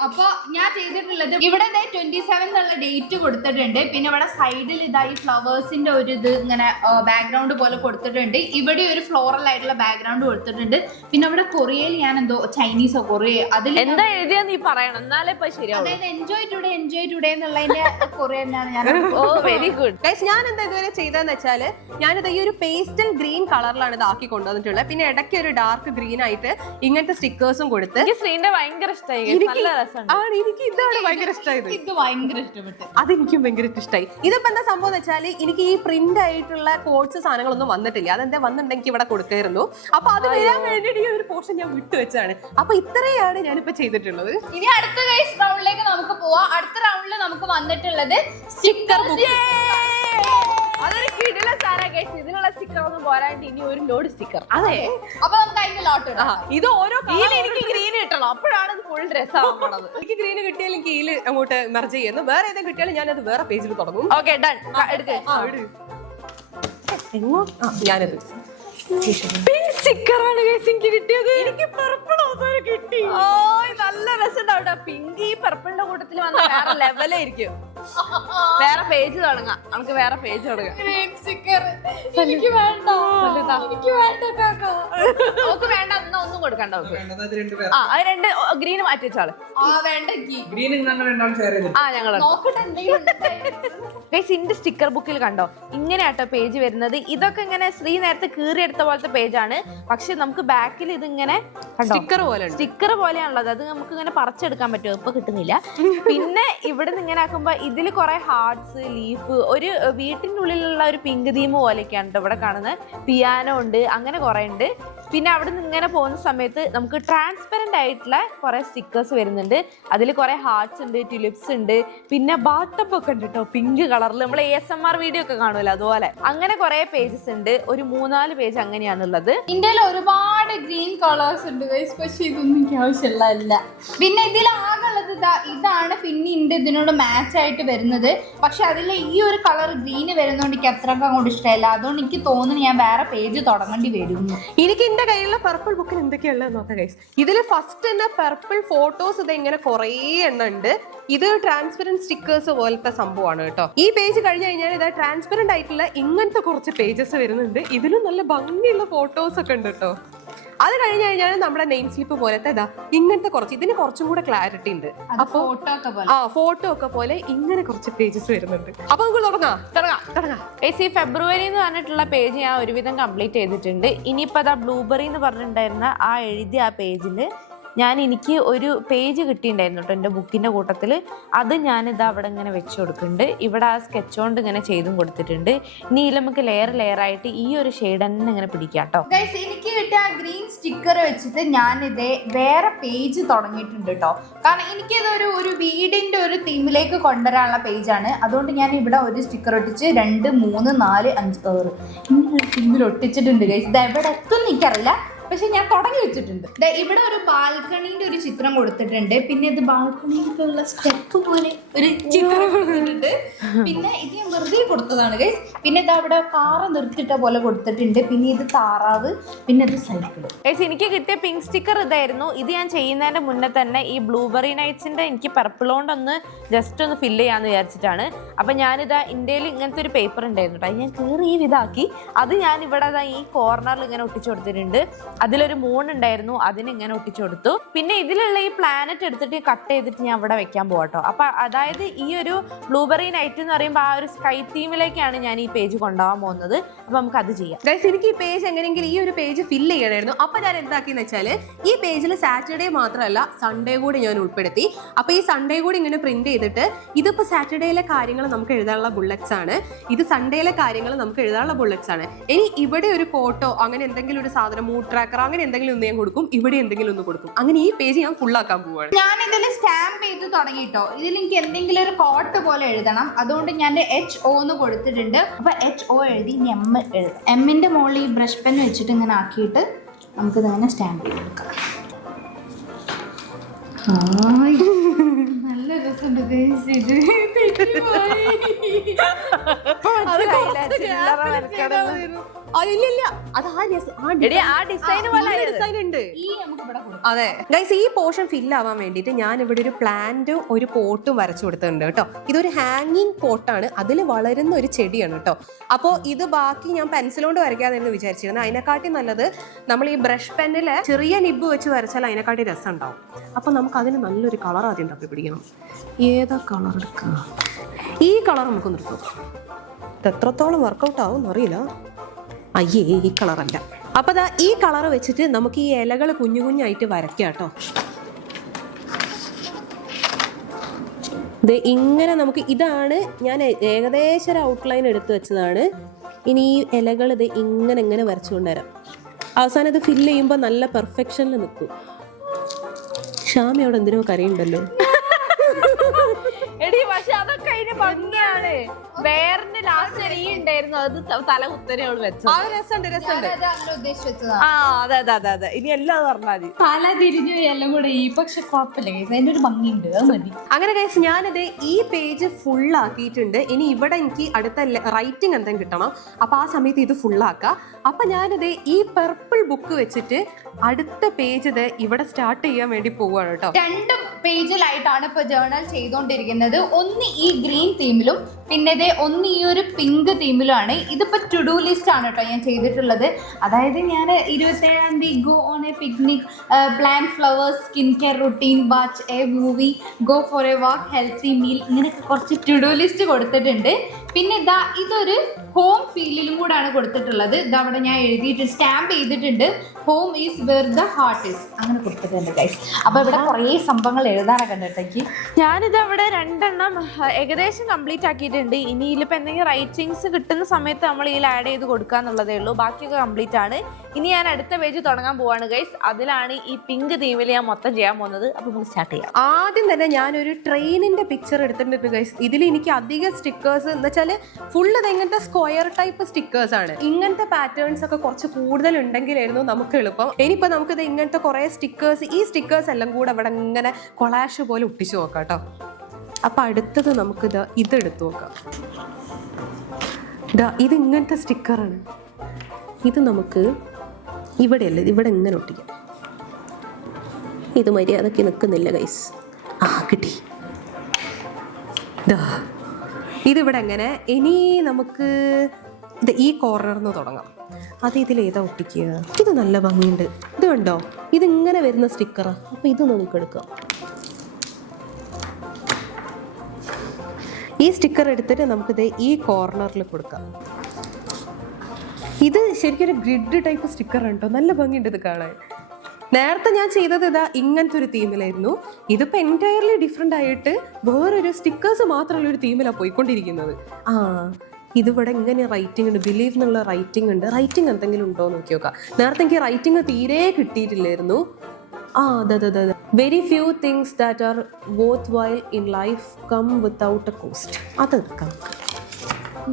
അപ്പൊ ഞാൻ ചെയ്തിട്ടുള്ളത് ഇവിടെ 27 എന്നുള്ള ഡേറ്റ് കൊടുത്തിട്ടുണ്ട്. പിന്നെ ഇവിടെ സൈഡിൽ ഇതായി ഫ്ലവേഴ്സിന്റെ ഒരു ഇത് ഇങ്ങനെ ബാക്ക്ഗ്രൗണ്ട് പോലെ കൊടുത്തിട്ടുണ്ട്. ഇവിടെ ഒരു ഫ്ലോറൽ ആയിട്ടുള്ള ബാക്ക്ഗ്രൗണ്ട് കൊടുത്തിട്ടുണ്ട്. പിന്നെ ഇവിടെ കൊറിയയിൽ ഞാൻ എന്തോ ചൈനീസോ കൊറിയ അതിൽ എന്താ എഴുതിയാ നീ പറയണം, എന്നാലേ ഇപ്പൊ ശരിയാവും. അതായത് എൻജോയ് ടുഡേ എന്നുള്ളതിന്റെ കൊറിയ തന്നെയാണ് ഞാൻ. ഓ വെരി ഗുഡ്. ഞാൻ എന്താ ഇതുവരെ ചെയ്തതെന്ന് വെച്ചാല് ഞാനിത് ഈ ഒരു പേസ്റ്റൽ ഗ്രീൻ കളറിലാണ് ഇത് ആക്കി കൊണ്ടുവന്നിട്ടുള്ളത്. പിന്നെ ഇടയ്ക്ക് ഒരു ഡാർക്ക് ഗ്രീൻ ആയിട്ട് ഇങ്ങനത്തെ സ്റ്റിക്കേഴ്സും കൊടുത്ത് എനിക്ക് ശ്രീന്റെ ഭയങ്കര ഇഷ്ടമായി. നല്ല രസമുണ്ട്. എനിക്ക് ഇതാണ് ഭയങ്കര ഇഷ്ടമായത്. ഇത് ഭയങ്കര ഇഷ്ടപ്പെട്ടു. അതെനിക്കും ഭയങ്കര ഇഷ്ടമായി. ഇതിപ്പോ എന്താ സംഭവം എന്ന് വെച്ചാൽ എനിക്ക് ഈ പ്രിന്റ് ആയിട്ടുള്ള കോഡ്സ് സാധനങ്ങളൊന്നും വന്നിട്ടില്ല. അതെന്താ വന്നിട്ടുണ്ടെങ്കിൽ ഇവിടെ കൊടുക്കായിരുന്നു. അപ്പൊ അത് വരാൻ വേണ്ടിയിട്ട് ഈ ഒരു പോർഷൻ ഞാൻ വിട്ടുവെച്ചാണ്. അപ്പൊ ഇത്രയാണ് ഞാനിപ്പോ ചെയ്തിട്ടുള്ളത്. ഇനി അടുത്ത റൗണ്ടിലേക്ക് നമുക്ക് പോവാം. അടുത്ത റൗണ്ടിൽ നമുക്ക് വന്നിട്ടുള്ളത് സ്റ്റിക്കർ ബുക്ക്. അതൊരു കിടില സാധനം ഗൈസ്. ഇതിനുള്ള സ്റ്റിക്കർ ഒന്നും പോരാണ്ട് ഇനി ഒരു ലോഡ് സ്റ്റിക്കർ. അതെ, അപ്പൊ നമുക്ക് അതിന്റെ ലോട്ട് ഇടാം. ഇത് ഓരോ എനിക്ക് ഗ്രീൻ കിട്ടണം, അപ്പോഴാണ് ഇത് ഫുൾ രസമാവുന്നത്. എനിക്ക് ഗ്രീൻ കിട്ടിയാലും കീല് അങ്ങോട്ട് മെർജ് ചെയ്യുന്നു. വേറെ ഏതെങ്കിലും കിട്ടിയാലും ഞാൻ അത് വേറെ പേജിൽ തുടങ്ങും. Okay done. എടുക്ക്. ഞാനത് പിങ്ക് സ്റ്റിക്കറാണ് ഗൈസ് എനിക്ക് കിട്ടിയത്. എനിക്ക് പർപ്പിൾ അവസാനം കിട്ടി. ഓ നല്ല രസമുണ്ടാവും. പിങ്ക് ഈ പർപ്പിളിന്റെ കൂട്ടത്തിൽ വന്ന വേറെ ലെവലായിരിക്കും. വേറെ പേജ് തുടങ്ങാം. നമുക്ക് വേറെ പേജ് തുടങ്ങാം. എനിക്ക് വേണ്ട, എനിക്ക് വേണ്ട. നമുക്ക് വേണ്ട, എന്നാ ഒന്നും കൊടുക്കണ്ട. ആ അത് രണ്ട് ഗ്രീൻ മാറ്റി വെച്ചാള്. ആ ഞങ്ങൾ ഗൈസ് ഇന്റെ സ്റ്റിക്കർ ബുക്കിൽ കണ്ടോ ഇങ്ങനെയാട്ടോ പേജ് വരുന്നത്. ഇതൊക്കെ ഇങ്ങനെ ശ്രീ നേരത്തെ കീറിയെടുത്ത പോലത്തെ പേജാണ്. പക്ഷെ നമുക്ക് ബാക്കിൽ ഇത് ഇങ്ങനെ സ്റ്റിക്കർ പോലെയാണുള്ളത്. അത് നമുക്ക് ഇങ്ങനെ പറിച്ചെടുക്കാൻ പറ്റുമോ? ഇപ്പൊ കിട്ടുന്നില്ല. പിന്നെ ഇവിടെ നിന്ന് ഇങ്ങനെ ആക്കുമ്പോ ഇതിൽ കുറെ ഹാർട്സ്, ലീഫ്, ഒരു വീട്ടിന്റെ ഉള്ളിലുള്ള ഒരു പിങ്ക് തീം പോലെയൊക്കെയാണ് കേട്ടോ ഇവിടെ കാണുന്നത്. പിയാനോ ഉണ്ട്, അങ്ങനെ കുറെ ഉണ്ട്. പിന്നെ അവിടെ നിന്ന് ഇങ്ങനെ പോകുന്ന സമയത്ത് നമുക്ക് ട്രാൻസ്പെറന്റ് ആയിട്ടുള്ള കുറെ സ്റ്റിക്കേഴ്സ് വരുന്നുണ്ട്. അതിൽ കുറെ ഹാർട്സ് ഉണ്ട്, ട്യൂലിപ്സ് ഉണ്ട്, പിന്നെ ബാട്ടപ്പ് ഒക്കെ ഉണ്ട് കേട്ടോ പിങ്ക് കളറിൽ. നമ്മൾ ASMR വീഡിയോ ഒക്കെ കാണുമല്ലോ അതുപോലെ. അങ്ങനെ കുറെ പേജസ് ഉണ്ട്. ഒരു 3-4 പേജ് അങ്ങനെയാണുള്ളത്. ഇന്ത്യയിൽ ഒരുപാട് ഗ്രീൻ കളേഴ്സ് ഉണ്ട്, പക്ഷെ ഇതൊന്നും എനിക്ക് ആവശ്യമുള്ളതല്ല. പിന്നെ ഇതിൽ ആകെയുള്ളത് ഇതാണ്. പിന്നെ ഉണ്ട് ഇതിനോട് മാച്ച് ആയിട്ട് വരുന്നത്. പക്ഷെ അതിൽ ഈ ഒരു കളർ ഗ്രീന് വരുന്നതുകൊണ്ട് എനിക്ക് അത്രയ്ക്ക് അങ്ങോട്ട് ഇഷ്ടമല്ല. അതുകൊണ്ട് എനിക്ക് തോന്നുന്നു ഞാൻ വേറെ പേജ് തുടങ്ങേണ്ടി വരും. എനിക്ക് എന്റെ കയ്യിലുള്ള പർപ്പിൾ ബുക്കിൽ എന്തൊക്കെയുള്ളത് നോക്കാം ഗൈസ്. ഇതിൽ ഫസ്റ്റ് തന്നെ പർപ്പിൾ ഫോട്ടോസ് ഇത് ഇങ്ങനെ കുറേ എണ്ണം ഉണ്ട്. ഇത് ട്രാൻസ്പെറന്റ് സ്റ്റിക്കേഴ്സ് പോലത്തെ സംഭവമാണ് കേട്ടോ. ഈ പേജ് കഴിഞ്ഞ് കഴിഞ്ഞാൽ ഇത് ട്രാൻസ്പെറന്റ് ആയിട്ടുള്ള ഇങ്ങനത്തെ കുറച്ച് പേജസ് വരുന്നുണ്ട്. ഇതിലും നല്ല ഭംഗിയുള്ള ഫോട്ടോസ് ഒക്കെ ഉണ്ട് കേട്ടോ. അത് കഴിഞ്ഞ് കഴിഞ്ഞാൽ നമ്മുടെ നെയിം സ്ലിപ്പ് പോലത്തെ ഇതാ ഇങ്ങനത്തെ കുറച്ച്, ഇതിന് കുറച്ചും കൂടെ ക്ലാരിറ്റി ഉണ്ട്. അപ്പൊ ഫോട്ടോ ഒക്കെ പോലെ ഇങ്ങനെ കുറച്ച് പേജസ് വരുന്നുണ്ട്. അപ്പൊ നമുക്ക് തുടങ്ങാം. ഈ ഫെബ്രുവരി എന്ന് പറഞ്ഞിട്ടുള്ള പേജ് ഞാൻ ഒരുവിധം കംപ്ലീറ്റ് ചെയ്തിട്ടുണ്ട്. ഇനിയിപ്പോ അതാ ബ്ലൂബെറി എന്ന് പറഞ്ഞിട്ടുണ്ടായിരുന്ന ആ എഴുതിയ ആ പേജില് എനിക്ക് ഒരു പേജ് കിട്ടിയിട്ടുണ്ടായിരുന്നു കേട്ടോ എൻ്റെ ബുക്കിൻ്റെ കൂട്ടത്തിൽ. അത് ഞാനിതാ അവിടെ ഇങ്ങനെ വെച്ച് കൊടുക്കുന്നുണ്ട്. ഇവിടെ ആ സ്കെച്ച് കൊണ്ട് ഇങ്ങനെ ചെയ്തും കൊടുത്തിട്ടുണ്ട്. ഇനി ഇതിൽ നമുക്ക് ലെയർ ആയിട്ട് ഈ ഒരു ഷെയ്ഡ് തന്നെ ഇങ്ങനെ പിടിക്കാം കേട്ടോ. എനിക്ക് കിട്ടിയ ആ ഗ്രീൻ സ്റ്റിക്കർ വെച്ചിട്ട് ഞാനിതേ വേറെ പേജ് തുടങ്ങിയിട്ടുണ്ട് കേട്ടോ. കാരണം എനിക്കിതൊരു വീടിൻ്റെ ഒരു തീമിലേക്ക് കൊണ്ടുവരാനുള്ള പേജാണ്. അതുകൊണ്ട് ഞാൻ ഇവിടെ ഒരു സ്റ്റിക്കർ ഒട്ടിച്ച് 2, 3, 4, 5, 6 ഇങ്ങനെ തീമിൽ ഒട്ടിച്ചിട്ടുണ്ട് ഗൈസ്. ഇത് എവിടെ എത്തുമെന്ന് എനിക്കറിയില്ല, പക്ഷെ ഞാൻ തുടങ്ങി വെച്ചിട്ടുണ്ട്. ഇവിടെ ഒരു ബാൽക്കണീന്റെ ഒരു ചിത്രം കൊടുത്തിട്ടുണ്ട്. പിന്നെ ഇത് ബാൽക്കണിക്കുള്ള സ്റ്റെപ്പ് പോലെ ഒരു ചിത്രം കൊടുത്തിട്ടുണ്ട്. പിന്നെ ഇത് ഞാൻ വെറുതെ കൊടുത്തതാണ് ഗൈസ്. പിന്നെ ഇത് അവിടെ കാറ് നിർത്തിയിട്ട പോലെ കൊടുത്തിട്ടുണ്ട്. പിന്നെ ഇത് താറാവ്, പിന്നെ ഇത് സൈക്കിൾ. ഗൈസ് എനിക്ക് കിട്ടിയ പിങ്ക് സ്റ്റിക്കർ ഇതായിരുന്നു. ഇത് ഞാൻ ചെയ്യുന്നതിന്റെ മുന്നേ തന്നെ ഈ ബ്ലൂബെറി നൈറ്റ്സിന്റെ എനിക്ക് പർപ്പിൾ കൊണ്ടൊന്ന് ജസ്റ്റ് ഒന്ന് ഫില്ല് ചെയ്യാന്ന് വിചാരിച്ചിട്ടാണ്. അപ്പൊ ഞാനിതാ ഇന്ത്യയിൽ ഇങ്ങനത്തെ ഒരു പേപ്പർ ഉണ്ടായിരുന്നു കേട്ടോ. ഞാൻ കീറി ഇതാക്കി അത് ഞാൻ ഇവിടെ ഈ കോർണറിൽ ഇങ്ങനെ ഒട്ടിച്ചു കൊടുത്തിട്ടുണ്ട്. അതിലൊരു മൂൺ ഉണ്ടായിരുന്നു, അതിന് ഇങ്ങനെ ഒട്ടിച്ചു കൊടുത്തു. പിന്നെ ഇതിലുള്ള ഈ പ്ലാനറ്റ് എടുത്തിട്ട് കട്ട് ചെയ്തിട്ട് ഞാൻ ഇവിടെ വെക്കാൻ പോകട്ടോ. അപ്പൊ അതായത് ഈ ഒരു ബ്ലൂബെറി നൈറ്റ് എന്ന് പറയുമ്പോൾ ആ ഒരു സ്കൈ തീമിലേക്കാണ് ഞാൻ ഈ പേജ് കൊണ്ടുപോകാൻ പോകുന്നത്. അപ്പൊ നമുക്ക് അത് ചെയ്യാം. എനിക്ക് ഈ പേജ് എങ്ങനെയെങ്കിലും ഈ ഒരു പേജ് ഫില്ല് ചെയ്യണമായിരുന്നു. അപ്പൊ ഞാൻ എന്താക്കിയെന്ന് വെച്ചാൽ ഈ പേജിൽ സാറ്റർഡേ മാത്രമല്ല സൺഡേ കൂടി ഞാൻ ഉൾപ്പെടുത്തി. അപ്പൊ ഈ സൺഡേ കൂടി ഇങ്ങനെ പ്രിന്റ് ചെയ്തിട്ട് ഇതിപ്പോ സാറ്റർഡേയിലെ കാര്യങ്ങൾ നമുക്ക് എഴുതാനുള്ള ബുള്ളറ്റ്സ് ആണ്, ഇത് സൺഡേയിലെ കാര്യങ്ങൾ നമുക്ക് എഴുതാനുള്ള ബുള്ളറ്റ്സ് ആണ്. ഇനി ഇവിടെ ഒരു കോട്ടോ അങ്ങനെ എന്തെങ്കിലും ഒരു സാധനം മൂഡ് ട്രാക്കർ അങ്ങനെ എന്തെങ്കിലും ഒന്ന് ഞാൻ കൊടുക്കും, ഇവിടെ എന്തെങ്കിലും ഒന്ന് കൊടുക്കും. അങ്ങനെ ഈ പേജ് ഞാൻ ഫുൾ ആക്കാൻ പോവാണ്. ഞാൻ ഇതിൽ സ്റ്റാമ്പ് ചെയ്ത് തുടങ്ങിട്ടോ. ഇതിൽ എനിക്ക് എന്തെങ്കിലും ഒരു കോട്ട് പോലെ എഴുതണം. അതുകൊണ്ട് ഞാൻ HO എന്ന് കൊടുത്തിട്ടുണ്ട്. അപ്പൊ HO എഴുതി ഇനി M എഴുതാം. എമ്മിന്റെ മുകളിൽ ഈ ബ്രഷ് പെൻ വെച്ചിട്ട് ഇങ്ങനെ ആക്കിയിട്ട് നമുക്ക് ഇതങ്ങനെ സ്റ്റാമ്പ് ചെയ്ത് കൊടുക്കാം. നല്ല രസമുണ്ട്. ഇല്ല അത് ആ ഡിസൈൻ പോലെ ഡിസൈൻ ഉണ്ട്. ഈ നമുക്ക് ഇവിടെ കൊടുക്കാം. അതെ ഗൈസ്, ഈ പോർഷൻ ഫില്ല് ആവാൻ വേണ്ടിയിട്ട് ഞാൻ ഇവിടെ ഒരു പ്ലാന്റും ഒരു പോട്ടും വരച്ചു കൊടുത്തിട്ടുണ്ട് കേട്ടോ. ഇതൊരു ഹാങ്ങിങ് പോട്ടാണ്, അതിൽ വളരുന്ന ഒരു ചെടിയാണ് കേട്ടോ. അപ്പോൾ ഇത് ബാക്കി ഞാൻ പെൻസിൽ കൊണ്ട് വരയ്ക്കാതെന്ന് വിചാരിച്ചിരുന്നത്. അതിനെക്കാട്ടി നല്ലത് നമ്മൾ ഈ ബ്രഷ് പെന്നില് ചെറിയ നിബ് വെച്ച് വരച്ചാൽ അതിനെക്കാട്ടി രസം ഉണ്ടാവും. അപ്പൊ നമുക്ക് അതിന് നല്ലൊരു കളർ ആദ്യം തപ്പി പിടിക്കണം. ഏതാ കളർ എടുക്കുക? ഈ കളർ നമുക്ക് നിർത്തും. ഇത് എത്രത്തോളം വർക്കൗട്ട് ആവും എന്നറിയില്ല. അയ്യേ, ഈ കളറല്ല. അപ്പൊ ദാ ഈ കളർ വെച്ചിട്ട് നമുക്ക് ഈ ഇലകൾ കുഞ്ഞു കുഞ്ഞായിട്ട് വരയ്ക്കാം കേട്ടോ. ഇത് ഇങ്ങനെ നമുക്ക്, ഇതാണ് ഞാൻ ഏകദേശം ഒരു ഔട്ട്ലൈൻ എടുത്ത് വെച്ചതാണ്. ഇനി ഈ ഇലകൾ ഇത് ഇങ്ങനെ വരച്ചുകൊണ്ട് വരാം. അവസാനം ഇത് ഫില്ല് ചെയ്യുമ്പോൾ നല്ല പെർഫെക്ഷനിൽ നിൽക്കും. ഷാമി അവിടെ എന്തിനോ കരയുണ്ടല്ലോ. എടി പക്ഷെ അതൊക്കെ അതിന് ഭംഗിയാണ്. വേറെ ലാസ്റ്റ് ഈ ഉണ്ടായിരുന്നു, അത് തല കുത്തനെയോട് വെച്ചത്. ഞാനത് അങ്ങനെ ഉദ്ദേശിച്ച് വെച്ചതാണ്. അതെ ഇനി എല്ലാം പറഞ്ഞാൽ മതി. തല തിരിഞ്ഞു എല്ലാം കൂടെ ഈ, പക്ഷെ കുഴപ്പമില്ല guys, അതിന്റെ ഒരു ഭംഗിയുണ്ട്, അത് മതി. അങ്ങനെ ഗൈസ്, ഞാനത് ഈ പേജ് ഫുൾ ആക്കിയിട്ടുണ്ട്. ഇനി ഇവിടെ എനിക്ക് അടുത്ത റൈറ്റിംഗ് എന്തെങ്കിലും കിട്ടണം. അപ്പൊ ആ സമയത്ത് ഇത് ഫുള്ളാക്കാം. അപ്പൊ ഞാനിത് ഈ പെർപ്പിൾ ബുക്ക് വെച്ചിട്ട് അടുത്ത പേജ് ഇത് ഇവിടെ സ്റ്റാർട്ട് ചെയ്യാൻ വേണ്ടി പോവാണ് കേട്ടോ. 2 പേജിലായിട്ടാണ് ഇപ്പൊ ജേർണൽ ചെയ്തുകൊണ്ടിരിക്കുന്നത്. ഒന്ന് ഈ ഗ്രീൻ തീമിലും പിന്നെ ഒന്ന് ഈ ഒരു പിങ്ക് തീമിലുമാണ്. ഇതിപ്പോ ടു ഡു ലിസ്റ്റ് ആണ് കേട്ടോ ഞാൻ ചെയ്തിട്ടുള്ളത്. അതായത് ഞാൻ 27-ാം തീയതി go on A picnic, plan flowers, skin care routine, watch A movie, go for a walk, healthy meal, ഇങ്ങനെയൊക്കെ കുറച്ച് ടു ഡു ലിസ്റ്റ് കൊടുത്തിട്ടുണ്ട്. പിന്നെ ഇതാ ഇതൊരു ഹോം ഫീലിലും കൂടാണ് കൊടുത്തിട്ടുള്ളത്. ഇതാ അവിടെ ഞാൻ എഴുതിയിട്ട് സ്റ്റാമ്പ് ചെയ്തിട്ടുണ്ട്, home is where the heart is, അങ്ങനെ കൊടുത്തിട്ടുണ്ട് ഗൈസ്. അപ്പൊ ഇവിടെ കുറേ സംഭവങ്ങൾ എഴുതാനൊക്കെ ഉണ്ട് കേട്ടേക്ക്. ഞാനിത് അവിടെ 2 ഏകദേശം കംപ്ലീറ്റ് ആക്കിയിട്ടുണ്ട്. ഇനി ഇതിലിപ്പോൾ എന്തെങ്കിലും റൈറ്റിങ്സ് കിട്ടുന്ന സമയത്ത് നമ്മൾ ഇതിൽ ആഡ് ചെയ്ത് കൊടുക്കുക എന്നുള്ളതേ ഉള്ളൂ. ബാക്കിയൊക്കെ കംപ്ലീറ്റ് ആണ്. ഇനി ഞാൻ അടുത്ത പേജ് തുടങ്ങാൻ പോവാണ് ഗൈസ്. അതിലാണ് ഈ പിങ്ക് തീമിൽ ഞാൻ മൊത്തം ചെയ്യാൻ പോകുന്നത്. അപ്പൊ നമുക്ക് സ്റ്റാർട്ട് ചെയ്യാം. ആദ്യം തന്നെ ഞാനൊരു ട്രെയിനിന്റെ പിക്ചർ എടുത്തിട്ടുണ്ട് ഗൈസ്. ഇതിൽ എനിക്ക് അധികം സ്റ്റിക്കേഴ്സ് എന്ന് വെച്ചാൽ ഫുള്ള് ഇങ്ങനത്തെ സ്ക്വയർ ടൈപ്പ് സ്റ്റിക്കേഴ്സ് ആണ്. ഇങ്ങനത്തെ പാറ്റേൺസ് ഒക്കെ കുറച്ച് കൂടുതൽ ഉണ്ടെങ്കിലായിരുന്നു നമുക്ക് എളുപ്പം. ഇനിയിപ്പോ നമുക്കിത് ഇങ്ങനത്തെ കുറെ സ്റ്റിക്കേഴ്സ്, ഈ സ്റ്റിക്കേഴ്സ് എല്ലാം കൂടെ ഇവിടെ ഇങ്ങനെ കൊളാഷ് പോലെ ഒട്ടിച്ചു നോക്കാം കേട്ടോ. അപ്പൊ അടുത്തത് നമുക്കിത് ഇതെടുത്ത് നോക്കാം. ഇത് ഇങ്ങനത്തെ സ്റ്റിക്കറാണ്. ഇത് നമുക്ക് ഇവിടെയല്ല, ഇവിടെ ഇങ്ങനെ ഒട്ടിക്കാം. ഇത് മര്യാദക്ക് നിൽക്കുന്നില്ല ഗൈസ്. കിട്ടി. ഇതിവിടെ എങ്ങനെ. ഇനി നമുക്ക് ഇത് ഈ കോർണറിൽ നിന്ന് തുടങ്ങാം. അത് ഇതിലേതാ ഒട്ടിക്കുക? ഇത് നല്ല ഭംഗിയുണ്ട്. ഇത് കണ്ടോ, ഇതിങ്ങനെ വരുന്ന സ്റ്റിക്കറാണ്. അപ്പം ഇത് നമുക്ക് എടുക്കാം. ഈ സ്റ്റിക്കർ എടുത്തിട്ട് നമുക്കിത് ഈ കോർണറിൽ കൊടുക്കാം. ഇത് ശരിക്കും ഒരു ഗ്രിഡ് ടൈപ്പ് സ്റ്റിക്കറാണ് കേട്ടോ. നല്ല ഭംഗിയുണ്ട് ഇത് കാണാൻ. നേരത്തെ ഞാൻ ചെയ്തത് ഇതാ ഇങ്ങനത്തെ ഒരു തീമിലായിരുന്നു. ഇതിപ്പോൾ എൻറ്റയർലി ഡിഫറെൻ്റ് ആയിട്ട് വേറൊരു സ്റ്റിക്കേഴ്സ് മാത്രമുള്ള ഒരു തീമിലാണ് പോയിക്കൊണ്ടിരിക്കുന്നത്. ഇതിവിടെ ഇങ്ങനെ റൈറ്റിംഗ് ഉണ്ട്, ബിലീവ് എന്നുള്ള റൈറ്റിംഗ് ഉണ്ട്. റൈറ്റിംഗ് എന്തെങ്കിലും ഉണ്ടോ എന്ന് നോക്കി നോക്കാം. നേരത്തെ എനിക്ക് റൈറ്റിംഗ് തീരെ കിട്ടിയിട്ടില്ലായിരുന്നു. Very few things that are worth while in life come without a cost. അതെടുക്കാം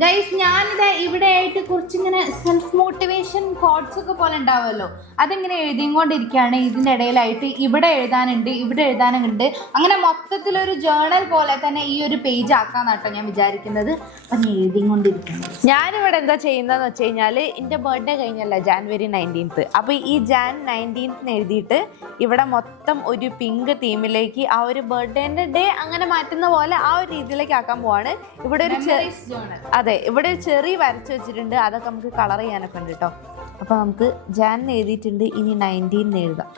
ഗൈസ്. ഞാനിത് ഇവിടെ ആയിട്ട് കുറച്ചിങ്ങനെ സെൽഫ് മോട്ടിവേഷൻ കോട്ട്സ് ഒക്കെ പോലെ ഉണ്ടാവുമല്ലോ, അതിങ്ങനെ എഴുതിക്കൊണ്ടിരിക്കുകയാണ്. ഇതിൻ്റെ ഇടയിലായിട്ട് ഇവിടെ എഴുതാനുണ്ട്, ഇവിടെ എഴുതാനുണ്ട്. അങ്ങനെ മൊത്തത്തിലൊരു ജേർണൽ പോലെ തന്നെ ഈ ഒരു പേജ് ആക്കാന്നാട്ടോ ഞാൻ വിചാരിക്കുന്നത്. അപ്പം ഞാൻ എഴുതിക്കൊണ്ടിരിക്കുന്നത്. ഞാനിവിടെ എന്താ ചെയ്യുന്നതെന്ന് വെച്ച് കഴിഞ്ഞാൽ, എൻ്റെ ബർത്ത്ഡേ കഴിഞ്ഞല്ല ജാനുവരി 19th. അപ്പോൾ ഈ ജാൻ 19th എഴുതിയിട്ട് ഇവിടെ മൊത്തം ഒരു പിങ്ക് തീമിലേക്ക് ആ ഒരു ബർത്ത്ഡേൻ്റെ ഡേ അങ്ങനെ മാറ്റുന്ന പോലെ ആ ഒരു രീതിയിലേക്ക് ആക്കാൻ പോവാണ്. ഇവിടെ ഒരു അതെ, ഇവിടെ ഒരു ചെറിയ വരച്ച് വെച്ചിട്ടുണ്ട്. അതൊക്കെ നമുക്ക് കളർ ചെയ്യാനൊക്കെ ഉണ്ട് കേട്ടോ. അപ്പോൾ നമുക്ക് ജാൻ എഴുതിയിട്ടുണ്ട്, ഇനി 19 എഴുതാം.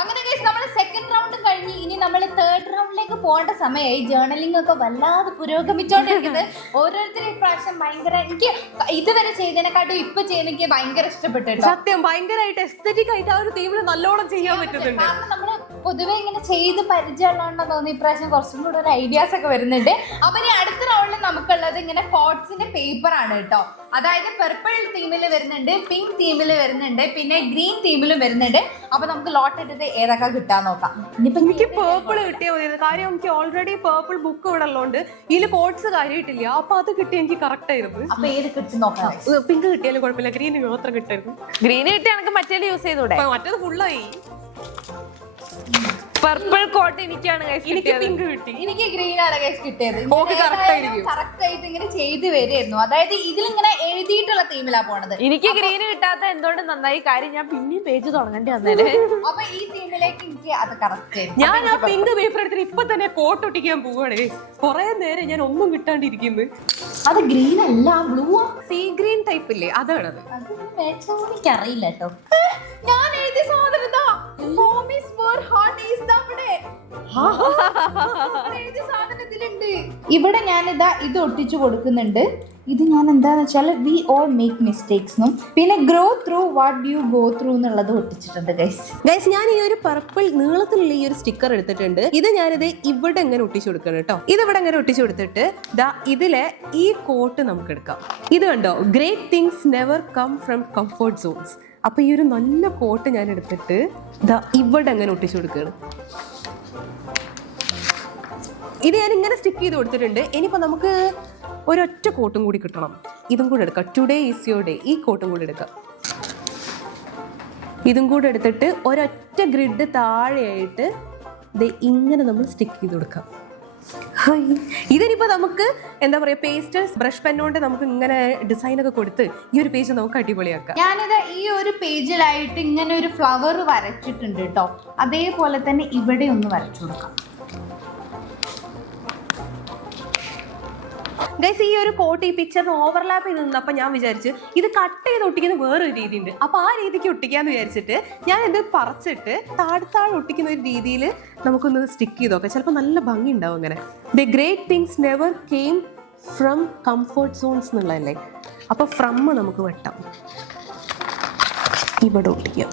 അങ്ങനെ നമ്മൾ സെക്കൻഡ് റൗണ്ട് കഴിഞ്ഞ് ഇനി നമ്മൾ തേർഡ് റൗണ്ടിലേക്ക് പോകേണ്ട സമയമായി. ജേർണലിംഗ് ഒക്കെ വല്ലാതെ പുരോഗമിച്ചോണ്ടിരിക്കുന്നത്. ഓരോരുത്തരും ഇപ്രാവശ്യം ഭയങ്കര, എനിക്ക് ഇതുവരെ ചെയ്തതിനെക്കാട്ടും ഇപ്പൊ ചെയ്യുന്ന എനിക്ക് ഭയങ്കര ഇഷ്ടപ്പെട്ടു. സത്യം, ഭയങ്കരമായിട്ട് എസ്തെറ്റിക് ആയിട്ട് ആ ഒരു തീമിൽ നല്ലോണം ചെയ്യാൻ പറ്റുന്നുണ്ട്. കാരണം നമ്മള് പൊതുവെ ഇങ്ങനെ ചെയ്ത് പരിചയമുള്ളതുകൊണ്ടോ തോന്നി ഇപ്രാവശ്യം കുറച്ചും കൂടെ ഒരു ഐഡിയാസ് ഒക്കെ വരുന്നുണ്ട്. അപ്പൊ ഇനി അടുത്ത റൗണ്ടിൽ നമുക്കുള്ളത് ഇങ്ങനെ കോട്ട്സിന്റെ പേപ്പർ ആണ് കേട്ടോ. അതായത് പെർപ്പിൾ തീമിൽ വരുന്നുണ്ട്, പിങ്ക് തീമിൽ വരുന്നുണ്ട്, പിന്നെ ഗ്രീൻ തീമിലും വരുന്നുണ്ട്. അപ്പൊ നമുക്ക് ലോട്ട് ഇട്ടിട്ട് ഏതൊക്കെ കിട്ടാൻ നോക്കാം. എനിക്ക് പേർപ്പിൾ കിട്ടിയാൽ മതി. കാര്യം എനിക്ക് ഓൾറെഡി പേർപ്പിൾ ബുക്ക് ഇവിടെ ഉള്ളതുകൊണ്ട് ഇതിൽ കോട്ട്സ് കാര്യമായിട്ടില്ല. അപ്പൊ അത് കിട്ടിയ എനിക്ക് കറക്റ്റ് ആയിരുന്നു. അപ്പൊ ഏത് കിട്ടി നോക്കാം. പിങ്ക് കിട്ടിയാലും കുഴപ്പമില്ല, ഗ്രീൻ മാത്രം കിട്ടായിരുന്നു. ഗ്രീൻ കിട്ടിയ എനിക്ക് മറ്റേ യൂസ് ചെയ്തൂടെ? മറ്റേത് ഫുള്ളായി. പർപ്പിൾ കോട്ട് എനിക്കാണ് guys എനിക്ക് കിട്ടിയത്. പിങ്ക് കിട്ടി. എനിക്ക് ഗ്രീൻ ആണ് ഗൈസ് കിട്ടിയത്. ഓക്ക് correct ആയിരിക്കും. കറക്റ്റ് ആയിട്ട് ഇങ്ങനെ ചെയ്ത് വരുമായിരുന്നു. അതായത് ഇതിലിങ്ങനെ എഴുതിയിട്ടുള്ള തീമിലാ പോണത്. എനിക്ക് ഗ്രീൻ കിട്ടാത്ത എന്തുകൊണ്ട് നന്നായി കാര്യം ഞാൻ പിന്നെയും പേജ് തുടങ്ങേണ്ടി വന്നേനെ. അപ്പൊ ഈ തീമിലേക്ക് എനിക്ക് അത് കറക്റ്റ് ആയിരുന്നു. ഞാൻ ആ പിങ്ക് പേപ്പർ എടുത്തിട്ട് ഇപ്പൊ തന്നെ കോട്ട് ഒട്ടിക്കാൻ പോവാണ്. കൊറേ നേരം ഞാൻ ഒന്നും കിട്ടാണ്ടിരിക്കുന്നു. അത് ഗ്രീൻ അല്ല, ബ്ലൂ ആ. സീ ഗ്രീൻ ടൈപ്പ് ഇല്ലേ, അതാണത്. അത് എനിക്ക് അറിയില്ല കേട്ടോ. ഞാൻ എഴുതിയ സാധനം ഇതാ. Home is where heart is നമ്മുടെ. അവിടെ എഴുതിയ സാധനം ഇതിലുണ്ട്. ഇവിടെ ഞാനിതാ ഇത് ഒട്ടിച്ചു കൊടുക്കുന്നുണ്ട്. ഇത് ഞാൻ എന്താന്ന് വെച്ചാൽ വി ഓൾ മേക്ക് മിസ്റ്റേക്സ് പിന്നെ grow through what you go through എന്നുള്ളത് ഒട്ടിച്ചിട്ടുണ്ട് ഗൈസ്. ഞാൻ ഈ ഒരു പർപ്പിൾ നീളത്തിലുള്ള ഈ ഒരു സ്റ്റിക്കർ എടുത്തിട്ടുണ്ട്. ഇത് ഞാനിത് ഇവിടെ എങ്ങനെ ഒട്ടിച്ചു കൊടുക്കണം കേട്ടോ. ഇത് ഇവിടെ എങ്ങനെ ഒട്ടിച്ചു കൊടുത്തിട്ട് ദാ ഇതിലെ ഈ കോട്ട് നമുക്ക് എടുക്കാം. ഇത് കണ്ടോ, great things never come from comfort zones. അപ്പൊ ഈ ഒരു നല്ല കോട്ട് ഞാൻ എടുത്തിട്ട് ദാ ഇവിടെ എങ്ങനെ ഒട്ടിച്ചു കൊടുക്കുകയാണ്. ഇത് ഞാൻ ഇങ്ങനെ സ്റ്റിക്ക് ചെയ്ത് കൊടുത്തിട്ടുണ്ട്. ഇനിയിപ്പോ നമുക്ക് ഒരൊറ്റ കോട്ടും കൂടി കിട്ടണം. ഇതും കൂടെ എടുക്കാം. Today is your day. ഈ കോട്ടും കൂടി എടുക്കാം. ഇതും കൂടെ എടുത്തിട്ട് ഒരൊറ്റ ഗ്രിഡ് താഴെയായിട്ട് ഇങ്ങനെ നമ്മൾ സ്റ്റിക്ക് ചെയ്ത് കൊടുക്കാം. ഇതിനിപ്പോ നമുക്ക് എന്താ പറയാ, പേസ്റ്റൽസ് ബ്രഷ് പെന്നോണ്ട് നമുക്ക് ഇങ്ങനെ ഡിസൈൻ ഒക്കെ കൊടുത്ത് ഈ ഒരു പേജ് നമുക്ക് അടിപൊളിയാക്കാം. ഞാനിത് ഈ ഒരു പേജിലായിട്ട് ഇങ്ങനെ ഒരു ഫ്ലവർ വരച്ചിട്ടുണ്ട് കേട്ടോ. അതേപോലെ തന്നെ ഇവിടെ ഒന്ന് വരച്ചു കൊടുക്കാം. ഗൈസ്, ഈ ഒരു കോട്ട് ഈ പിക്ചറിന് ഓവർലാപ്പ് ചെയ്ത് നിന്നപ്പോൾ ഞാൻ വിചാരിച്ചു ഇത് കട്ട് ചെയ്ത് ഒട്ടിക്കുന്ന വേറൊരു രീതി ഉണ്ട്. അപ്പോൾ ആ രീതിക്ക് ഒട്ടിക്കാന്ന് വിചാരിച്ചിട്ട് ഞാൻ ഇത് പറിച്ചിട്ട് താഴെ ഒട്ടിക്കുന്ന ഒരു രീതിയിൽ നമുക്കൊന്ന് സ്റ്റിക്ക് ചെയ്ത് നോക്കാം. ചിലപ്പോൾ നല്ല ഭംഗി ഉണ്ടാവും അങ്ങനെ. The great things never came from comfort zones എന്നുള്ളതല്ലേ. അപ്പോൾ ഫ്രം നമുക്ക് വെട്ടാം, ഇവിടെ ഒട്ടിക്കാം.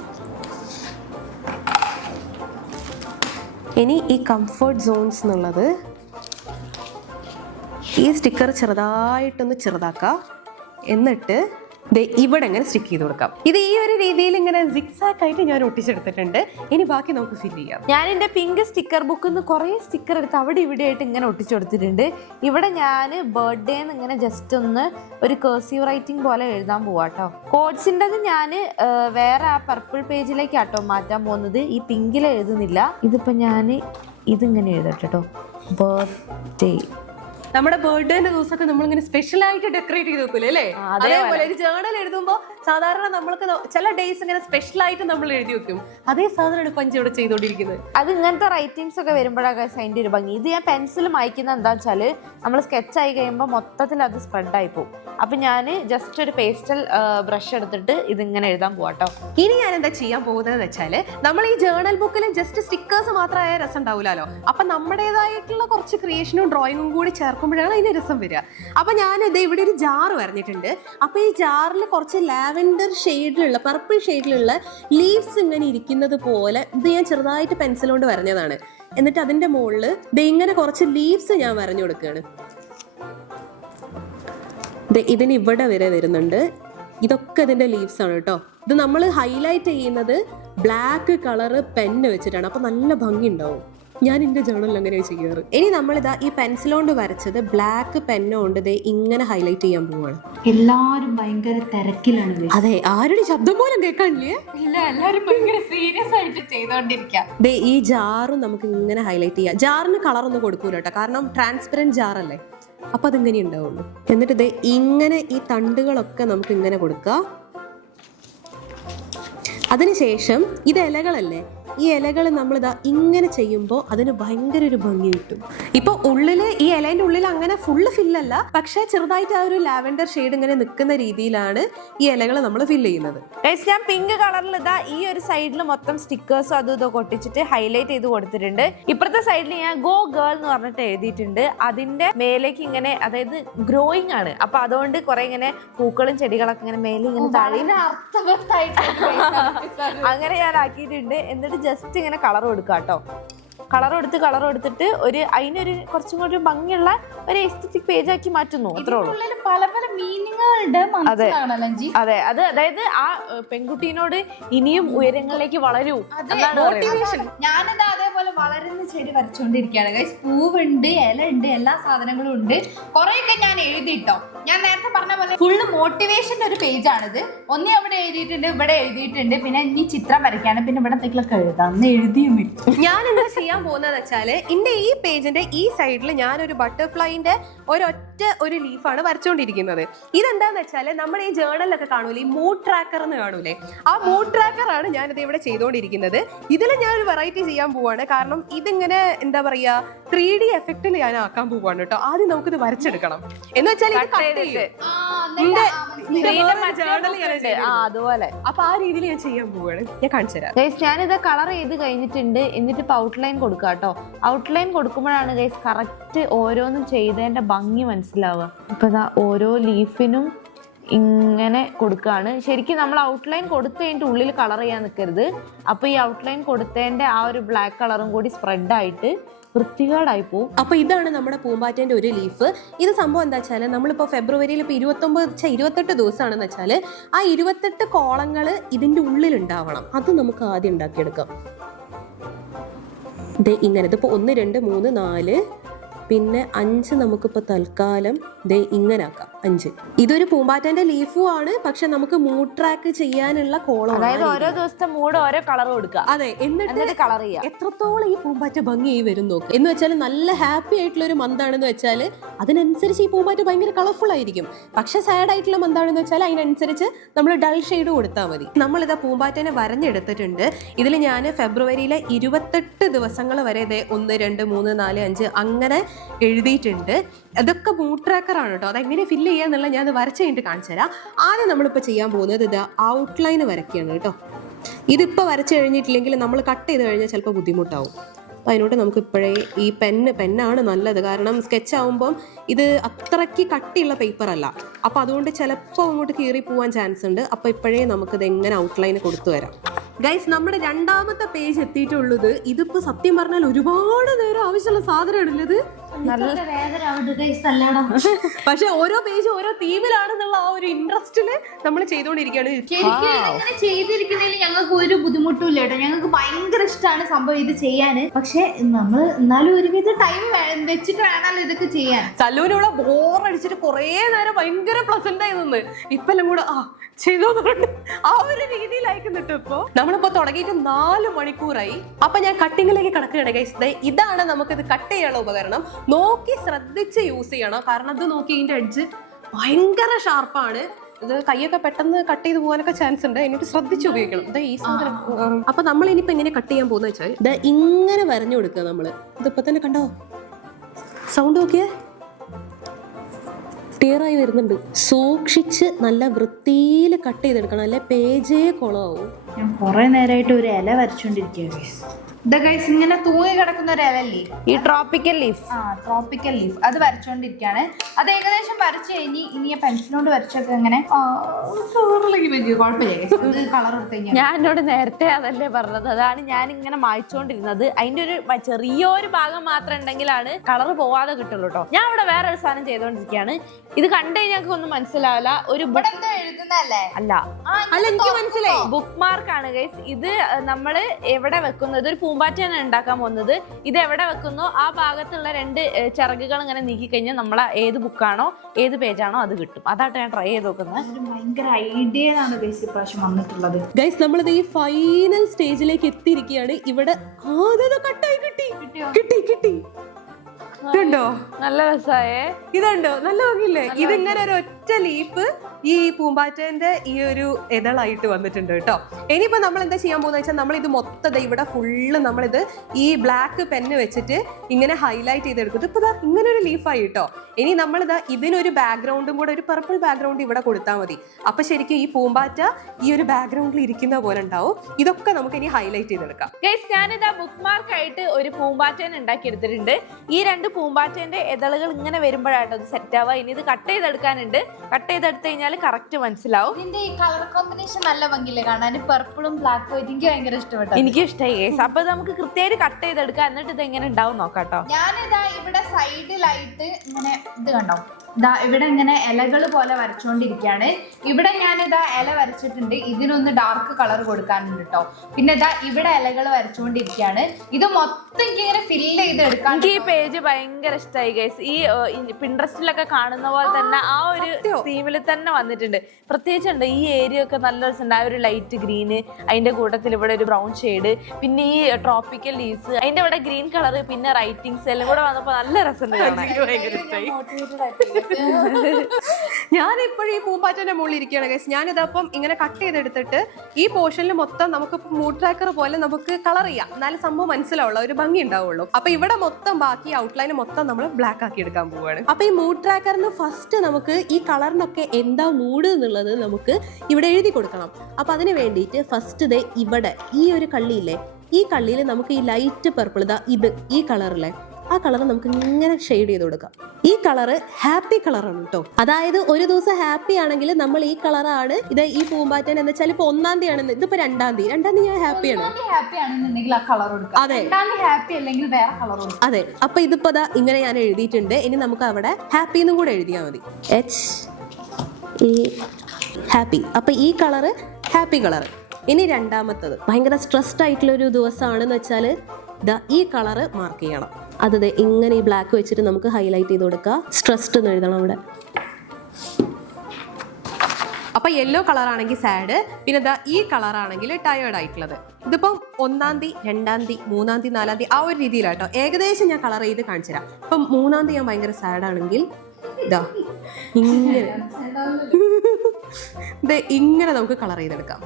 ഇനി ഈ കംഫർട്ട് സോൺസ് എന്നുള്ളത് ഈ സ്റ്റിക്കർ ചെറുതായിട്ടൊന്ന് ചെറുതാക്കാം. എന്നിട്ട് ഇവിടെ എങ്ങനെ സ്റ്റിക്ക് ചെയ്ത് കൊടുക്കാം. ഇത് ഈ ഒരു രീതിയിൽ ഇങ്ങനെ സിക്സാക്ക് ആയിട്ട് ഞാൻ ഒട്ടിച്ചെടുത്തിട്ടുണ്ട്. ഇനി ബാക്കി നമുക്ക് ഫില്ല് ചെയ്യാം. ഞാൻ എൻ്റെ പിങ്ക് സ്റ്റിക്കർ ബുക്കിൽ നിന്ന് കുറേ സ്റ്റിക്കർ എടുത്ത് അവിടെ ഇവിടെ ആയിട്ട് ഇങ്ങനെ ഒട്ടിച്ചു കൊടുത്തിട്ടുണ്ട്. ഇവിടെ ഞാൻ ബർത്ത്ഡേ എന്ന് ഇങ്ങനെ ജസ്റ്റ് ഒന്ന് ഒരു കേഴ്സീവ് റൈറ്റിംഗ് പോലെ എഴുതാൻ പോവാട്ടോ. കോഡ്സിൻ്റെത് ഞാൻ വേറെ ആ പർപ്പിൾ പേജിലേക്കാട്ടോ മാറ്റാൻ പോകുന്നത്. ഈ പിങ്കിൽ എഴുതുന്നില്ല. ഇതിപ്പോൾ ഞാൻ ഇതിങ്ങനെ എഴുതട്ടോ, ബർത്ത്ഡേ. നമ്മുടെ ബർത്ത്ഡേന്റെ ദിവസമൊക്കെ നമ്മളിങ്ങനെ സ്പെഷ്യൽ ആയിട്ട് ഡെക്കറേറ്റ് ചെയ്ത് വെക്കൂലേ അല്ലേ? അതേപോലെ ഒരു ജേർണൽ എഴുതുമ്പോൾ സാധാരണ നമ്മൾക്ക് ചില ഡേയ്സ് ഇങ്ങനെ സ്പെഷ്യൽ ആയിട്ട് നമ്മൾ എഴുതി വെക്കും. അതേ സാധനമാണ് പഞ്ച് ഇവിടെ ചെയ്തോണ്ടിരിക്കുന്നത്. അത് ഇങ്ങനത്തെ റൈറ്റിംഗ്സ് ഒക്കെ വരുമ്പോഴൊക്കെ അതിൻ്റെ ഒരു ഭംഗി. ഇത് ഞാൻ പെൻസിൽ മായ്ക്കുന്നത് എന്താ വെച്ചാൽ നമ്മൾ സ്കെച്ച് ആയി കഴിയുമ്പോൾ മൊത്തത്തിൽ അത് സ്പ്രെഡ് ആയി പോകും. അപ്പം ഞാൻ ജസ്റ്റ് ഒരു പേസ്റ്റൽ ബ്രഷ് എടുത്തിട്ട് ഇതിങ്ങനെ എഴുതാൻ പോവാട്ടോ. ഇനി ഞാൻ എന്താ ചെയ്യാൻ പോകുന്നത് വെച്ചാൽ, നമ്മൾ ഈ ജേർണൽ ബുക്കിൽ ജസ്റ്റ് സ്റ്റിക്കേഴ്സ് മാത്രമായ രസം ഉണ്ടാവില്ലല്ലോ. അപ്പം നമ്മുടേതായിട്ടുള്ള കുറച്ച് ക്രിയേഷനും ഡ്രോയിങ്ങും കൂടി ചേർക്കുമ്പോഴാണ് അതിന് രസം വരിക. അപ്പം ഞാൻ ഇത് ഇവിടെ ഒരു ജാറ് വരഞ്ഞിട്ടുണ്ട്. അപ്പം ഈ ജാറിൽ കുറച്ച് ലാവൻഡർ ഷെയ്ഡിലുള്ള പർപ്പിൾ ഷെയ്ഡിലുള്ള ലീവ്സ് ഇങ്ങനെ ഇരിക്കുന്നത് പോലെ ഇത് ഞാൻ ചെറുതായിട്ട് പെൻസിൽ കൊണ്ട് വരഞ്ഞതാണ്. എന്നിട്ട് അതിൻ്റെ മുകളിൽ ഇങ്ങനെ കുറച്ച് ലീവ്സ് ഞാൻ വരഞ്ഞു കൊടുക്കുകയാണ്. ഇതിന് ഇവിടെ വരെ വരുന്നുണ്ട്. ഇതൊക്കെ ഇതിൻ്റെ ലീവ്സ് ആണ് കേട്ടോ. ഇത് നമ്മൾ ഹൈലൈറ്റ് ചെയ്യുന്നത് ബ്ലാക്ക് കളറ് പെന്ന് വെച്ചിട്ടാണ്. അപ്പം നല്ല ഭംഗി ഉണ്ടാവും. ഞാൻ എൻ്റെ ജേർണലിൽ അങ്ങനെ ചെയ്യാറ്. ഇനി നമ്മളിതാ ഈ പെൻസിലോണ്ട് വരച്ചത് ബ്ലാക്ക് പെന്നുകൊണ്ട് ഇങ്ങനെ ഹൈലൈറ്റ് ചെയ്യാൻ പോവാണ്. എല്ലാരും ഭയങ്കര തിരക്കിലാണ്. അതെ, ആരുടെ ശബ്ദം പോലും കേൾക്കാനില്ലേ? ഇല്ല, എല്ലാരും ഭയങ്കര സീരിയസ് ആയിട്ട് ചെയ്തോണ്ടിരിക്കാം. ഈ ജാറും നമുക്ക് ഇങ്ങനെ ഹൈലൈറ്റ് ചെയ്യാം. ജാറിന് കളറൊന്നും കൊടുക്കൂല കേട്ടോ, കാരണം ട്രാൻസ്പെറൻറ്റ് ജാറല്ലേ. അപ്പൊ അതിങ്ങനെ ഉണ്ടാവുള്ളൂ. എന്നിട്ട് ഇങ്ങനെ ഈ തണ്ടുകളൊക്കെ നമുക്ക് ഇങ്ങനെ കൊടുക്കാം. അതിനുശേഷം ഇത് ഇലകളല്ലേ, ഈ ഇലകൾ നമ്മളിതാ ഇങ്ങനെ ചെയ്യുമ്പോൾ അതിന് ഭയങ്കര ഒരു ഭംഗി കിട്ടും. ഇപ്പൊ ഉള്ളില് ഈ ഇലേന്റെ ഉള്ളിൽ അങ്ങനെ ഫുള്ള് ഫില്ലല്ല, പക്ഷെ ചെറുതായിട്ട് ആ ഒരു ലാവൻഡർ ഷെയ്ഡ് ഇങ്ങനെ നിൽക്കുന്ന രീതിയിലാണ് ഈ ഇലകൾ നമ്മൾ ഫില്ല് ചെയ്യുന്നത്. ഞാൻ പിങ്ക് കളറിൽ ഇതാ ഈ ഒരു സൈഡിൽ മൊത്തം സ്റ്റിക്കേഴ്സും അതും ഇതൊക്കെ ഒട്ടിച്ചിട്ട് ഹൈലൈറ്റ് ചെയ്ത് കൊടുത്തിട്ടുണ്ട്. ഇപ്പുറത്തെ സൈഡിൽ ഞാൻ ഗോ ഗേൾ എന്ന് പറഞ്ഞിട്ട് എഴുതിയിട്ടുണ്ട്. അതിന്റെ മേലേക്ക് ഇങ്ങനെ, അതായത് ഗ്രോയിങ് ആണ്, അപ്പൊ അതുകൊണ്ട് കുറെ ഇങ്ങനെ പൂക്കളും ചെടികളൊക്കെ ഇങ്ങനെ മേലെ ഇങ്ങനെ താഴെ അങ്ങനെ ഞാൻ ആക്കിയിട്ടുണ്ട്. എന്നിട്ട് ജസ്റ്റ് ഇങ്ങനെ കളർ കൊടുക്കുക കേട്ടോ. കളർ കൊടുത്തിട്ട് അതിനൊരു കുറച്ചും കൂടി ഭംഗിയുള്ള ഒരു എസ്തെറ്റിക് പേജ് ആക്കി മാറ്റുന്നു. അത്രേ ഉള്ളൂ. പല പല മീനിങ്ങുകളുണ്ട്. അതെ, അത് അതായത് ആ പെൺകുട്ടീനോട് ഇനിയും ഉയരങ്ങളിലേക്ക് വളരൂ എന്നാണ് മോട്ടിവേഷൻ. ഞാനിത് അതേപോലെ വളരുന്ന ചെടി വരച്ചുകൊണ്ടിരിക്കുകയാണ് ഗൈസ്. പൂവുണ്ട്, ഇല ഉണ്ട്, എല്ലാ സാധനങ്ങളും ഉണ്ട്. കുറെയൊക്കെ ഞാൻ എഴുതിട്ടോ. ഞാൻ നേരത്തെ പറഞ്ഞ പോലെ ഫുള്ള് മോട്ടിവേഷന്റെ ഒരു പേജ് ആണിത്. ഒന്നേ അവിടെ എഴുതിയിട്ടുണ്ട്, ഇവിടെ എഴുതിയിട്ടുണ്ട്, പിന്നെ ഇനി ചിത്രം വരയ്ക്കാണ്, പിന്നെ ഇവിടെ എന്തെങ്കിലുമൊക്കെ എഴുതാം. അന്ന് എഴുതിയും ഞാൻ എന്താ ചെയ്യാൻ പോകുന്നത് വെച്ചാല് എന്റെ ഈ പേജിന്റെ ഈ സൈഡിൽ ഞാനൊരു ബട്ടർഫ്ലൈന്റെ ഒരു ലീഫാണ് വരച്ചോണ്ടിരിക്കുന്നത്. ഇതെന്താന്ന് വെച്ചാല് നമ്മൾ ഈ ജേർണലിലൊക്കെ കാണൂലേ, ഈ മൂഡ് ട്രാക്കർ എന്ന് കാണൂലേ, ആ മൂഡ് ട്രാക്കർ ആണ് ഞാനിത് ഇവിടെ ചെയ്തുകൊണ്ടിരിക്കുന്നത്. ഇതിൽ ഞാനൊരു വെറൈറ്റി ചെയ്യാൻ പോവാണ്. കാരണം ഇതിങ്ങനെ എന്താ പറയാ 3D എഫക്റ്റിൽ ഞാൻ ആക്കാൻ പോവാണ് കേട്ടോ. ആദ്യം നമുക്കിത് വരച്ചെടുക്കണം. എന്ന് വെച്ചാൽ അതുപോലെ അപ്പൊ ആ രീതിയിൽ ഞാൻ ചെയ്യാൻ പോവാണ്. ഞാൻ കാണിച്ചു തരാം. ഗൈസ് ഞാനിത് കളർ ചെയ്ത് കഴിഞ്ഞിട്ടുണ്ട്. എന്നിട്ട് ഇപ്പൊ ഔട്ട്ലൈൻ കൊടുക്കുക കേട്ടോ. ഔട്ട്ലൈൻ കൊടുക്കുമ്പോഴാണ് ഗൈസ് കറക്റ്റ് ഓരോന്നും ചെയ്തതിന്റെ ഭംഗി മനസ്സിലാവുക. ഇപ്പൊ ഓരോ ലീഫിനും ഇങ്ങനെ കൊടുക്കുകയാണ്. ശരിക്കും നമ്മൾ ഔട്ട്ലൈൻ കൊടുത്ത് കഴിഞ്ഞിട്ട് ഉള്ളിൽ കളർ ചെയ്യാൻ നിൽക്കരുത്. അപ്പൊ ഈ ഔട്ട്ലൈൻ കൊടുത്തതിന്റെ ആ ഒരു ബ്ലാക്ക് കളറും കൂടി സ്പ്രെഡ് ആയിട്ട് വൃത്തികേടായി പോകും. അപ്പൊ ഇതാണ് നമ്മുടെ പൂമ്പാറ്റേന്റെ ഒരു ലീഫ്. ഇത് സംഭവം എന്താ വെച്ചാൽ നമ്മളിപ്പോ ഫെബ്രുവരിയിൽ ഇപ്പൊ 28 ദിവസമാണെന്ന് വെച്ചാല് ആ 28 കോളങ്ങൾ ഇതിന്റെ ഉള്ളിൽ ഉണ്ടാവണം. അത് നമുക്ക് ആദ്യം ഉണ്ടാക്കിയെടുക്കാം. ഇങ്ങനെ ഇതിപ്പോ 1 2 3 4 പിന്നെ 5 നമുക്കിപ്പോ തൽക്കാലം ഇങ്ങനെ ആക്കാം. 5 ഇതൊരു പൂമ്പാറ്റന്റെ ലീഫും ആണ്. പക്ഷെ നമുക്ക് മൂഡ് ട്രാക്ക് ചെയ്യാനുള്ള കോളം, അതായത് ഓരോ ദിവസത്തെ മൂഡ് ഓരോ കളർ കൊടുക്കുക. അതെ, എന്നിട്ട് കളർ ചെയ്യാം. എത്രത്തോളം ഈ പൂമ്പാറ്റ ഭംഗിയായി വരും നോക്ക്. എന്ന് വെച്ചാൽ നല്ല ഹാപ്പി ആയിട്ടുള്ള ഒരു മന്താണെന്ന് വെച്ചാൽ അതിനനുസരിച്ച് ഈ പൂമ്പാറ്റ ഭയങ്കര കളർഫുൾ ആയിരിക്കും. പക്ഷെ സാഡ് ആയിട്ടുള്ള മന്താണെന്ന് വെച്ചാൽ അതിനനുസരിച്ച് നമ്മൾ ഡൾ ഷെയ്ഡ് കൊടുത്താൽ മതി. നമ്മളിതാ പൂമ്പാറ്റനെ വരഞ്ഞെടുത്തിട്ടുണ്ട്. ഇതിൽ ഞാൻ ഫെബ്രുവരിയിലെ 28 ദിവസങ്ങൾ വരെ 1 2 3 4 5 അങ്ങനെ എഴുതിയിട്ടുണ്ട്. അതൊക്കെ മൂഡ് ട്രാക്കർ ആണ് കേട്ടോ. അതെങ്ങനെ ഫില്ല് ചെയ്യാന്നുള്ള ഞാൻ വരച്ച് കഴിഞ്ഞിട്ട് കാണിച്ചു തരാം. ആദ്യം നമ്മളിപ്പോൾ ചെയ്യാൻ പോകുന്നത് ഇത് ഔട്ട്ലൈൻ വരയ്ക്കുകയാണ് കേട്ടോ. ഇതിപ്പോൾ വരച്ച് കഴിഞ്ഞിട്ടില്ലെങ്കിൽ നമ്മൾ കട്ട് ചെയ്ത് കഴിഞ്ഞാൽ ചിലപ്പോൾ ബുദ്ധിമുട്ടാവും. അപ്പം അതിനോട്ട് നമുക്ക് ഇപ്പോഴേ ഈ പെന്നാണ് നല്ലത്. കാരണം സ്കെച്ച് ആകുമ്പം ഇത് അത്രയ്ക്ക് കട്ടിയുള്ള പേപ്പർ അല്ല. അപ്പം അതുകൊണ്ട് ചിലപ്പോൾ അങ്ങോട്ട് കീറി പോകാൻ ചാൻസ് ഉണ്ട്. അപ്പം ഇപ്പോഴേ നമുക്കിത് എങ്ങനെ ഔട്ട്ലൈൻ കൊടുത്തു വരാം. ഗൈസ്, നമ്മുടെ രണ്ടാമത്തെ പേജ് എത്തിയിട്ടുള്ളത്. ഇതിപ്പോ സത്യം പറഞ്ഞാൽ ഒരുപാട് നേരം ആവശ്യമുള്ള സാധനമാണുള്ളത്. പക്ഷെ ഓരോ പേജ് ഓരോ തീമിലാണെന്നുള്ള ആ ഒരു ഇൻട്രസ്റ്റില് നമ്മൾ ചെയ്തോണ്ടിരിക്കുകയാണ്. ചെയ്തിരിക്കുന്നതിൽ ഞങ്ങൾക്ക് ഒരു ബുദ്ധിമുട്ടും ഇല്ല കേട്ടോ. ഞങ്ങൾക്ക് ഭയങ്കര ഇഷ്ടമാണ് സംഭവം ഇത് ചെയ്യാന്. പക്ഷെ നമ്മൾ എന്നാലും ഒരുവിധ ടൈം വെച്ചിട്ട് വേണമല്ലോ ഇതൊക്കെ ചെയ്യാൻ. സല്ലൂനുള്ള ബോറടിച്ചിട്ട് കുറേ നേരം ഭയങ്കര പ്ലസന്റ് ആയി നിന്ന് ഇപ്പൊ എല്ലാം കൂടെ ചെയ്തോന്നുണ്ട് ആ ഒരു രീതിയിലായിക്കുന്നിട്ട്. ഇപ്പൊ നമ്മളിപ്പോ തുടങ്ങിയിട്ട് 4 മണിക്കൂറായി. അപ്പൊ ഞാൻ കട്ടിങ്ങിലേക്ക് കിടക്കുകയാണ് ഗൈസ്. ഇതാണ് നമുക്കിത് കട്ട് ചെയ്യാനുള്ള ഉപകരണം. നോക്കി ശ്രദ്ധിച്ച് യൂസ് ചെയ്യണം. കാരണം അത് നോക്കി ഇതിന്റെ എഡ്ജ് ഭയങ്കര ഷാർപ്പാണ്. ഇത് കൈയൊക്കെ പെട്ടെന്ന് കട്ട് ചെയ്ത് പോകാനൊക്കെ ചാൻസ് ഉണ്ട്. എന്നിട്ട് ശ്രദ്ധിച്ച് ഉപയോഗിക്കണം. ഈ സാധനം അപ്പൊ നമ്മൾ ഇനിയിപ്പോ എങ്ങനെ കട്ട് ചെയ്യാൻ പോകുന്ന വെച്ചാൽ ഇങ്ങനെ വരഞ്ഞു കൊടുക്കുക. നമ്മള് ഇതിപ്പോ തന്നെ കണ്ടോ, സൗണ്ട് നോക്കിയേ, ക്ലിയറായി വരുന്നുണ്ട്. സൂക്ഷിച്ച് നല്ല വൃത്തിയിൽ കട്ട് ചെയ്തെടുക്കണം, അല്ലെ പേജേ കുളമാവും. ഞാൻ കുറെ നേരമായിട്ട് ഒരു ഇല വരച്ചോണ്ടിരിക്കുകയാണ്. ഇങ്ങനെ തൂങ്ങി കിടക്കുന്ന ഒരു ഇലല്ലേ, ഈ ട്രോപ്പിക്കൽ ലീഫ്. ട്രോപ്പിക്കൽ ലീഫ് അത് വരച്ചോണ്ടിരിക്കുകയാണ്. അത് ഏകദേശം വരച്ചു കഴിഞ്ഞ് ഇനി പെൻസിലോണ്ട് വരച്ചൊക്കെ ഇങ്ങനെ കളർ എടുത്ത് ഞാൻ എന്നോട് നേരത്തെ അതല്ലേ പറഞ്ഞത്. അതാണ് ഞാൻ ഇങ്ങനെ മായ്ച്ചോണ്ടിരുന്നത്. അതിന്റെ ഒരു ചെറിയൊരു ഭാഗം മാത്രം ഉണ്ടെങ്കിലാണ് കളർ പോവാതെ കിട്ടുള്ളൂ കേട്ടോ. ഞാൻ ഇവിടെ വേറെ ഒരു സാധനം ചെയ്തോണ്ടിരിക്കുകയാണ്. ഇത് കണ്ടു കഴിഞ്ഞാൽ ഒന്നും മനസ്സിലാവില്ല. ഒരു എഴുതുന്നല്ലേ? അല്ല, എനിക്ക് മനസ്സിലായി. ബുക്ക് മാർക്കാണ് ഗൈസ്. ഇത് നമ്മള് എവിടെ വെക്കുന്നത്, ഒരു പൂമ്പാറ്റയാണ് ഉണ്ടാക്കാൻ പോകുന്നത്. ഇത് എവിടെ വെക്കുന്നോ ആ ഭാഗത്തുള്ള 2 ചിറകുകൾ ഇങ്ങനെ നീക്കി കഴിഞ്ഞാൽ നമ്മളെ ഏത് ബുക്കാണോ ഏത് പേജാണോ അത് കിട്ടും. അതായിട്ട് ഞാൻ ട്രൈ ചെയ്ത് നോക്കുന്നത്. ഭയങ്കര ഐഡിയ ആണ് ഗൈസ് ഇപ്രാവശ്യം വന്നിട്ടുള്ളത്. ഗൈസ്, നമ്മളിത് ഈ ഫൈനൽ സ്റ്റേജിലേക്ക് എത്തിയിരിക്കുകയാണ്. ഇവിടെ കട്ടായി കിട്ടി. ഇതുണ്ടോ, നല്ല രസമായേ. ഇതുണ്ടോ, നല്ല ഭംഗിയില്ലേ? ഇതിങ്ങനെ ഒരു ഒറ്റ ലീഫ് ഈ പൂമ്പാറ്റന്റെ ഈ ഒരു ഇതളായിട്ട് വന്നിട്ടുണ്ട് കേട്ടോ. ഇനിയിപ്പോ നമ്മൾ എന്താ ചെയ്യാൻ പോകുന്ന വെച്ചാൽ നമ്മൾ ഇത് മൊത്തം ഇവിടെ ഫുള്ള് നമ്മളിത് ഈ ബ്ലാക്ക് പെന്ന് വെച്ചിട്ട് ഇങ്ങനെ ഹൈലൈറ്റ് ചെയ്തെടുക്കും. ഇപ്പൊ ഇങ്ങനെ ഒരു ലീഫായി കേട്ടോ. ഇനി നമ്മളിതാ ഇതിനൊരു ബാക്ക്ഗ്രൗണ്ടും കൂടെ, ഒരു പർപ്പിൾ ബാക്ക്ഗ്രൗണ്ട് ഇവിടെ കൊടുത്താൽ മതി. അപ്പൊ ശരിക്കും ഈ പൂമ്പാറ്റ ഈ ഒരു ബാക്ക്ഗ്രൗണ്ടിൽ ഇരിക്കുന്ന പോലെ ഉണ്ടാവും. ഇതൊക്കെ നമുക്ക് ഇനി ഹൈലൈറ്റ് ചെയ്തെടുക്കാം. ഗൈസ്, ഞാനിതാ ബുക്ക് മാർക്കായിട്ട് ഒരു പൂമ്പാറ്റേനെ ഉണ്ടാക്കി എടുത്തിട്ടുണ്ട്. ഈ 2 പൂമ്പാറ്റേന്റെ ഇതളുകൾ ഇങ്ങനെ വരുമ്പോഴാട്ടോ ഇത് സെറ്റ് ആവുക. ഇനി ഇത് കട്ട് ചെയ്തെടുക്കാനുണ്ട്. കട്ട് ചെയ്തെടുത്ത് കഴിഞ്ഞാൽ കറക്റ്റ് മനസ്സിലാവും. ഇതിന്റെ ഈ കളർ കോമ്പിനേഷൻ നല്ല ഭംഗിയില്ലേ കാണാൻ. പർപ്പിളും ബ്ലാക്കും എനിക്ക് ഭയങ്കര ഇഷ്ടപ്പെട്ടു. എനിക്ക് ഇഷ്ടമായി ഗൈസ്. അപ്പൊ നമുക്ക് കൃത്യമായിട്ട് കട്ട് ചെയ്തെടുക്കാം. എന്നിട്ട് ഇത് എങ്ങനെ ഉണ്ടാവും നോക്കാട്ടോ. ഞാനിതാ ഇവിടെ സൈഡിലായിട്ട് ഇങ്ങനെ ഇത് കണ്ടോ, ഇവിടെ ഇങ്ങനെ ഇലകൾ പോലെ വരച്ചോണ്ടിരിക്കുകയാണ്. ഇവിടെ ഞാൻ ഇല വരച്ചിട്ടുണ്ട്. ഇതിനൊന്ന് ഡാർക്ക് കളർ കൊടുക്കാനുണ്ട് കേട്ടോ. പിന്നെ ഇവിടെ ഇലകൾ വരച്ചോണ്ടിരിക്കുകയാണ്. ഇത് മൊത്തം എനിക്ക് ഇങ്ങനെ ഫില്ല് ചെയ്ത് എടുക്കാൻ. എനിക്ക് ഈ പേജ് ഭയങ്കര ഇഷ്ടമായി ഗൈസ്. ഈ പിൻട്രസ്റ്റിലൊക്കെ കാണുന്ന പോലെ തന്നെ ആ ഒരു തീമിൽ തന്നെ വന്നിട്ടുണ്ട്. പ്രത്യേകിച്ചുണ്ട് ഈ ഏരിയ ഒക്കെ നല്ല രസമുണ്ട്. ആ ഒരു ലൈറ്റ് ഗ്രീന്, അതിന്റെ കൂട്ടത്തിൽ ഇവിടെ ഒരു ബ്രൗൺ ഷെയ്ഡ്, പിന്നെ ഈ ട്രോപ്പിക്കൽ ലീവ്സ്, അതിന്റെ ഇവിടെ ഗ്രീൻ കളർ, പിന്നെ റൈറ്റിംഗ്സ് എല്ലാം കൂടെ വന്നപ്പോ നല്ല രസമുണ്ട്. ഞാൻ ഇപ്പോഴും ഈ പൂമ്പാറ്റന്റെ മുകളിൽ ഇരിക്കുകയാണ് ഗൈസ്. ഞാനിതപ്പം ഇങ്ങനെ കട്ട് ചെയ്തെടുത്തിട്ട് ഈ പോർഷനിൽ മൊത്തം നമുക്ക് മൂഡ് ട്രാക്കർ പോലെ നമുക്ക് കളർ ചെയ്യാം. എന്നാലും സംഭവം മനസ്സിലാവുള്ള ഒരു ഭംഗി ഉണ്ടാവുള്ളൂ. അപ്പൊ ഇവിടെ മൊത്തം ബാക്കി ഔട്ട്ലൈൻ മൊത്തം നമ്മൾ ബ്ലാക്ക് ആക്കി എടുക്കാൻ പോവുകയാണ്. അപ്പൊ ഈ മൂഡ് ട്രാക്കറിന് ഫസ്റ്റ് നമുക്ക് ഈ കളറിനൊക്കെ എന്താ മൂഡ് എന്നുള്ളത് നമുക്ക് ഇവിടെ എഴുതി കൊടുക്കണം. അപ്പൊ അതിന് വേണ്ടിയിട്ട് ഫസ്റ്റ് ദേ ഇവിടെ ഈ ഒരു കള്ളിയില്ലേ, ഈ കള്ളിയിൽ നമുക്ക് ഈ ലൈറ്റ് പർപ്പിൾ ഈ കളറിലെ ആ കളർ നമുക്ക് ഇങ്ങനെ ഷെയ്ഡ് ചെയ്ത് കൊടുക്കാം. ഈ കളറ് ഹാപ്പി കളറാണ് കേട്ടോ. അതായത് ഒരു ദിവസം ഹാപ്പി ആണെങ്കിൽ നമ്മൾ ഈ കളറാണ് ഇത് ഈ പൂമ്പാറ്റൻ എന്ന് വെച്ചാൽ ഇപ്പൊ 1-ാം തീയതി ആണെന്ന്, ഇതിപ്പോ 2-ാം തീയതി ഞാൻ ഹാപ്പിയാണ്. അതെ അതെ. അപ്പൊ ഇതിപ്പോ ഇങ്ങനെ ഞാൻ എഴുതിയിട്ടുണ്ട്. ഇനി നമുക്ക് അവിടെ ഹാപ്പി എന്നും കൂടെ എഴുതിയാൽ മതി. ഹാപ്പി. അപ്പൊ ഈ കളറ് ഹാപ്പി കളർ. ഇനി രണ്ടാമത്തത് ഭയങ്കര സ്ട്രെസ്ഡ് ആയിട്ടുള്ള ഒരു ദിവസമാണെന്ന് വെച്ചാൽ ഈ കളറ് മാർക്ക് ചെയ്യണം. അത് ഇങ്ങനെ ഈ ബ്ലാക്ക് വെച്ചിട്ട് നമുക്ക് ഹൈലൈറ്റ് ചെയ്ത് കൊടുക്കുക. സ്ട്രെസ്ഡ് എന്ന് എഴുതണം അവിടെ. അപ്പൊ യെല്ലോ കളർ ആണെങ്കിൽ സാഡ്, പിന്നെ ഈ കളർ ആണെങ്കിൽ ടയേർഡ് ആയിട്ടുള്ളത്. ഇതിപ്പം 1-ാം തീയതി, 2-ാം തീയതി, 3-ാം തീയതി, 4-ാം തീയതി ആ ഒരു രീതിയിലാട്ടോ. ഏകദേശം ഞാൻ കളർ ചെയ്ത് കാണിച്ചു തരാം. ഇപ്പം 3-ാം തീയതി ഞാൻ ഭയങ്കര സാഡ് ആണെങ്കിൽ ഇങ്ങനെ നമുക്ക് കളർ ചെയ്തെടുക്കാം.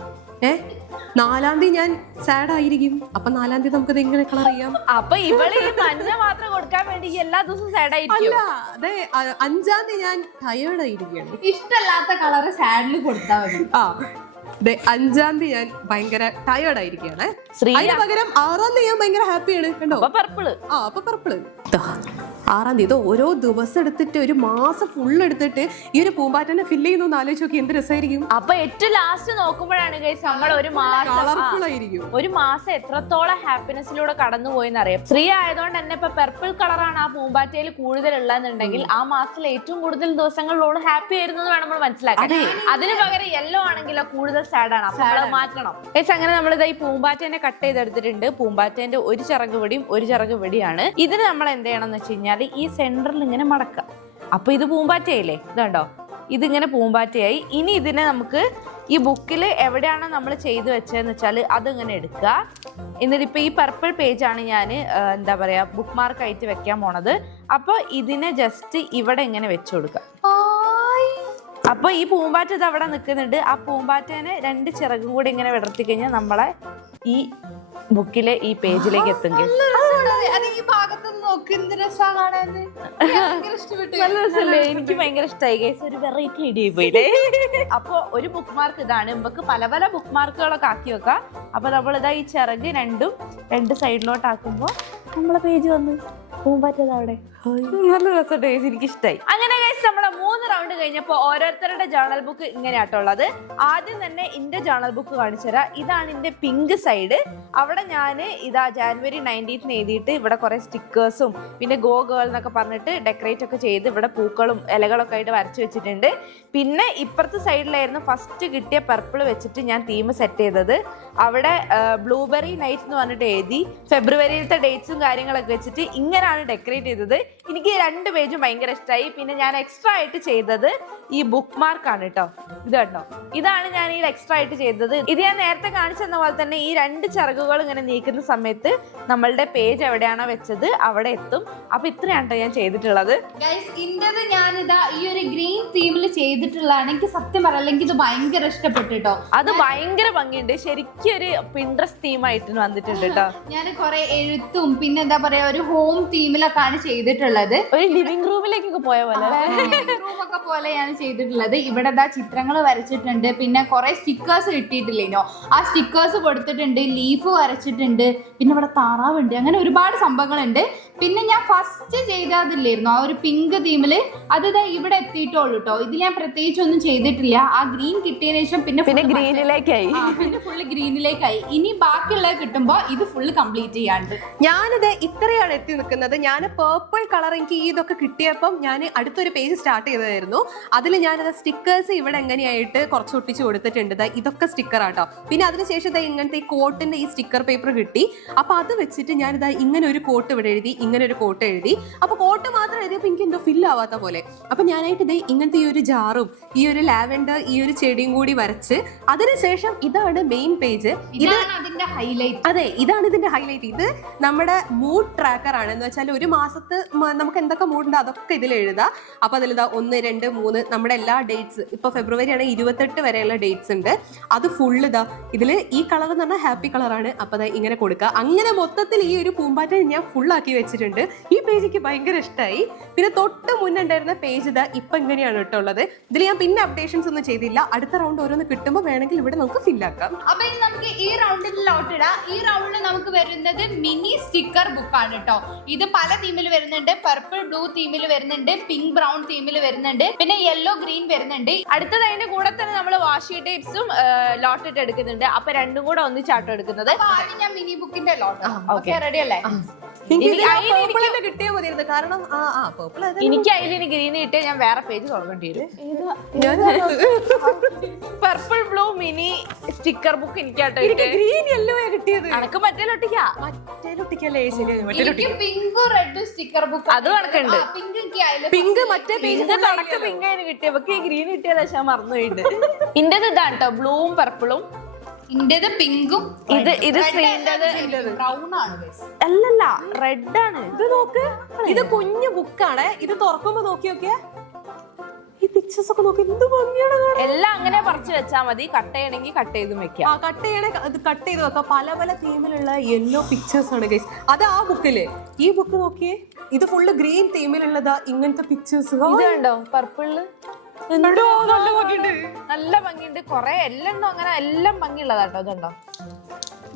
4-ാം തീയതി ഞാൻ സാഡ് ആയിരിക്കും. അപ്പൊ 4-ാം തീയതി നമുക്കത് ഇങ്ങനെ കളർ ചെയ്യാം. അപ്പൊ ഇവിടെ മഞ്ഞ മാത്രം കൊടുക്കാൻ വേണ്ടി എല്ലാ ദിവസവും സാഡ് ആയിരിക്കും. അല്ല, അതെ 5-ാം തീയതി ഞാൻ ടയേർഡ് ആയിരിക്കുകയാണ്. ഇഷ്ടമല്ലാത്ത കളറ് സാഡിൽ കൊടുത്താൽ മതി. 5-ാം തീയതി ഞാൻ ഭയങ്കര ടയേർഡ് ആയിരിക്കുകയാണ്. അതിന് പകരം 6-ാം തീയതി ഞാൻ ഭയങ്കര ഹാപ്പിയാണ്. കണ്ടോ? പർപ്പിള്. അപ്പൊ പർപ്പിള്. 6-ാം തീയതി ഓരോ ദിവസം എടുത്തിട്ട് ഒരു മാസം ഫുൾ എടുത്തിട്ട് ഈ ഒരു പൂമ്പാറ്റനെ ഫില്ല് ചെയ്യുന്ന ആലോചിച്ച് നോക്കി എന്ത് രസമായിരിക്കും. അപ്പൊ ഏറ്റവും ലാസ്റ്റ് നോക്കുമ്പോഴാണ് നമ്മൾ ഒരു മാസം എത്രത്തോളം ഹാപ്പിനെസ്സിലൂടെ കടന്നുപോയെന്ന് അറിയാം. സ്ത്രീ ആയതുകൊണ്ട് തന്നെ ഇപ്പൊ പെർപ്പിൾ കളറാണ് ആ പൂമ്പാറ്റയിൽ കൂടുതൽ ഉള്ളതെന്നുണ്ടെങ്കിൽ ആ മാസത്തിൽ ഏറ്റവും കൂടുതൽ ദിവസങ്ങളിലോട് ഹാപ്പി ആയിരുന്നു എന്ന് വേണം നമ്മൾ മനസ്സിലാക്കാൻ. അതിന് പകരം യെല്ലോ ആണെങ്കിലോ കൂടുതൽ സാഡ് ആണ്. അപ്പൊ നമ്മളത് മാറ്റണം. അങ്ങനെ നമ്മളിത് ഈ പൂമ്പാറ്റേനെ കട്ട് ചെയ്തെടുത്തിട്ടുണ്ട്. പൂമ്പാറ്റേന്റെ ഒരു ചിറക് വെടിയും ഒരു ചിറക് വെടിയാണ്. ഇതിന് നമ്മൾ എന്ത് ചെയ്യണം എന്ന് വെച്ച് കഴിഞ്ഞാൽ ഈ സെന്ററിൽ ഇങ്ങനെ മടക്കാം. അപ്പൊ ഇത് പൂമ്പാറ്റയായില്ലേ, ഇതുണ്ടോ, ഇതിങ്ങനെ പൂമ്പാറ്റയായി. ഇനി ഇതിനെ നമുക്ക് ഈ ബുക്കിൽ എവിടെയാണ് നമ്മൾ ചെയ്തു വെച്ചതെന്ന് വെച്ചാൽ അതിങ്ങനെ എടുക്കുക. എന്നിട്ട് ഇപ്പൊ ഈ പർപ്പിൾ പേജാണ് ഞാൻ എന്താ പറയാ ബുക്ക് മാർക്ക് ആയിട്ട് വെക്കാൻ പോണത്. അപ്പൊ ഇതിനെ ജസ്റ്റ് ഇവിടെ ഇങ്ങനെ വെച്ചു കൊടുക്കുക. അപ്പൊ ഈ പൂമ്പാറ്റ ഇത് അവിടെ നിൽക്കുന്നുണ്ട്. ആ പൂമ്പാറ്റേനെ 2 ചിറകും കൂടി ഇങ്ങനെ വിടർത്തി കഴിഞ്ഞാൽ നമ്മളെ ഈ ബുക്കിലെ ഈ പേജിലേക്ക് എത്തും. എനിക്ക് ഭയങ്കര ഇഷ്ടമായി ഗൈസ്. ഒരു വെറൈറ്റി ഐഡിയ പോയില്ലേ. അപ്പൊ ഒരു ബുക്ക് മാർക്ക് ഇതാണ്. നമുക്ക് പല പല ബുക്ക് മാർക്കുകളൊക്കെ ആക്കി വെക്കാം. അപ്പൊ നമ്മളിതാ ഈ ചിറക് 2 സൈഡിലോട്ട് ആക്കുമ്പോ നമ്മളെ പേജ് വന്ന് പൂമ്പാറ്റത് അവിടെ. നല്ല രസമുണ്ട് ഗൈസ്, എനിക്ക് ഇഷ്ടമായി. അങ്ങനെ ഗൈസ് നമ്മളെ 3 റൗണ്ട് കഴിഞ്ഞപ്പോ ഓരോരുത്തരുടെ ജേർണൽ ബുക്ക് ഇങ്ങനെയാട്ടുള്ളത്. ആദ്യം തന്നെ എന്റെ ജേർണൽ ബുക്ക് കാണിച്ചു തരാം. ഇതാണ് എന്റെ പിങ്ക് സൈഡ്. അവിടെ ഞാൻ ഇതാ January 19 എഴുതിയിട്ട് ഇവിടെ കുറെ സ്റ്റിക്കേഴ്സും പിന്നെ ഗോ ഗേൾ എന്നൊക്കെ പറഞ്ഞിട്ട് ഡെക്കറേറ്റ് ഒക്കെ ചെയ്ത് ഇവിടെ പൂക്കളും ഇലകളൊക്കെ ആയിട്ട് വരച്ചു വെച്ചിട്ടുണ്ട്. പിന്നെ ഇപ്പുറത്തെ സൈഡിലായിരുന്നു ഫസ്റ്റ് കിട്ടിയ പർപ്പിൾ വെച്ചിട്ട് ഞാൻ തീം സെറ്റ് ചെയ്തത്. അവിടെ ബ്ലൂബെറി നൈറ്റ് എന്ന് പറഞ്ഞിട്ട് എഴുതി ഫെബ്രുവരിയിലത്തെ ഡേറ്റ്സും കാര്യങ്ങളൊക്കെ വെച്ചിട്ട് ഇങ്ങനെയാണ് ഡെക്കറേറ്റ് ചെയ്തത്. എനിക്ക് 2 പേജും ഭയങ്കര ഇഷ്ടമായി. പിന്നെ ഞാൻ എക്സ്ട്രാ ആയിട്ട് ചെയ്തത് ഈ ബുക്ക് മാർക്കാണ് കേട്ടോ. ഇത് കണ്ടോ, ഇതാണ് ഞാൻ ഈ എക്സ്ട്രാ ആയിട്ട് ചെയ്തത്. ഇത് ഞാൻ നേരത്തെ കാണിച്ചെന്ന പോലെ തന്നെ ഈ 2 ചിറകുകൾ ഇങ്ങനെ നീക്കുന്ന സമയത്ത് നമ്മളുടെ പേജ് എവിടെയാണോ വെച്ചത് അവിടെ എത്തും. അപ്പൊ ഇത്രയാണ് ഞാൻ ചെയ്തിട്ടുള്ളത്. ഞാനിതാ ഈ ഒരു ഗ്രീൻ തീമിൽ ചെയ്തിട്ടുള്ളതാണ്. എനിക്ക് സത്യം പറയല്ലെങ്കിൽ ഇത് ഭയങ്കര ഇഷ്ടപ്പെട്ടു കേട്ടോ. അത് ഭയങ്കര ഭംഗിയുണ്ട്. ശരിക്കും ഒരു പിൻട്രസ്റ്റ് തീമായിട്ട് വന്നിട്ടുണ്ട് കേട്ടോ. ഞാൻ കുറെ എഴുത്തും പിന്നെ എന്താ പറയാ ഒരു ഹോം തീമിലൊക്കെയാണ് ചെയ്തിട്ടുള്ളത്. ഒരു ലിവിംഗ് റൂമിലേക്കൊക്കെ പോയ പോലെ റൂമൊക്കെ പോലെയാണ് ചെയ്തിട്ടുള്ളത്. ഇവിടെ ചിത്രങ്ങൾ വരച്ചിട്ടുണ്ട്. പിന്നെ കുറെ സ്റ്റിക്കേഴ്സ് കിട്ടിയിട്ടില്ലേനോ, ആ സ്റ്റിക്കേഴ്സ് കൊടുത്തിട്ടുണ്ട്. ലീഫ് വരച്ചിട്ടുണ്ട്. പിന്നെ ഇവിടെ താറാവുണ്ട്. അങ്ങനെ ഒരുപാട് സംഭവങ്ങളുണ്ട്. പിന്നെ ഞാൻ ഫസ്റ്റ് ചെയ്തതില്ലായിരുന്നു ആ ഒരു പിങ്ക് തീമില്, അത് ഇവിടെ എത്തിയിട്ടുള്ളൂ കേട്ടോ. ഇത് ഞാൻ പ്രത്യേകിച്ച് ഒന്നും ചെയ്തിട്ടില്ല. ആ ഗ്രീൻ കിട്ടിയതിനു ശേഷം പിന്നെ ഗ്രീനിലേക്കായി, പിന്നെ ഫുള്ള് ഗ്രീനിലേക്കായി. ഇനി ബാക്കിയുള്ളത് കിട്ടുമ്പോ ഇത് ഫുള്ള് കംപ്ലീറ്റ് ചെയ്യാണ്ട്. ഞാനിത് ഇത്രയാണ് എത്തി നിൽക്കുന്നത്. ഞാൻ പേർപ്പിൾ കളർ എനിക്ക് ഇതൊക്കെ കിട്ടിയപ്പം ഞാൻ അടുത്തൊരു പേജ് പേജ് സ്റ്റാർട്ട് ചെയ്തതായിരുന്നു. അതിൽ ഞാനത് സ്റ്റിക്കേഴ്സ് ഇവിടെ എങ്ങനെയായിട്ട് കുറച്ച് ഒട്ടിച്ച് കൊടുത്തിട്ടുണ്ട്. ഇതൊക്കെ സ്റ്റിക്കർ ആട്ടോ. പിന്നെ അതിനുശേഷം ഇങ്ങനത്തെ ഈ കോട്ടിന്റെ ഈ സ്റ്റിക്കർ പേപ്പർ കിട്ടി. അപ്പൊ അത് വെച്ചിട്ട് ഞാനിതാ ഇങ്ങനെ ഒരു കോട്ട് ഇവിടെ എഴുതി, ഇങ്ങനെ ഒരു കോട്ട് എഴുതി. അപ്പൊ കോട്ട് മാത്രം എഴുതിയപ്പോൾ എനിക്ക് എന്തോ ഫിൽ ആവാത്ത പോലെ. അപ്പൊ ഞാനായിട്ട് ഇങ്ങനത്തെ ഈ ഒരു ജാറും ഈ ഒരു ലാവൻഡർ ഈ ഒരു ചെടിയും കൂടി വരച്ച് അതിനുശേഷം ഇതാണ് മെയിൻ പേജ്. അതിന്റെ ഹൈലൈറ്റ്. അതെ, ഇതാണ് ഇതിന്റെ ഹൈലൈറ്റ്. ഇത് നമ്മുടെ മൂഡ് ട്രാക്കർ ആണ്. എന്ന് വെച്ചാൽ ഒരു മാസത്ത് നമുക്ക് എന്തൊക്കെ മൂഡുണ്ടോ അതൊക്കെ ഇതിൽ എഴുതാം. അപ്പൊ അതിലിതാ 1, 2, 3 നമ്മുടെ എല്ലാ ഡേറ്റ്സ്, ഇപ്പൊ ഫെബ്രുവരി ആണ് 28 വരെയുള്ള ഡേറ്റ്സ് ഉണ്ട്. അത് ഫുള്ള് ഇതാ ഇതില് ഈ കളർ എന്ന് പറഞ്ഞാൽ ഹാപ്പി കളറാണ്. അപ്പൊ ഇങ്ങനെ കൊടുക്കുക. അങ്ങനെ മൊത്തത്തിൽ ഈ ഒരു പൂമ്പാറ്റ ഞാൻ ഫുൾ ആക്കി വെച്ചിട്ടുണ്ട്. ഈ പേജ് ഭയങ്കര ഇഷ്ടമായി. പിന്നെ തൊട്ട് മുന്നേ ഉണ്ടായിരുന്ന പേജ് ഇതാ ഇപ്പൊ ഇങ്ങനെയാണ് കേട്ടോ ഉള്ളത്. ഇതിൽ ഞാൻ പിന്നെ അപ്ഡേഷൻസ് ഒന്നും ചെയ്തില്ല. അടുത്ത റൗണ്ട് ഓരോന്ന് കിട്ടുമ്പോൾ വേണമെങ്കിൽ ഇവിടെ നമുക്ക് ഫില്ലാക്കാം. അപ്പൊ ഇനി നമുക്ക് ഈ റൗണ്ടിൽ ലോട്ടിടാം. ഈ റൗണ്ടിൽ നമുക്ക് വരുന്നത് മിനി സ്റ്റിക്കർ ബുക്ക് ആണ് കേട്ടോ. ഇത് പല തീമിൽ വരുന്നുണ്ട്. പർപ്പിൾ ബ്ലൂ തീമിൽ വരുന്നുണ്ട്, പിങ്ക് ബ്രൗൺ തീമിൽ വരുന്നുണ്ട്, പിന്നെ യെല്ലോ ഗ്രീൻ വരുന്നുണ്ട്. അടുത്തത് അതിന്റെ കൂടെ തന്നെ നമ്മൾ വാഷി ടേപ്സും ലോട്ടിട്ട് എടുക്കുന്നുണ്ട്. അപ്പൊ രണ്ടും കൂടെ ഒന്നിച്ചാട്ടോ എടുക്കുന്നത്. ആദ്യം ഞാൻ മിനി ബുക്കിന്റെ ലോട്ട് റെഡി അല്ലേ? കിട്ടിയാൽ മതിയായിരുന്നു. കാരണം എനിക്ക് അതിന് ഗ്രീൻ കിട്ടിയാൽ ഞാൻ വേറെ പേജ് തുടങ്ങേണ്ടി വരും. Purple blue mini sticker book എനിക്കാട്ടോ. ഗ്രീൻ യെല്ലോ കിട്ടിയത്. അനക്ക് മറ്റേലൊട്ടിക്കാ പിങ്കും റെഡും സ്റ്റിക്കർ ബുക്ക് അത് കണക്കുണ്ട്. പിങ്ക് മറ്റേ പിങ്ക് തുടക്കം പിങ്ക് അതിന് കിട്ടിയ ഗ്രീൻ കിട്ടിയത് പക്ഷെ മറന്നുപോയിട്ട്. ഇന്റത് ഇതാണ് കേട്ടോ, ബ്ലൂവും പർപ്പിളും. ഇന്റത് പിങ്കും. ഇത് ബ്രൗൺ ആണ്. അല്ലല്ല, റെഡ് ആണ്. ഇത് നോക്ക്, ഇത് കുഞ്ഞു ബുക്കാണ്. ഇത് തുറക്കുമ്പോ നോക്കി നോക്കിയാ ഈ പിക്ചേഴ്സ് ഒക്കെ നോക്കി എന്ത് ഭംഗിയാണ്. എല്ലാം അങ്ങനെ പറിച്ചു വെച്ചാൽ മതി. കട്ട് ചെയ്യണമെങ്കിൽ കട്ട് ചെയ്ത് വെക്കാം. കട്ട് ചെയ്ത് വെക്കാം. പല പല തീമിലുള്ള യെല്ലോ പിക്ചേഴ്സ് ആണ് ഗൈസ്. അത് ആ ബുക്കില്. ഈ ബുക്ക് നോക്കിയേ, ഇത് ഫുള്ള് ഗ്രീൻ തീമിലുള്ളതാ. ഇങ്ങനത്തെ പിക്ചേഴ്സ് ഇത് കണ്ടോ, പർപ്പിളില് നല്ല ഭംഗിയുണ്ട്. കൊറേ എല്ലാം അങ്ങനെ എല്ലാം ഭംഗിയുള്ളതാട്ടോ. ഇതുണ്ടോ,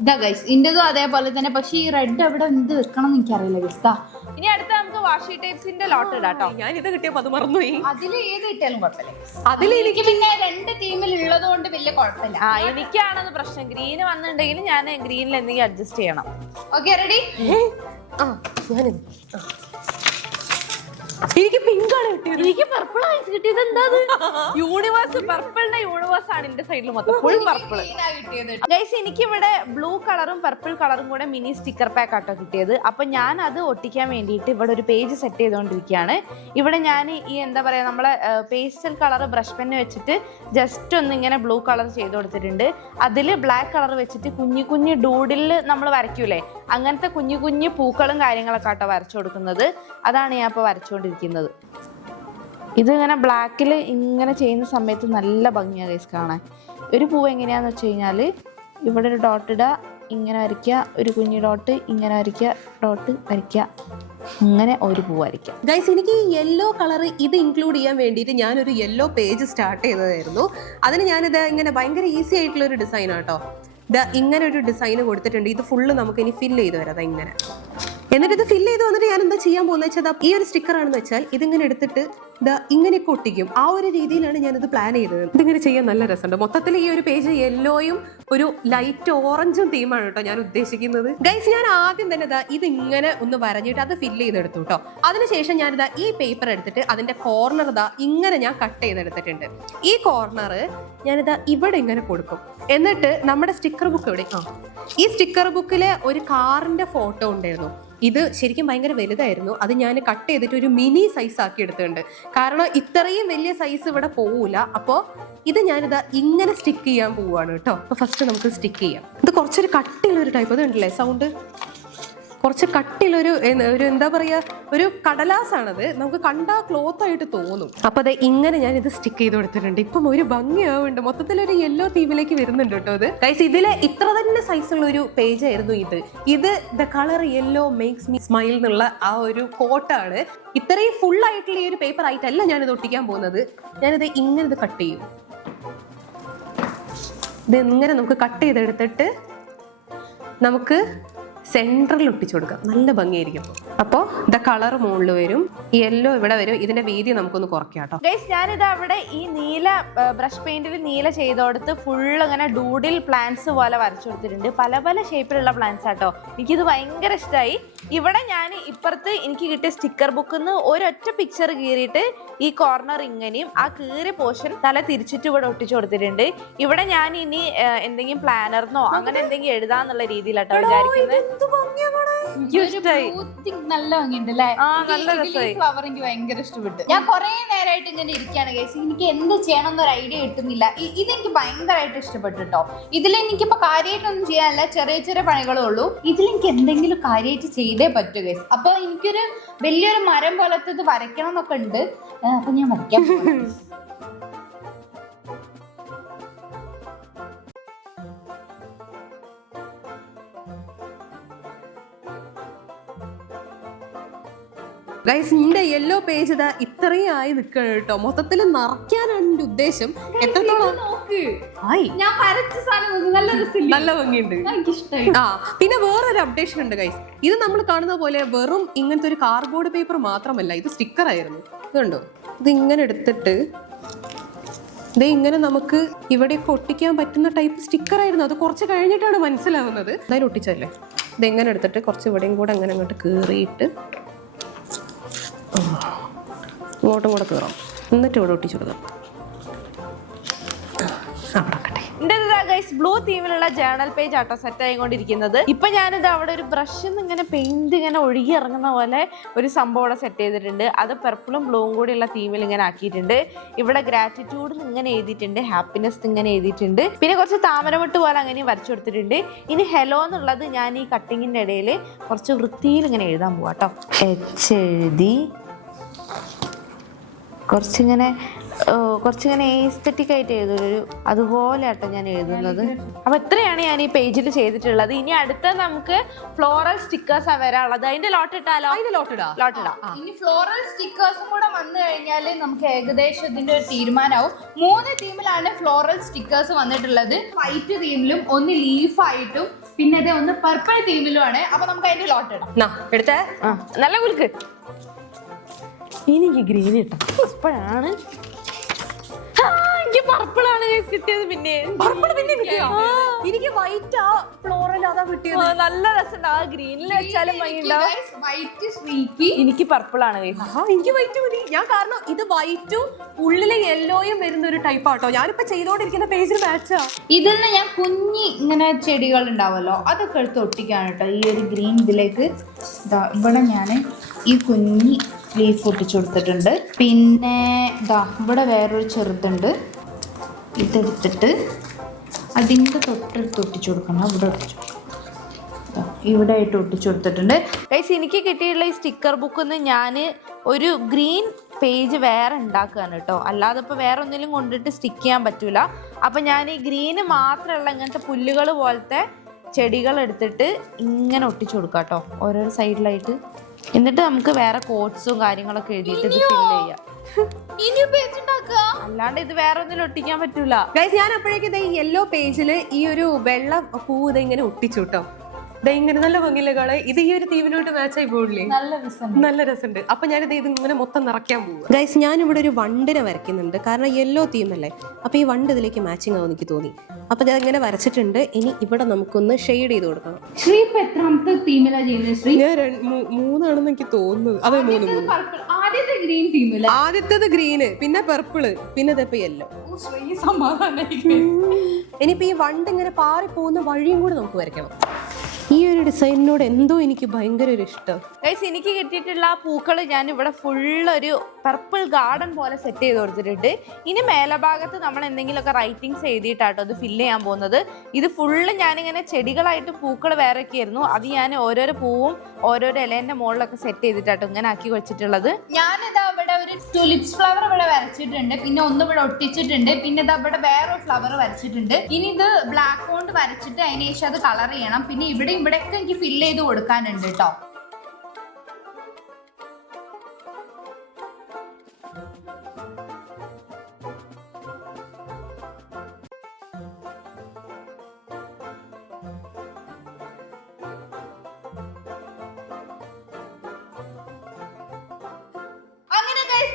ഇതാ ഗൈസ് ഇന്റതും അതേപോലെ തന്നെ. പക്ഷെ ഈ റെഡ് എവിടെ എന്ത് വെക്കണം എന്ന് എനിക്കറിയില്ല ഗൈസ്. ഇനി അടുത്ത നമുക്ക് വാഷി ടേപ്സിന്റെ ലോട്ട് ഇടാട്ടോ. ഞാൻ ഇത് കിട്ടിയപ്പോ അത് മറന്നുപോയി. അതിൽ ഏത് കിട്ടിയാലും കുഴപ്പമില്ല. അതിൽ എനിക്ക് പിന്നെ 2 തീമിൽ ഉള്ളത് കൊണ്ട് വലിയ കുഴപ്പമില്ല. എനിക്കാണത് പ്രശ്നം. ഗ്രീന് വന്നിട്ടുണ്ടെങ്കിൽ ഞാൻ ഗ്രീനിൽ എന്തെങ്കിലും അഡ്ജസ്റ്റ് ചെയ്യണം. Okay ready? എനിക്ക് പിങ്ക് ആണ് കിട്ടിയത്. എനിക്ക് പർപ്പിൾ ആണ് കിട്ടിയത്. എന്താ യൂണിവേഴ്സ്? പർപ്പിളിന്റെ യൂണിവേഴ്സ് ആണ് എന്റെ സൈഡിൽ മൊത്തം ഫുൾ പർപ്പിൾ. ഗൈസ് എനിക്ക് ഇവിടെ ബ്ലൂ കളറും പർപ്പിൾ കളറും കൂടെ മിനി സ്റ്റിക്കർ പാക്ക് ആട്ടോ കിട്ടിയത്. അപ്പൊ ഞാൻ അത് ഒട്ടിക്കാൻ വേണ്ടിയിട്ട് ഇവിടെ ഒരു പേജ് സെറ്റ് ചെയ്തുകൊണ്ടിരിക്കുകയാണ്. ഇവിടെ ഞാൻ ഈ എന്താ പറയാ, നമ്മളെ പേസ്റ്റൽ കളർ ബ്രഷ് പെന്ന് വെച്ചിട്ട് ജസ്റ്റ് ഒന്ന് ഇങ്ങനെ ബ്ലൂ കളർ ചെയ്ത് കൊടുത്തിട്ടുണ്ട്. അതിൽ ബ്ലാക്ക് കളർ വെച്ചിട്ട് കുഞ്ഞു കുഞ്ഞു ഡൂഡിൽ നമ്മൾ വരയ്ക്കൂലേ, അങ്ങനത്തെ കുഞ്ഞു കുഞ്ഞു പൂക്കളും കാര്യങ്ങളൊക്കെ ആട്ടോ വരച്ചു കൊടുക്കുന്നത്. അതാണ് ഞാൻ ഇപ്പോൾ വരച്ചുകൊണ്ടിരിക്കുന്നത്. ഇത് ഇങ്ങനെ ബ്ലാക്കിൽ ഇങ്ങനെ ചെയ്യുന്ന സമയത്ത് നല്ല ഭംഗിയാണ് ഗൈസ് കാണാൻ. ഒരു പൂവ് എങ്ങനെയാന്ന് വെച്ച് കഴിഞ്ഞാൽ ഇവിടെ ഒരു ഡോട്ട് ഇടുക, ഇങ്ങനെ വരയ്ക്കുക, ഒരു കുഞ്ഞു ഡോട്ട് ഇങ്ങനെ വരയ്ക്കുക, ഡോട്ട് വരയ്ക്കുക, അങ്ങനെ ഒരു പൂവ് വരയ്ക്കുക. ഗൈസ് എനിക്ക് ഈ യെല്ലോ കളർ ഇത് ഇൻക്ലൂഡ് ചെയ്യാൻ വേണ്ടിയിട്ട് ഞാനൊരു യെല്ലോ പേജ് സ്റ്റാർട്ട് ചെയ്തതായിരുന്നു. അതിന് ഞാനിത് ഇങ്ങനെ ഭയങ്കര ഈസി ആയിട്ടുള്ള ഒരു ഡിസൈൻ ആട്ടോ. ഇങ്ങനെ ഒരു ഡിസൈൻ കൊടുത്തിട്ടുണ്ട്. ഇത് ഫുള്ള് നമുക്ക് ഇനി ഫില്ല് ചെയ്ത് വരാം. ഇങ്ങനെ എന്നിട്ട് ഇത് ഫില്ല് ചെയ്ത് വന്നിട്ട് ഞാൻ എന്താ ചെയ്യാൻ പോകുന്നത് വെച്ചാൽ ഈ ഒരു സ്റ്റിക്കർ ആണെന്ന് വെച്ചാൽ ഇതിങ്ങനെ എടുത്തിട്ട് ഇങ്ങനെയൊക്കെ ഒട്ടിക്കും. ആ ഒരു രീതിയിലാണ് ഞാനിത് പ്ലാൻ ചെയ്തത്. ഇതിങ്ങനെ ചെയ്യാൻ നല്ല രസമുണ്ട്. മൊത്തത്തിൽ ഈ ഒരു പേജ് യെല്ലോയും ഒരു ലൈറ്റ് ഓറഞ്ചും തീമാണ് കേട്ടോ ഞാൻ ഉദ്ദേശിക്കുന്നത്. ഗൈസ് ഞാൻ ആദ്യം തന്നെ ഇത് ഇങ്ങനെ ഒന്ന് വരഞ്ഞിട്ട് അത് ഫില്ല് ചെയ്തെടുത്തു കേട്ടോ. അതിനുശേഷം ഞാനിതാ ഈ പേപ്പർ എടുത്തിട്ട് അതിന്റെ കോർണർ ഇങ്ങനെ ഞാൻ കട്ട് ചെയ്തെടുത്തിട്ടുണ്ട്. ഈ കോർണർ ഞാനിതാ ഇവിടെ ഇങ്ങനെ കൊടുക്കും. എന്നിട്ട് നമ്മുടെ സ്റ്റിക്കർ ബുക്ക് ഇവിടെ, ഈ സ്റ്റിക്കർ ബുക്കിലെ ഒരു കാറിന്റെ ഫോട്ടോ ഉണ്ടായിരുന്നു. ഇത് ശരിക്കും ഭയങ്കര വലുതായിരുന്നു. അത് ഞാൻ കട്ട് ചെയ്തിട്ട് ഒരു മിനി സൈസ് ആക്കി എടുത്തിട്ടുണ്ട്. കാരണം ഇത്രയും വലിയ സൈസ് ഇവിടെ പോവില്ല. അപ്പോൾ ഇത് ഞാനിതാ ഇങ്ങനെ സ്റ്റിക്ക് ചെയ്യാൻ പോവുകയാണ് കേട്ടോ. അപ്പോൾ ഫസ്റ്റ് നമുക്ക് സ്റ്റിക്ക് ചെയ്യാം. ഇത് കുറച്ചൊരു കട്ടിയുള്ളൊരു ടൈപ്പ്. അത് കണ്ടില്ലേ സൗണ്ട്? കുറച്ച് കട്ടിയുള്ളൊരു എന്താ പറയുക, ഒരു കടലാസാണത്. നമുക്ക് കണ്ടാ ക്ലോത്ത് ആയിട്ട് തോന്നും. അപ്പൊ അതെ ഇങ്ങനെ ഞാൻ ഇത് സ്റ്റിക്ക് ചെയ്ത് കൊടുത്തിട്ടുണ്ട്. ഇപ്പം ഒരു ഭംഗിയാവുന്നുണ്ട്. മൊത്തത്തിലൊരു യെല്ലോ തീമിലേക്ക് വരുന്നുണ്ട് കേട്ടോ. ഇത് ഗൈസ് ഇതിലെ ഇത്ര തന്നെ സൈസുള്ള ഒരു പേജ് ആയിരുന്നു ഇത് the colour yellow makes me smile എന്നുള്ള ആ ഒരു കോട്ടാണ്. ഇത്രയും ഫുൾ ആയിട്ടുള്ള ഈ ഒരു പേപ്പർ ആയിട്ടല്ല ഞാനിത് ഒട്ടിക്കാൻ പോകുന്നത്. ഞാനിത് ഇങ്ങനെ ഇത് കട്ട് ചെയ്യും. ഇത് ഇങ്ങനെ നമുക്ക് കട്ട് ചെയ്തെടുത്തിട്ട് നമുക്ക് സെൻട്രൽ ഒട്ടിച്ചു കൊടുക്കാം. നല്ല ഭംഗിയായിരിക്കും. അപ്പോൾ ദ കളർ മുകളിൽ വരും, യെല്ലോ ഇവിടെ വരും. ഇതിന്റെ വീതി നമുക്കൊന്ന് കുറയ്ക്കാം കേട്ടോ. ഗൈസ് ഞാനിത് അവിടെ ഈ നീല ബ്രഷ് പെയിന്റിൽ നീല ചെയ്തോടുത്ത് ഫുൾ ഇങ്ങനെ ഡൂഡിൽ പ്ലാന്റ്സ് പോലെ വരച്ചു കൊടുത്തിട്ടുണ്ട്. പല പല ഷേപ്പിലുള്ള പ്ലാന്റ്സ് ആട്ടോ. എനിക്കിത് ഭയങ്കര ഇഷ്ടമായി. ഇവിടെ ഞാൻ ഇപ്പുറത്ത് എനിക്ക് കിട്ടിയ സ്റ്റിക്കർ ബുക്കിൽ നിന്ന് ഒരൊറ്റ പിക്ചർ കീറിയിട്ട് ഈ കോർണർ ഇങ്ങനെയും ആ കീറിയ പോർഷൻ തല തിരിച്ചിട്ട് ഇവിടെ ഒട്ടിച്ചു കൊടുത്തിട്ടുണ്ട്. ഇവിടെ ഞാൻ ഇനി എന്തെങ്കിലും പ്ലാനറിനോ അങ്ങനെ എന്തെങ്കിലും എഴുതാന്നുള്ള രീതിയിലാട്ടോ വിചാരിക്കുന്നത്. നല്ല ഭംഗിയുണ്ട് അല്ലേ? ഫ്ലവർ എനിക്ക് ഭയങ്കര ഇഷ്ടപ്പെട്ടു. ഞാൻ കുറെ നേരമായിട്ട് ഇങ്ങനെ ഇരിക്കുകയാണ് ഗൈസ്. എനിക്ക് എന്ത് ചെയ്യണം എന്നൊരു ഐഡിയ കിട്ടുന്നില്ല. ഇതെനിക്ക് ഭയങ്കരമായിട്ട് ഇഷ്ടപ്പെട്ടു കേട്ടോ. ഇതിലെനിക്കിപ്പോ കാര്യമായിട്ടൊന്നും ചെയ്യാനല്ല, ചെറിയ ചെറിയ പണികളേ ഉള്ളൂ. ഇതിലെനിക്ക് എന്തെങ്കിലും കാര്യമായിട്ട് ചെയ്തേ പറ്റൂ ഗൈസ്. അപ്പൊ എനിക്കൊരു വലിയൊരു മരം പോലത്തെ ഇത് വരയ്ക്കണം എന്നൊക്കെ ഉണ്ട്. അപ്പൊ ഞാൻ വരയ്ക്കാം. ഗൈസ് എന്റെ യെല്ലോ പേജ് ഇതാ ഇത്രയും ആയി നിൽക്കണം കേട്ടോ. മൊത്തത്തിൽ നിറയ്ക്കാനാണ് എന്റെ ഉദ്ദേശം. എത്രത്തോളം ഞാൻ വരച്ച സാധനം നല്ല ഭംഗിയുണ്ട്. ആ പിന്നെ വേറൊരു അപ്ഡേഷൻ ഉണ്ട് ഗൈസ്. ഇത് നമ്മൾ കാണുന്ന പോലെ വെറും ഇങ്ങനത്തെ ഒരു കാർഡ്ബോർഡ് പേപ്പർ മാത്രമല്ല, ഇത് സ്റ്റിക്കർ ആയിരുന്നു. ഇതുണ്ടോ, ഇത് ഇങ്ങനെ എടുത്തിട്ട് ഇത് ഇങ്ങനെ നമുക്ക് ഇവിടെയൊക്കെ ഒട്ടിക്കാൻ പറ്റുന്ന ടൈപ്പ് സ്റ്റിക്കർ ആയിരുന്നു. അത് കുറച്ച് കഴിഞ്ഞിട്ടാണ് മനസ്സിലാവുന്നത്. എന്തായാലും ഒട്ടിച്ചല്ലേ. ഇത് എങ്ങനെ എടുത്തിട്ട് കുറച്ച് ഇവിടെയും കൂടെ അങ്ങനെ അങ്ങോട്ട് കീറിയിട്ട് ഇങ്ങോട്ടും കൂടെ കയറാം, എന്നിട്ട് ഇവിടെ ഒട്ടിച്ചു കൊടുക്കാം. ബ്ലൂ തീമിലുള്ള ജേർണൽ പേജ് ആട്ടോ സെറ്റ് ആയിക്കൊണ്ടിരിക്കുന്നത്. ഇപ്പൊ ഞാനിത് അവിടെ ഒരു ബ്രഷിൽ ഇങ്ങനെ പെയിന്റ് ഇങ്ങനെ ഒഴുകി ഇറങ്ങുന്ന പോലെ ഒരു സംഭവം ഇവിടെ സെറ്റ് ചെയ്തിട്ടുണ്ട്. അത് പർപ്പിളും ബ്ലൂവും കൂടിയുള്ള തീമിൽ ഇങ്ങനെ ആക്കിയിട്ടുണ്ട്. ഇവിടെ ഗ്രാറ്റിറ്റ്യൂഡ് ഇങ്ങനെ എഴുതിയിട്ടുണ്ട്, ഹാപ്പിനെസ് ഇങ്ങനെ എഴുതിയിട്ടുണ്ട്, പിന്നെ കുറച്ച് താമരമുട്ട് പോലെ അങ്ങനെ വരച്ചു കൊടുത്തിട്ടുണ്ട്. ഇനി ഹെലോ എന്നുള്ളത് ഞാൻ ഈ കട്ടിങ്ങിന്റെ ഇടയിൽ കുറച്ച് വൃത്തിയിൽ ഇങ്ങനെ എഴുതാൻ പോവാട്ടോ. എച്ച് എഴുതി കുറച്ചിങ്ങനെ എസ്തെറ്റിക് ആയിട്ട് എഴുതൊരു അതുപോലെ ആട്ടോ ഞാൻ എഴുതുന്നത്. അപ്പൊ ഇത്രയാണ് ഞാൻ ഈ പേജിൽ ചെയ്തിട്ടുള്ളത്. ഇനി അടുത്ത നമുക്ക് ഫ്ലോറൽ സ്റ്റിക്കേഴ്സ് വരാനുള്ളത്. അതിന്റെ ലോട്ട് ഇട്ടാലോ? ലോട്ടിടാം. ഇനി ഫ്ലോറൽ സ്റ്റിക്കേഴ്സും കൂടെ വന്നു കഴിഞ്ഞാൽ നമുക്ക് ഏകദേശം ഇതിന്റെ ഒരു തീരുമാനമാവും. 3 തീമിലാണ് ഫ്ലോറൽ സ്റ്റിക്കേഴ്സ് വന്നിട്ടുള്ളത്. വൈറ്റ് തീമിലും, ഒന്ന് ലീഫായിട്ടും, പിന്നെ അത് ഒന്ന് പർപ്പിൾ തീമിലുമാണ്. അപ്പൊ നമുക്ക് അതിന്റെ ലോട്ട് ഇടാം. എടുത്തേ നല്ല കുലുക്ക്. എനിക്ക് ഗ്രീൻ ഇട്ടാ അപ്പോഴാണ് പർപ്പിളാണ് കിട്ടിയത്. പിന്നെ എനിക്ക് വൈറ്റ് ആ ഫ്ലോറൽ അതാ കിട്ടിയത്. നല്ല രസമുണ്ട്. ആ ഗ്രീനിൽ വെച്ചാലും എനിക്ക് പർപ്പിളാണ്. എനിക്ക് വൈറ്റ് മതി. ഞാൻ കാരണം ഇത് വൈറ്റും ഉള്ളിലെ യെല്ലോയും വരുന്ന ഒരു ടൈപ്പ് ആട്ടോ ഞാനിപ്പോ ചെയ്തോണ്ടിരിക്കുന്ന പേജിൽ മാച്ചാ. ഇതിൽ നിന്ന് ഞാൻ കുഞ്ഞി ഇങ്ങനെ ചെടികൾ ഉണ്ടാവുമല്ലോ, അതൊക്കെ എടുത്ത് ഒട്ടിക്കാണ് കേട്ടോ. ഈ ഒരു ഗ്രീൻ ഇതിലേക്ക് ഇവിടെ ഞാൻ ഈ കുഞ്ഞി ലീഫ് ഒട്ടിച്ചു കൊടുത്തിട്ടുണ്ട്. പിന്നെ ഇവിടെ വേറൊരു ചെറുതുണ്ട്. ഇതെടുത്തിട്ട് അതിൻ്റെ തൊട്ടടുത്ത് ഒട്ടിച്ചു കൊടുക്കണം. ഇവിടെ ഒട്ടിച്ചു, ഇവിടെ ആയിട്ട് ഒട്ടിച്ചു കൊടുത്തിട്ടുണ്ട്. ഗൈസ് എനിക്ക് കിട്ടിയിട്ടുള്ള ഈ സ്റ്റിക്കർ ബുക്കിൽ നിന്ന് ഞാൻ ഒരു ഗ്രീൻ പേജ് വേറെ ഉണ്ടാക്കുകയാണ് കേട്ടോ. അല്ലാതെ ഇപ്പോൾ വേറെ ഒന്നിലും കൊണ്ടിട്ട് സ്റ്റിക്ക് ചെയ്യാൻ പറ്റൂല. അപ്പം ഞാൻ ഈ ഗ്രീന് മാത്രമുള്ള ഇങ്ങനത്തെ പുല്ലുകൾ പോലത്തെ ചെടികൾ എടുത്തിട്ട് ഇങ്ങനെ ഒട്ടിച്ചു കൊടുക്കാം കേട്ടോ, ഓരോരോ സൈഡിലായിട്ട്. എന്നിട്ട് നമുക്ക് വേറെ കോട്ട്സും കാര്യങ്ങളൊക്കെ എഴുതിയിട്ട് ഇത് ഫില്ല് ചെയ്യാം. അല്ലാണ്ട് ഇത് വേറെ ഒന്നിലും ഒട്ടിക്കാൻ പറ്റൂല. ഗൈസ് ഞാൻ അപ്പോഴേക്കും ഈ യെല്ലോ പേജില് ഈ ഒരു വെള്ള പൂ ഇങ്ങനെ ഒട്ടിച്ചു കേട്ടോ. ഇങ്ങനെ നല്ല ഭംഗിയില്ല കാണാൻ. ഇത് ഈ ഒരു തീമിലോട്ട് മാച്ച് ആയി പോകില്ലേ? നല്ല രസമുണ്ട്. അപ്പൊ ഞാനിത് ഇങ്ങനെ മൊത്തം നിറയ്ക്കാൻ പോകും. ഗൈസ് ഞാൻ ഇവിടെ ഒരു വണ്ടിനെ വരയ്ക്കുന്നുണ്ട്, കാരണം യെല്ലോ തീമല്ലേ. അപ്പൊ ഈ വണ്ട് ഇതിലേക്ക് മാച്ചിങ് ആവും എനിക്ക് തോന്നി. അപ്പൊ ഞാൻ ഇങ്ങനെ വരച്ചിട്ടുണ്ട്. ഇനി ഇവിടെ നമുക്കൊന്ന് ഷെയ്ഡ് ചെയ്ത് കൊടുക്കണം. എത്രാമത്തെ തീമിലാണ് ചെയ്യുന്നത്? ഞാൻ 3 എനിക്ക് തോന്നുന്നത്. അതെ 3. ആദ്യത്തേത് ഗ്രീന്, പിന്നെ പർപ്പിള്, പിന്നെ ഇതപ്പോ യെല്ലോ. ഇനിയിപ്പോ ഈ വണ്ട് ഇങ്ങനെ പാറി പോകുന്ന വഴിയും കൂടി നമുക്ക് വരയ്ക്കണം. ഈ ഒരു ഡിസൈനിനോട് എന്തോ എനിക്ക് ഭയങ്കര ഒരു ഇഷ്ടം. ഗൈസ് എനിക്ക് കിട്ടിയിട്ടുള്ള ആ പൂക്കൾ ഞാൻ ഇവിടെ ഫുള്ളൊരു പർപ്പിൾ ഗാർഡൻ പോലെ സെറ്റ് ചെയ്ത് കൊടുത്തിട്ടുണ്ട്. ഇനി മേലഭാഗത്ത് നമ്മൾ എന്തെങ്കിലുമൊക്കെ റൈറ്റിങ്സ് എഴുതിയിട്ടാട്ടോ ഇത് ഫില്ല് ചെയ്യാൻ പോകുന്നത്. ഇത് ഫുള്ള് ഞാനിങ്ങനെ ചെടികളായിട്ട് പൂക്കൾ വേറെയൊക്കെ ആയിരുന്നു. അത് ഞാൻ ഓരോരോ പൂവും ഓരോരോ ഇലേന്റെ മുകളിലൊക്കെ സെറ്റ് ചെയ്തിട്ടാട്ടോ ഇങ്ങനെ ആക്കി വെച്ചിട്ടുള്ളത്. ഞാനിതാ ഇവിടെ ഒരു ടുലിപ്സ് ഫ്ലവർ ഇവിടെ വരച്ചിട്ടുണ്ട്, പിന്നെ ഒന്ന് ഇവിടെ ഒട്ടിച്ചിട്ടുണ്ട്, പിന്നെ ഇതാ ഇവിടെ വേറൊരു ഫ്ലവർ വരച്ചിട്ടുണ്ട്. ഇനി ഇത് ബ്ലാക്ക് കൊണ്ട് വരച്ചിട്ട് അതിന് ശേഷം അത് കളർ ചെയ്യണം. പിന്നെ ഇവിടെയൊക്കെ എനിക്ക് ഫില്ല് ചെയ്ത് കൊടുക്കാനുണ്ട് കേട്ടോ.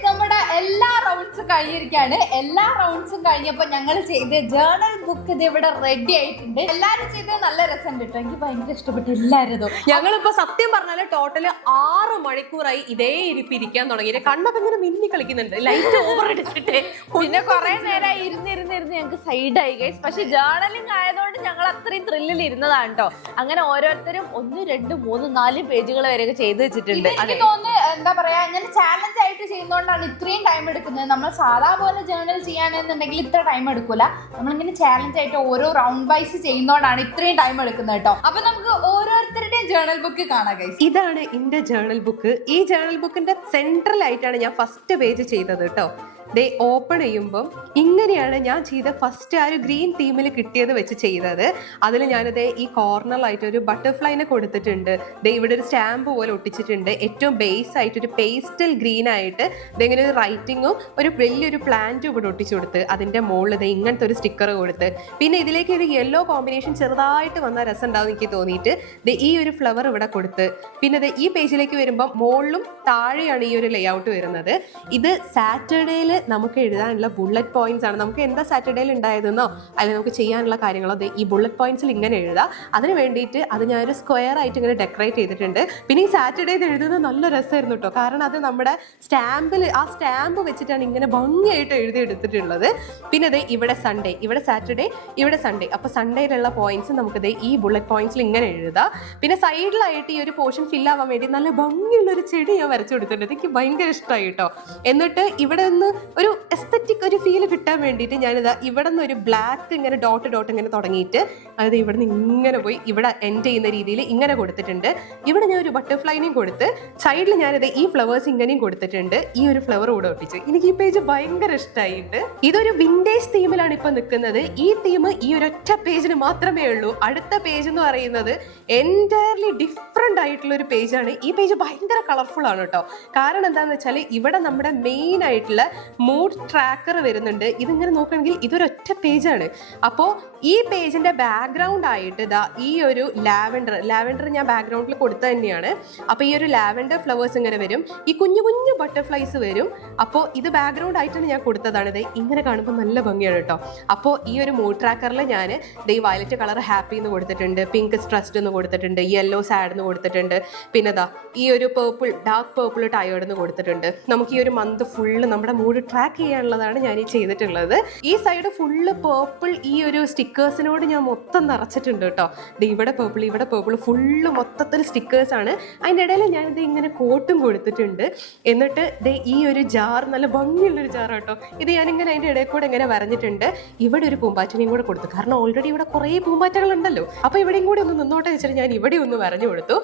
നമ്മുടെ എല്ലാ റൗണ്ട്സും കഴിഞ്ഞിരിക്കുകയാണ്. എല്ലാ റൗണ്ട്സും കഴിഞ്ഞപ്പോൾ ഞങ്ങൾ ചെയ്ത ജേർണൽ ബുക്ക് ഇത് ഇവിടെ റെഡി ആയിട്ടുണ്ട്. എല്ലാരും ചെയ്തത് നല്ല രസം കിട്ടും, എനിക്ക് ഭയങ്കര ഇഷ്ടപ്പെട്ടു എല്ലാവരും. ഞങ്ങളിപ്പോ സത്യം പറഞ്ഞാല് ടോട്ടല് 6 മണിക്കൂറായി ഇതേ ഇരിപ്പിരിക്കാൻ തുടങ്ങി. കണ്ണൊക്കെ ഇങ്ങനെ മിന്നി കളിക്കുന്നുണ്ട്, ലൈറ്റ് ഓവർ അടിച്ചിട്ട്. പിന്നെ കുറെ നേരം ഇരുന്നിരുന്ന് ഞങ്ങൾക്ക് സൈഡായി ഗൈസ്. പക്ഷെ ജേർണലിംഗ് ആയതുകൊണ്ട് ഞങ്ങൾ അത്രയും ത്രില്ലിൽ ഇരുന്നതാണ് കേട്ടോ. അങ്ങനെ ഓരോരുത്തരും 1, 2, 3, 4 പേജുകൾ വരെയൊക്കെ ചെയ്ത് വെച്ചിട്ടുണ്ട്. എനിക്ക് തോന്നുന്നു എന്താ പറയാ, ഞാൻ ചാലഞ്ച് ആയിട്ട് ചെയ്യുന്നതുകൊണ്ടാണ് ഇത്രയും ടൈം എടുക്കുന്നത്. നമ്മൾ സാധാ പോലെ ജേർണൽ ചെയ്യാനെന്നുണ്ടെങ്കിൽ ഇത്ര ടൈം എടുക്കൂല. നമ്മളിങ്ങനെ ചാലഞ്ച് ആയിട്ട് ഓരോ റൗണ്ട് വൈസ് ചെയ്യുന്നതുകൊണ്ടാണ് ഇത്രയും ടൈം എടുക്കുന്നത് കേട്ടോ. അപ്പൊ നമുക്ക് ഓരോരുത്തരുടെയും ജേർണൽ ബുക്ക് കാണാം ഗൈസ്. ഇതാണ് എന്റെ ജേർണൽ ബുക്ക്. ഈ ജേർണൽ ബുക്കിന്റെ സെൻട്രൽ ആയിട്ടാണ് ഞാൻ ഫസ്റ്റ് പേജ് ചെയ്തത് കേട്ടോ. ദേ ഓപ്പൺ ചെയ്യുമ്പം ഇങ്ങനെയാണ് ഞാൻ ചെയ്ത ഫസ്റ്റ് ആ ഒരു ഗ്രീൻ തീമിൽ കിട്ടിയത് വെച്ച് ചെയ്തത്. അതിൽ ഞാനത് ഈ കോർണറിലായിട്ട് ഒരു ബട്ടർഫ്ലൈനെ കൊടുത്തിട്ടുണ്ട്. ദേ ഇവിടെ ഒരു സ്റ്റാമ്പ് പോലെ ഒട്ടിച്ചിട്ടുണ്ട്. ഏറ്റവും ബേസ് ആയിട്ട് ഒരു പേസ്റ്റൽ ഗ്രീൻ ആയിട്ട് ഇതെങ്ങനെ ഒരു റൈറ്റിങ്ങും ഒരു വലിയൊരു പ്ലാന്റും ഇവിടെ ഒട്ടിച്ചു കൊടുത്ത് അതിൻ്റെ മുകളിൽ ദേ ഇങ്ങനത്തെ ഒരു സ്റ്റിക്കർ കൊടുത്ത് പിന്നെ ഇതിലേക്ക് ഒരു യെല്ലോ കോമ്പിനേഷൻ ചെറുതായിട്ട് വന്ന രസം ഉണ്ടാവും എനിക്ക് തോന്നിയിട്ട് ദേ ഈ ഒരു ഫ്ലവർ ഇവിടെ കൊടുത്ത് പിന്നെ ദേ ഈ പേജിലേക്ക് വരുമ്പം മുകളിലും താഴെയാണ് ഈ ഒരു ലേഔട്ട് വരുന്നത്. ഇത് സാറ്റർഡേയിൽ നമുക്ക് എഴുതാനുള്ള ബുള്ളറ്റ് പോയിന്റ്സ് ആണ്. നമുക്ക് എന്താ സാറ്റർഡേയിൽ ഉണ്ടായതെന്നോ അല്ലെങ്കിൽ നമുക്ക് ചെയ്യാനുള്ള കാര്യങ്ങളോ ഈ ബുള്ളറ്റ് പോയിന്റ്സിൽ ഇങ്ങനെ എഴുതാം. അതിന് വേണ്ടിയിട്ട് അത് ഞാനൊരു സ്ക്വയർ ആയിട്ട് ഇങ്ങനെ ഡെക്കറേറ്റ് ചെയ്തിട്ടുണ്ട്. പിന്നെ ഈ സാറ്റർഡേയിൽ എഴുതുന്നത് നല്ല രസമായിരുന്നു കേട്ടോ. കാരണം അത് നമ്മുടെ സ്റ്റാമ്പിൽ ആ സ്റ്റാമ്പ് വെച്ചിട്ടാണ് ഇങ്ങനെ ഭംഗിയായിട്ട് എഴുതി എടുത്തിട്ടുള്ളത്. പിന്നെ അതെ ഇവിടെ സൺഡേ, ഇവിടെ സാറ്റർഡേ, ഇവിടെ സൺഡേ. അപ്പോൾ സൺഡേയിലുള്ള പോയിന്റ്സ് നമുക്കത് ഈ ബുള്ളറ്റ് പോയിന്റ്സിൽ ഇങ്ങനെ എഴുതാം. പിന്നെ സൈഡിലായിട്ട് ഈ ഒരു പോർഷൻ ഫില്ലാവാൻ വേണ്ടി നല്ല ഭംഗിയുള്ളൊരു ചെടി ഞാൻ വരച്ചു കൊടുത്തിട്ടുണ്ട്. എനിക്ക് ഭയങ്കര ഇഷ്ടമായി കേട്ടോ. എന്നിട്ട് ഇവിടെ നിന്ന് ഒരു എസ്തറ്റിക് ഒരു ഫീല് കിട്ടാൻ വേണ്ടിയിട്ട് ഞാനിതാ ഇവിടെ നിന്ന് ഒരു ബ്ലാക്ക് ഇങ്ങനെ ഡോട്ട് ഇങ്ങനെ തുടങ്ങിയിട്ട് അതായത് ഇവിടെ നിന്ന് ഇങ്ങനെ പോയി ഇവിടെ എൻഡ് ചെയ്യുന്ന രീതിയിൽ ഇങ്ങനെ കൊടുത്തിട്ടുണ്ട്. ഇവിടെ ഞാൻ ഒരു ബട്ടർഫ്ലൈനെയും കൊടുത്ത് സൈഡിൽ ഞാനിത് ഈ ഫ്ലവേഴ്സ് ഇങ്ങനെയും കൊടുത്തിട്ടുണ്ട്. ഈ ഒരു ഫ്ലവർ കൂടെ ഒട്ടിച്ച് എനിക്ക് ഈ പേജ് ഭയങ്കര ഇഷ്ടമായിട്ട്. ഇതൊരു വിന്റേജ് തീമിലാണ് ഇപ്പൊ നിൽക്കുന്നത്. ഈ തീം ഈ ഒരൊറ്റ പേജിന് മാത്രമേ ഉള്ളൂ. അടുത്ത പേജ് എന്ന് പറയുന്നത് എൻറ്റയർലി ഡിഫറെന്റ് ആയിട്ടുള്ള ഒരു പേജാണ്. ഈ പേജ് ഭയങ്കര കളർഫുൾ ആണ് കേട്ടോ. കാരണം എന്താണെന്ന് വെച്ചാൽ ഇവിടെ നമ്മുടെ മെയിൻ ആയിട്ടുള്ള മൂഡ് ട്രാക്കർ വരുന്നുണ്ട്. ഇതിങ്ങനെ നോക്കുകയാണെങ്കിൽ ഇതൊരൊറ്റ പേജാണ്. അപ്പോൾ ഈ പേജിന്റെ ബാക്ക്ഗ്രൗണ്ട് ആയിട്ട് ഇതാ ഈ ഒരു ലാവൻഡർ ഞാൻ ബാക്ക്ഗ്രൗണ്ടിൽ കൊടുത്തത് തന്നെയാണ്. അപ്പോൾ ഈ ഒരു ലാവൻഡർ ഫ്ലവേഴ്സ് ഇങ്ങനെ വരും, ഈ കുഞ്ഞു കുഞ്ഞു ബട്ടർഫ്ലൈസ് വരും. അപ്പോൾ ഇത് ബാക്ക്ഗ്രൗണ്ട് ആയിട്ടാണ് ഞാൻ കൊടുത്തതാണ്. ഇത് ഇങ്ങനെ കാണുമ്പോൾ നല്ല ഭംഗിയാണ് കേട്ടോ. അപ്പോൾ ഈ ഒരു മൂഡ് ട്രാക്കറിൽ ഞാൻ ഈ വയലറ്റ് കളർ ഹാപ്പി എന്ന് കൊടുത്തിട്ടുണ്ട്, പിങ്ക് സ്ട്രെസ്ഡ് എന്ന് കൊടുത്തിട്ടുണ്ട്, യെല്ലോ സാഡ് എന്ന് കൊടുത്തിട്ടുണ്ട്. പിന്നെ ഇതാ ഈ ഒരു പേർപ്പിൾ ഡാർക്ക് പേർപ്പിൾ ടയേർഡ് എന്ന് കൊടുത്തിട്ടുണ്ട്. നമുക്ക് ഈ ഒരു മന്ത് ഫുള്ള് നമ്മുടെ മൂഡ് ട്രാക്ക് ചെയ്യാനുള്ളതാണ് ഞാൻ ഈ ചെയ്തിട്ടുള്ളത്. ഈ സൈഡ് ഫുള്ള് പേർപ്പിൾ ഈ ഒരു സ്റ്റിക്കേഴ്സിനോട് ഞാൻ മൊത്തം നിറച്ചിട്ടുണ്ട് കേട്ടോ. ഇവിടെ പേർപ്പിൾ ഫുള്ള് മൊത്തത്തിൽ സ്റ്റിക്കേഴ്സ് ആണ്. അതിൻ്റെ ഇടയിൽ ഞാനിത് ഇങ്ങനെ കോട്ടും കൊടുത്തിട്ടുണ്ട്. എന്നിട്ട് ഈ ഒരു ജാർ നല്ല ഭംഗിയുള്ളൊരു ജാർ കേട്ടോ. ഇത് ഞാനിങ്ങനെ അതിൻ്റെ ഇടയിൽ കൂടെ ഇങ്ങനെ വരഞ്ഞിട്ടുണ്ട്. ഇവിടെ ഒരു പൂമ്പാറ്റനെയും കൂടെ കൊടുത്തു. കാരണം ഓൾറെഡി ഇവിടെ കുറേ പൂമ്പാറ്റകളുണ്ടല്ലോ. അപ്പോൾ ഇവിടെയും കൂടി ഒന്ന് നിന്നോട്ടെ വെച്ചിട്ട് ഞാൻ ഇവിടെ ഒന്ന് വരഞ്ഞു കൊടുത്തു.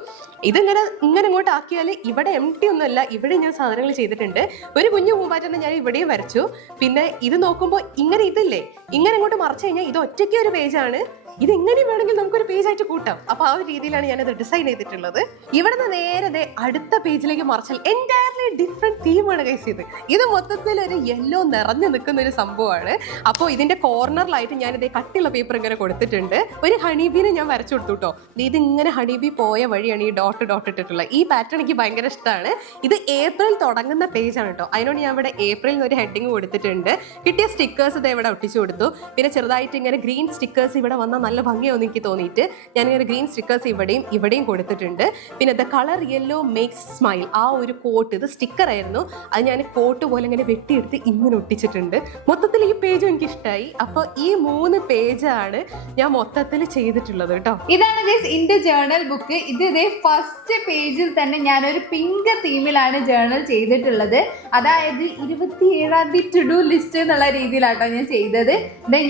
ഇതിങ്ങനെ ഇങ്ങോട്ട് ആക്കിയാൽ ഇവിടെ എംപ്റ്റി ഒന്നുമല്ല, ഇവിടെ ഞാൻ സാധനങ്ങൾ ചെയ്തിട്ടുണ്ട്. ഒരു കുഞ്ഞു പൂമ്പാറ്റനെ ഞാൻ ഇവിടെയും വരച്ചു. പിന്നെ ഇത് നോക്കുമ്പോൾ ഇങ്ങനെ ഇതില്ലേ ഇങ്ങനെ ഇങ്ങോട്ട് മറച്ചു കഴിഞ്ഞാൽ ഇത് ഒറ്റയ്ക്ക് ഒരു പേജാണ്. ഇതെങ്ങനെ വേണമെങ്കിൽ നമുക്കൊരു പേജായിട്ട് കൂട്ടാം. അപ്പോൾ ആ ഒരു രീതിയിലാണ് ഞാനത് ഡിസൈൻ ചെയ്തിട്ടുള്ളത്. ഇവിടെ നിന്ന് നേരെ അടുത്ത പേജിലേക്ക് മറിച്ചാൽ എൻറ്റയർലി ഡിഫറെന്റ് തീമാണ് ഗൈസ്. ഇത് മൊത്തത്തിൽ ഒരു യെല്ലോ നിറഞ്ഞു നിൽക്കുന്ന ഒരു സംഭവമാണ്. അപ്പോൾ ഇതിന്റെ കോർണറിലായിട്ട് ഞാനിത് കട്ടിയുള്ള പേപ്പർ ഇങ്ങനെ കൊടുത്തിട്ടുണ്ട്. ഒരു ഹണിബീനെ ഞാൻ വരച്ചു കൊടുത്തു കേട്ടോ. ഇതിങ്ങനെ ഹണിബി പോയ വഴിയാണ് ഈ ഡോട്ട് ഇട്ടിട്ടുള്ളത്. ഈ പാറ്റേൺ എനിക്ക് ഭയങ്കര ഇഷ്ടമാണ്. ഇത് ഏപ്രിൽ തുടങ്ങുന്ന പേജാണ് കേട്ടോ. അതിനോട് ഞാൻ ഇവിടെ ഏപ്രിൽ എന്നൊരു ഹെഡിങ് കൊടുത്തിട്ടുണ്ട്. കിട്ടിയ സ്റ്റിക്കേഴ്സ് ഇത് ഇവിടെ ഒട്ടിച്ചു കൊടുത്തു. പിന്നെ ചെറുതായിട്ട് ഇങ്ങനെ ഗ്രീൻ സ്റ്റിക്കേഴ്സ് ഇവിടെ വന്ന നല്ല ഭംഗിയാവുമെന്ന് എനിക്ക് തോന്നിയിട്ട് ഞാനിങ്ങനെ ഗ്രീൻ സ്റ്റിക്കേഴ്സ് ഇവിടെയും കൊടുത്തിട്ടുണ്ട്. പിന്നെ the colour yellow makes smile ആ ഒരു കോട്ട്, ഇത് സ്റ്റിക്കർ ആയിരുന്നു. അത് ഞാൻ കോട്ട് പോലെ ഇങ്ങനെ വെട്ടിയെടുത്ത് ഇങ്ങനെ ഒട്ടിച്ചിട്ടുണ്ട്. മൊത്തത്തിൽ ഈ പേജും എനിക്ക് ഇഷ്ടമായി. അപ്പോൾ ഈ 3 പേജാണ് ഞാൻ മൊത്തത്തിൽ ചെയ്തിട്ടുള്ളത് കേട്ടോ. ഇതാണ് എന്റെ ജേർണൽ ബുക്ക്. ഇത് ഫസ്റ്റ് പേജിൽ തന്നെ ഞാനൊരു പിങ്ക് തീമിലാണ് ജേർണൽ ചെയ്തിട്ടുള്ളത്. അതായത് 27ാം തീയതി ടു ഡു ലിസ്റ്റ് എന്നുള്ള രീതിയിലാട്ടോ ഞാൻ ചെയ്തത്.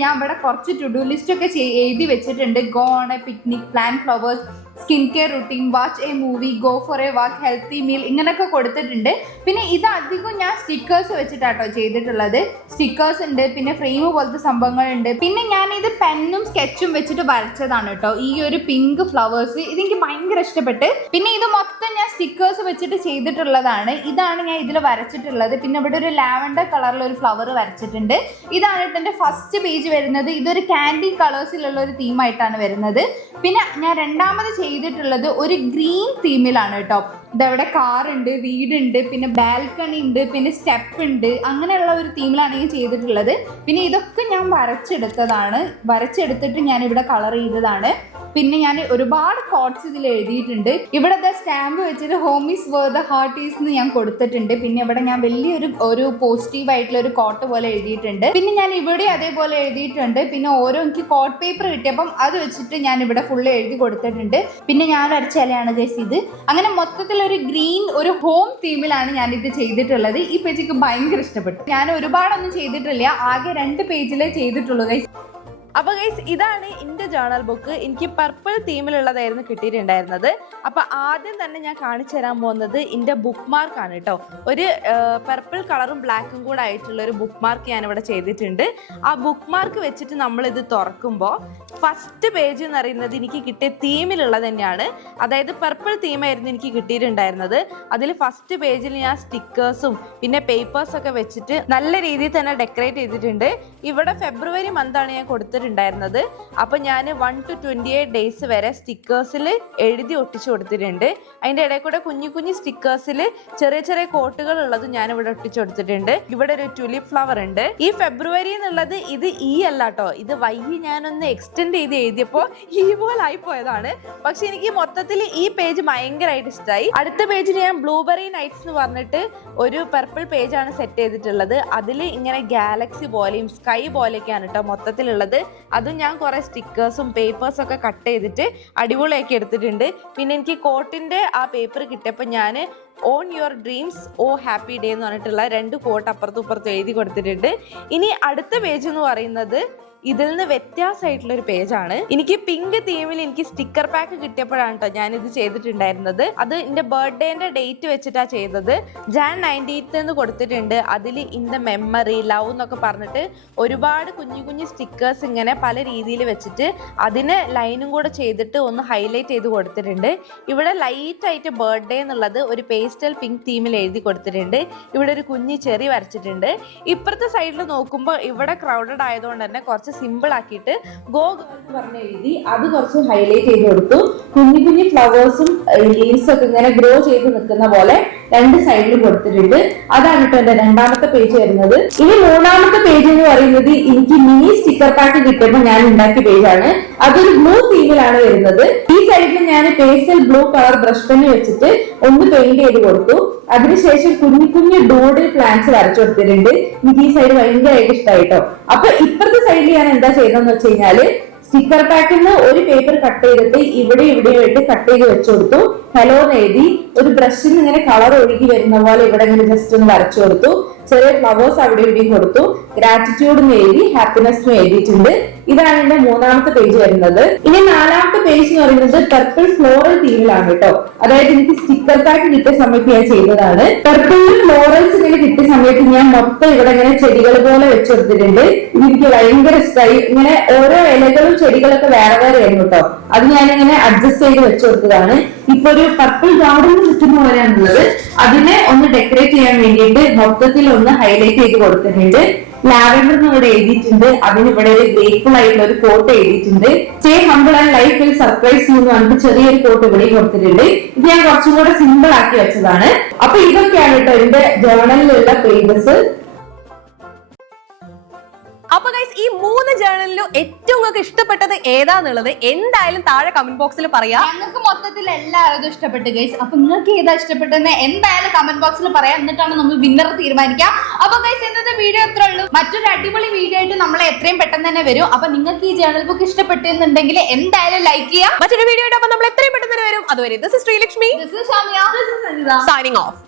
ഞാൻ ഇവിടെ കുറച്ച് ടു ഡു ലിസ്റ്റ് ഒക്കെ എഴുതി വെച്ചിട്ടുണ്ട്. Go on A picnic, plan flowers, skin care routine, watch A movie, go for a walk, healthy meal, ഇങ്ങനെയൊക്കെ കൊടുത്തിട്ടുണ്ട്. പിന്നെ ഇത് അധികം ഞാൻ സ്റ്റിക്കേഴ്സ് വെച്ചിട്ടാട്ടോ ചെയ്തിട്ടുള്ളത്. സ്റ്റിക്കേഴ്സ് ഉണ്ട്, പിന്നെ ഫ്രെയിം പോലത്തെ സംഭവങ്ങളുണ്ട്. പിന്നെ ഞാനിത് പെന്നും സ്കെച്ചും വെച്ചിട്ട് വരച്ചതാണ് കേട്ടോ. ഈ ഒരു പിങ്ക് ഫ്ലവേഴ്സ് ഇതെനിക്ക് ഭയങ്കര ഇഷ്ടപ്പെട്ട്. പിന്നെ ഇത് മൊത്തം ഞാൻ സ്റ്റിക്കേഴ്സ് വെച്ചിട്ട് ചെയ്തിട്ടുള്ളതാണ്. ഇതാണ് ഞാൻ ഇതിൽ വരച്ചിട്ടുള്ളത്. പിന്നെ ഇവിടെ ഒരു ലാവൻഡർ കളറിൽ ഒരു ഫ്ലവർ വരച്ചിട്ടുണ്ട്. ഇതാണ് എൻ്റെ ഫസ്റ്റ് പേജ് വരുന്നത്. ഇതൊരു ക്യാൻഡി കളേഴ്സിലുള്ള ഒരു തീമായിട്ടാണ് വരുന്നത്. പിന്നെ ഞാൻ രണ്ടാമത് ചെയ്തിട്ടുള്ളത് ഒരു ഗ്രീൻ തീമിലാണ് കേട്ടോ. ഇതവിടെ കാറുണ്ട്, വീടുണ്ട്, പിന്നെ ബാൽക്കണി ഉണ്ട്, പിന്നെ സ്റ്റെപ്പ് ഉണ്ട്, അങ്ങനെയുള്ള ഒരു തീമിലാണ് ഞാൻ ചെയ്തിട്ടുള്ളത്. പിന്നെ ഇതൊക്കെ ഞാൻ വരച്ചെടുത്തിട്ട് ഞാൻ ഇവിടെ കളർ ചെയ്തതാണ്. പിന്നെ ഞാൻ ഒരുപാട് കോട്ട്സ് ഇതിൽ എഴുതിയിട്ടുണ്ട്. ഇവിടെ സ്റ്റാമ്പ് വെച്ചിട്ട് home is where the heart is എന്ന് ഞാൻ കൊടുത്തിട്ടുണ്ട്. പിന്നെ ഇവിടെ ഞാൻ വലിയൊരു പോസിറ്റീവ് ആയിട്ടുള്ള ഒരു കോട്ട് പോലെ എഴുതിയിട്ടുണ്ട്. പിന്നെ ഞാൻ ഇവിടെ അതേപോലെ എഴുതിയിട്ടുണ്ട്. പിന്നെ ഓരോ എനിക്ക് കോട്ട് പേപ്പർ കിട്ടിയപ്പം അത് വെച്ചിട്ട് ഞാൻ ഇവിടെ ഫുള്ള് എഴുതി കൊടുത്തിട്ടുണ്ട്. പിന്നെ ഞാൻ വരച്ച ഇലയാണ് ഗൈസ് ഇത്. അങ്ങനെ മൊത്തത്തിൽ ഒരു ഗ്രീൻ ഒരു ഹോം തീമിലാണ് ഞാൻ ഇത് ചെയ്തിട്ടുള്ളത്. ഈ പേജ് ഭയങ്കര ഇഷ്ടപ്പെട്ടു. ഞാൻ ഒരുപാടൊന്നും ചെയ്തിട്ടില്ല, ആകെ 2 പേജിലേ ചെയ്തിട്ടുള്ളൂ ഗൈസ്. അപ്പൊ ഗൈസ് ഇതാണ് എൻ്റെ ജേർണൽ ബുക്ക്. എനിക്ക് പർപ്പിൾ തീമിലുള്ളതായിരുന്നു കിട്ടിയിട്ടുണ്ടായിരുന്നത്. അപ്പൊ ആദ്യം തന്നെ ഞാൻ കാണിച്ചു തരാൻ പോകുന്നത് എൻ്റെ ബുക്ക് മാർക്കാണ് കേട്ടോ. ഒരു പർപ്പിൾ കളറും ബ്ലാക്കും കൂടെ ആയിട്ടുള്ള ഒരു ബുക്ക് മാർക്ക് ഞാനിവിടെ ചെയ്തിട്ടുണ്ട്. ആ ബുക്ക് മാർക്ക് വെച്ചിട്ട് നമ്മളിത് തുറക്കുമ്പോൾ ഫസ്റ്റ് പേജ് എന്ന് പറയുന്നത് എനിക്ക് കിട്ടിയ തീമിലുള്ളത് തന്നെയാണ്. അതായത് പർപ്പിൾ തീമായിരുന്നു എനിക്ക് കിട്ടിയിട്ടുണ്ടായിരുന്നത്. അതിൽ ഫസ്റ്റ് പേജിൽ ഞാൻ സ്റ്റിക്കേഴ്സും പിന്നെ പേപ്പേഴ്സൊക്കെ വെച്ചിട്ട് നല്ല രീതിയിൽ തന്നെ ഡെക്കറേറ്റ് ചെയ്തിട്ടുണ്ട്. ഇവിടെ ഫെബ്രുവരി മന്താണ് ഞാൻ കൊടുത്തിട്ടുണ്ടായിരുന്നത്. അപ്പം ഞാൻ 1 to 28 ഡേയ്സ് വരെ സ്റ്റിക്കേഴ്സിൽ എഴുതി ഒട്ടിച്ചു കൊടുത്തിട്ടുണ്ട്. അതിൻ്റെ ഇടയിൽ കൂടെ കുഞ്ഞു കുഞ്ഞു സ്റ്റിക്കേഴ്സിൽ ചെറിയ ചെറിയ കോട്ടുകൾ ഉള്ളത് ഞാൻ ഇവിടെ ഒട്ടിച്ചു കൊടുത്തിട്ടുണ്ട്. ഇവിടെ ഒരു ടുലിപ്പ് ഫ്ലവർ ഉണ്ട്. ഈ ഫെബ്രുവരി എന്നുള്ളത് ഇത് ഈ അല്ല കേട്ടോ, ഇത് വൈകി ഞാനൊന്ന് എക്സ്റ്റെൻഡ് ചെയ്ത് എഴുതിയപ്പോൾ ഈ പോലെ ആയിപ്പോയതാണ്. പക്ഷെ എനിക്ക് മൊത്തത്തിൽ ഈ പേജ് ഭയങ്കരമായിട്ട് ഇഷ്ടമായി. അടുത്ത പേജിൽ ഞാൻ ബ്ലൂബെറി നൈറ്റ്സ് എന്ന് പറഞ്ഞിട്ട് ഒരു പർപ്പിൾ പേജാണ് സെറ്റ് ചെയ്തിട്ടുള്ളത്. അതിൽ ഇങ്ങനെ ഗാലക്സി പോലെയും സ്കൈ പോലെയൊക്കെയാണ് കേട്ടോ മൊത്തത്തിലുള്ളത്. അതും ഞാൻ കുറെ സ്റ്റിക്കേഴ്സും പേപ്പേഴ്സും ഒക്കെ കട്ട് ചെയ്തിട്ട് അടിപൊളിയാക്കി എടുത്തിട്ടുണ്ട്. പിന്നെ എനിക്ക് കോട്ടിന്റെ ആ പേപ്പർ കിട്ടിയപ്പോൾ ഞാൻ own your dreams oh happy day എന്ന് പറഞ്ഞിട്ടുള്ള 2 കോട്ട് അപ്പുറത്തും ഇപ്പുറത്തും എഴുതി കൊടുത്തിട്ടുണ്ട്. ഇനി അടുത്ത പേജ് എന്ന് പറയുന്നത് ഇതിൽ നിന്ന് വ്യത്യാസമായിട്ടുള്ള ഒരു പേജാണ്. എനിക്ക് പിങ്ക് തീമിൽ എനിക്ക് സ്റ്റിക്കർ പാക്ക് കിട്ടിയപ്പോഴാണ് കേട്ടോ ഞാനിത് ചെയ്തിട്ടുണ്ടായിരുന്നത്. അത് എൻ്റെ ബർത്ത്ഡേന്റെ ഡേറ്റ് വെച്ചിട്ടാണ് ചെയ്തത്. Jan 19th എന്ന് കൊടുത്തിട്ടുണ്ട്. അതിൽ ഇൻ ദ മെമ്മറി ലവ് എന്നൊക്കെ പറഞ്ഞിട്ട് ഒരുപാട് കുഞ്ഞു കുഞ്ഞു സ്റ്റിക്കേഴ്സ് ഇങ്ങനെ പല രീതിയിൽ വെച്ചിട്ട് അതിന് ലൈനും കൂടെ ചെയ്തിട്ട് ഒന്ന് ഹൈലൈറ്റ് ചെയ്ത് കൊടുത്തിട്ടുണ്ട്. ഇവിടെ ലൈറ്റ് ആയിട്ട് ബർത്ത്ഡേ എന്നുള്ളത് ഒരു പേസ്റ്റൽ പിങ്ക് തീമിൽ എഴുതി കൊടുത്തിട്ടുണ്ട്. ഇവിടെ ഒരു കുഞ്ഞി ചെറി വരച്ചിട്ടുണ്ട്. ഇപ്പുറത്തെ സൈഡിൽ നോക്കുമ്പോൾ ഇവിടെ ക്രൗഡഡ് ആയതുകൊണ്ട് തന്നെ കുറച്ച് സിമ്പിൾ ആക്കിയിട്ട് ഗോ എന്ന് പറഞ്ഞ് എഴുതി അത് കുറച്ച് ഹൈലൈറ്റ് ചെയ്ത് കൊടുത്തു. കുഞ്ഞു കുഞ്ഞു ഫ്ലവേഴ്സും ലീവ്സും ഒക്കെ ഇങ്ങനെ ഗ്രോ ചെയ്ത് നിൽക്കുന്ന പോലെ 2 സൈഡിലും കൊടുത്തിട്ടുണ്ട്. അതാണ് കേട്ടോ എന്റെ രണ്ടാമത്തെ പേജ് വരുന്നത്. ഇനി മൂന്നാമത്തെ പേജ് എന്ന് പറയുന്നത് എനിക്ക് മിനി സ്റ്റിക്കർ പാക്ക് കിട്ടിയപ്പോൾ ഞാൻ ഉണ്ടാക്കിയ പേജാണ്. അതൊരു ബ്ലൂ തീമിലാണ് വരുന്നത്. ഈ സൈഡിൽ ഞാൻ pastel blue colour brush pen വെച്ചിട്ട് ഒന്ന് പെയിന്റ് ചെയ്ത് കൊടുത്തു. അതിനുശേഷം കുഞ്ഞു കുഞ്ഞു ഡോഡിൽ പ്ലാന്റ്സ് വരച്ചു കൊടുത്തിട്ടുണ്ട്. എനിക്ക് ഈ സൈഡ് ഭയങ്കരമായിട്ട് ഇഷ്ടമായിട്ടോ. അപ്പൊ ഇപ്പുറത്തെ സൈഡിൽ ഞാൻ എന്താ ചെയ്തതെന്ന് വെച്ച് കഴിഞ്ഞാല് സ്റ്റിക്കർ പാക്കിൽ നിന്ന് ഒരു പേപ്പർ കട്ട് ചെയ്തിട്ട് ഇവിടെയായിട്ട് കട്ട് ചെയ്ത് വെച്ചു കൊടുത്തു. ഹലോ എന്ന് എഴുതി ഒരു ബ്രഷിൽ നിന്ന് ഇങ്ങനെ കളർ ഒഴുകി വരുന്ന പോലെ ഇവിടെ ഇങ്ങനെ ജസ്റ്റ് ഒന്ന് വരച്ചു കൊടുത്തു. ചെറിയ ഫ്ലവേഴ്സ് അവിടെ ഇവിടെയും കൊടുത്തു. ഗ്രാറ്റിറ്റ്യൂഡ് എന്ന് എഴുതി ഹാപ്പിനെസ് എഴുതിയിട്ടുണ്ട്. ഇതാണ് എന്റെ മൂന്നാമത്തെ പേജ് വരുന്നത്. ഇനി നാലാമത്തെ പേജ് എന്ന് പറയുന്നത് പർപ്പിൾ ഫ്ലോറൽ തീമിലാണ് കേട്ടോ. അതായത് എനിക്ക് സ്റ്റിക്കർ പാക്ക് കിട്ടിയ സമയത്ത് ഞാൻ ചെയ്തതാണ്. പർപ്പിൾ ഫ്ലോറൽസ് ഇങ്ങനെ കിട്ടിയ സമയത്ത് ഞാൻ മൊത്തം ഇവിടെ ഇങ്ങനെ ചെടികൾ പോലെ വെച്ചെടുത്തിട്ടുണ്ട്. ഇതെനിക്ക് ഭയങ്കര ഇഷ്ടമായി. ഇങ്ങനെ ഓരോ ഇലകളും ചെടികളൊക്കെ വേറെ വേറെ ആയിരുന്നു കേട്ടോ. അത് ഞാനിങ്ങനെ അഡ്ജസ്റ്റ് ചെയ്ത് വെച്ചുകൊടുത്തതാണ്. ഇപ്പൊ ഒരു പർപ്പിൾ ഗാർഡൻ കിട്ടുന്ന പോലെയാണുള്ളത്. അതിനെ ഒന്ന് ഡെക്കറേറ്റ് ചെയ്യാൻ വേണ്ടിയിട്ട് മൊത്തത്തിൽ ഒന്ന് ഹൈലൈറ്റ് ചെയ്ത് കൊടുത്തിട്ടുണ്ട്. ലാവൻഡർ എന്ന് ഇവിടെ എഴുതിയിട്ടുണ്ട്. അതിന് ഇവിടെ ഒരു ഗ്രേറ്റ്ഫുൾ ആയിട്ടുള്ള ഒരു കോട്ട് എഴുതിയിട്ടുണ്ട്. Stay humble and life will surprise U എന്ന് പറഞ്ഞിട്ട് ചെറിയൊരു കോട്ട് ഇവിടെ കൊടുത്തിട്ടുണ്ട്. ഇത് ഞാൻ കുറച്ചും കൂടെ സിമ്പിൾ ആക്കി വെച്ചതാണ്. അപ്പൊ ഇതൊക്കെയാണ് കേട്ടോ എന്റെ ജേർണലിലുള്ള പേജസ്. അപ്പൊ ഗൈസ് ഈ 3 ജേർണലിലും ഏറ്റവും നിങ്ങൾക്ക് ഇഷ്ടപ്പെട്ടത് ഏതാന്നുള്ളത് എന്തായാലും താഴെ കമന്റ് ബോക്സിൽ പറയാം. ഞങ്ങൾക്ക് മൊത്തത്തിൽ എല്ലാവരും ഇഷ്ടപ്പെട്ടു ഗൈസ്. അപ്പൊ നിങ്ങൾക്ക് ഏതാ ഇഷ്ടപ്പെട്ടതെന്ന് എന്തായാലും കമന്റ് ബോക്സിൽ പറയാം. എന്നിട്ടാണ് നമ്മൾ വിന്നർ തീരുമാനിക്കാം. അപ്പൊ ഗൈസ് ഇന്നത്തെ വീഡിയോ എത്ര ഉള്ളൂ. മറ്റൊരു അടിപൊളി വീഡിയോ ആയിട്ട് നമ്മളെ എത്രയും പെട്ടെന്ന് തന്നെ വരും. അപ്പൊ നിങ്ങൾക്ക് ഈ ജേർണൽ ബുക്ക് ഇഷ്ടപ്പെട്ടെന്നുണ്ടെങ്കിൽ എന്തായാലും ലൈക്ക് ചെയ്യാം. മറ്റൊരു വീഡിയോ ആയിട്ട് അപ്പൊ നമ്മൾ എത്രയും പെട്ടെന്ന് തന്നെ വരും. അതുവരെ this is Sreelakshmi, this is Shamiya, this is Sanitha, signing off.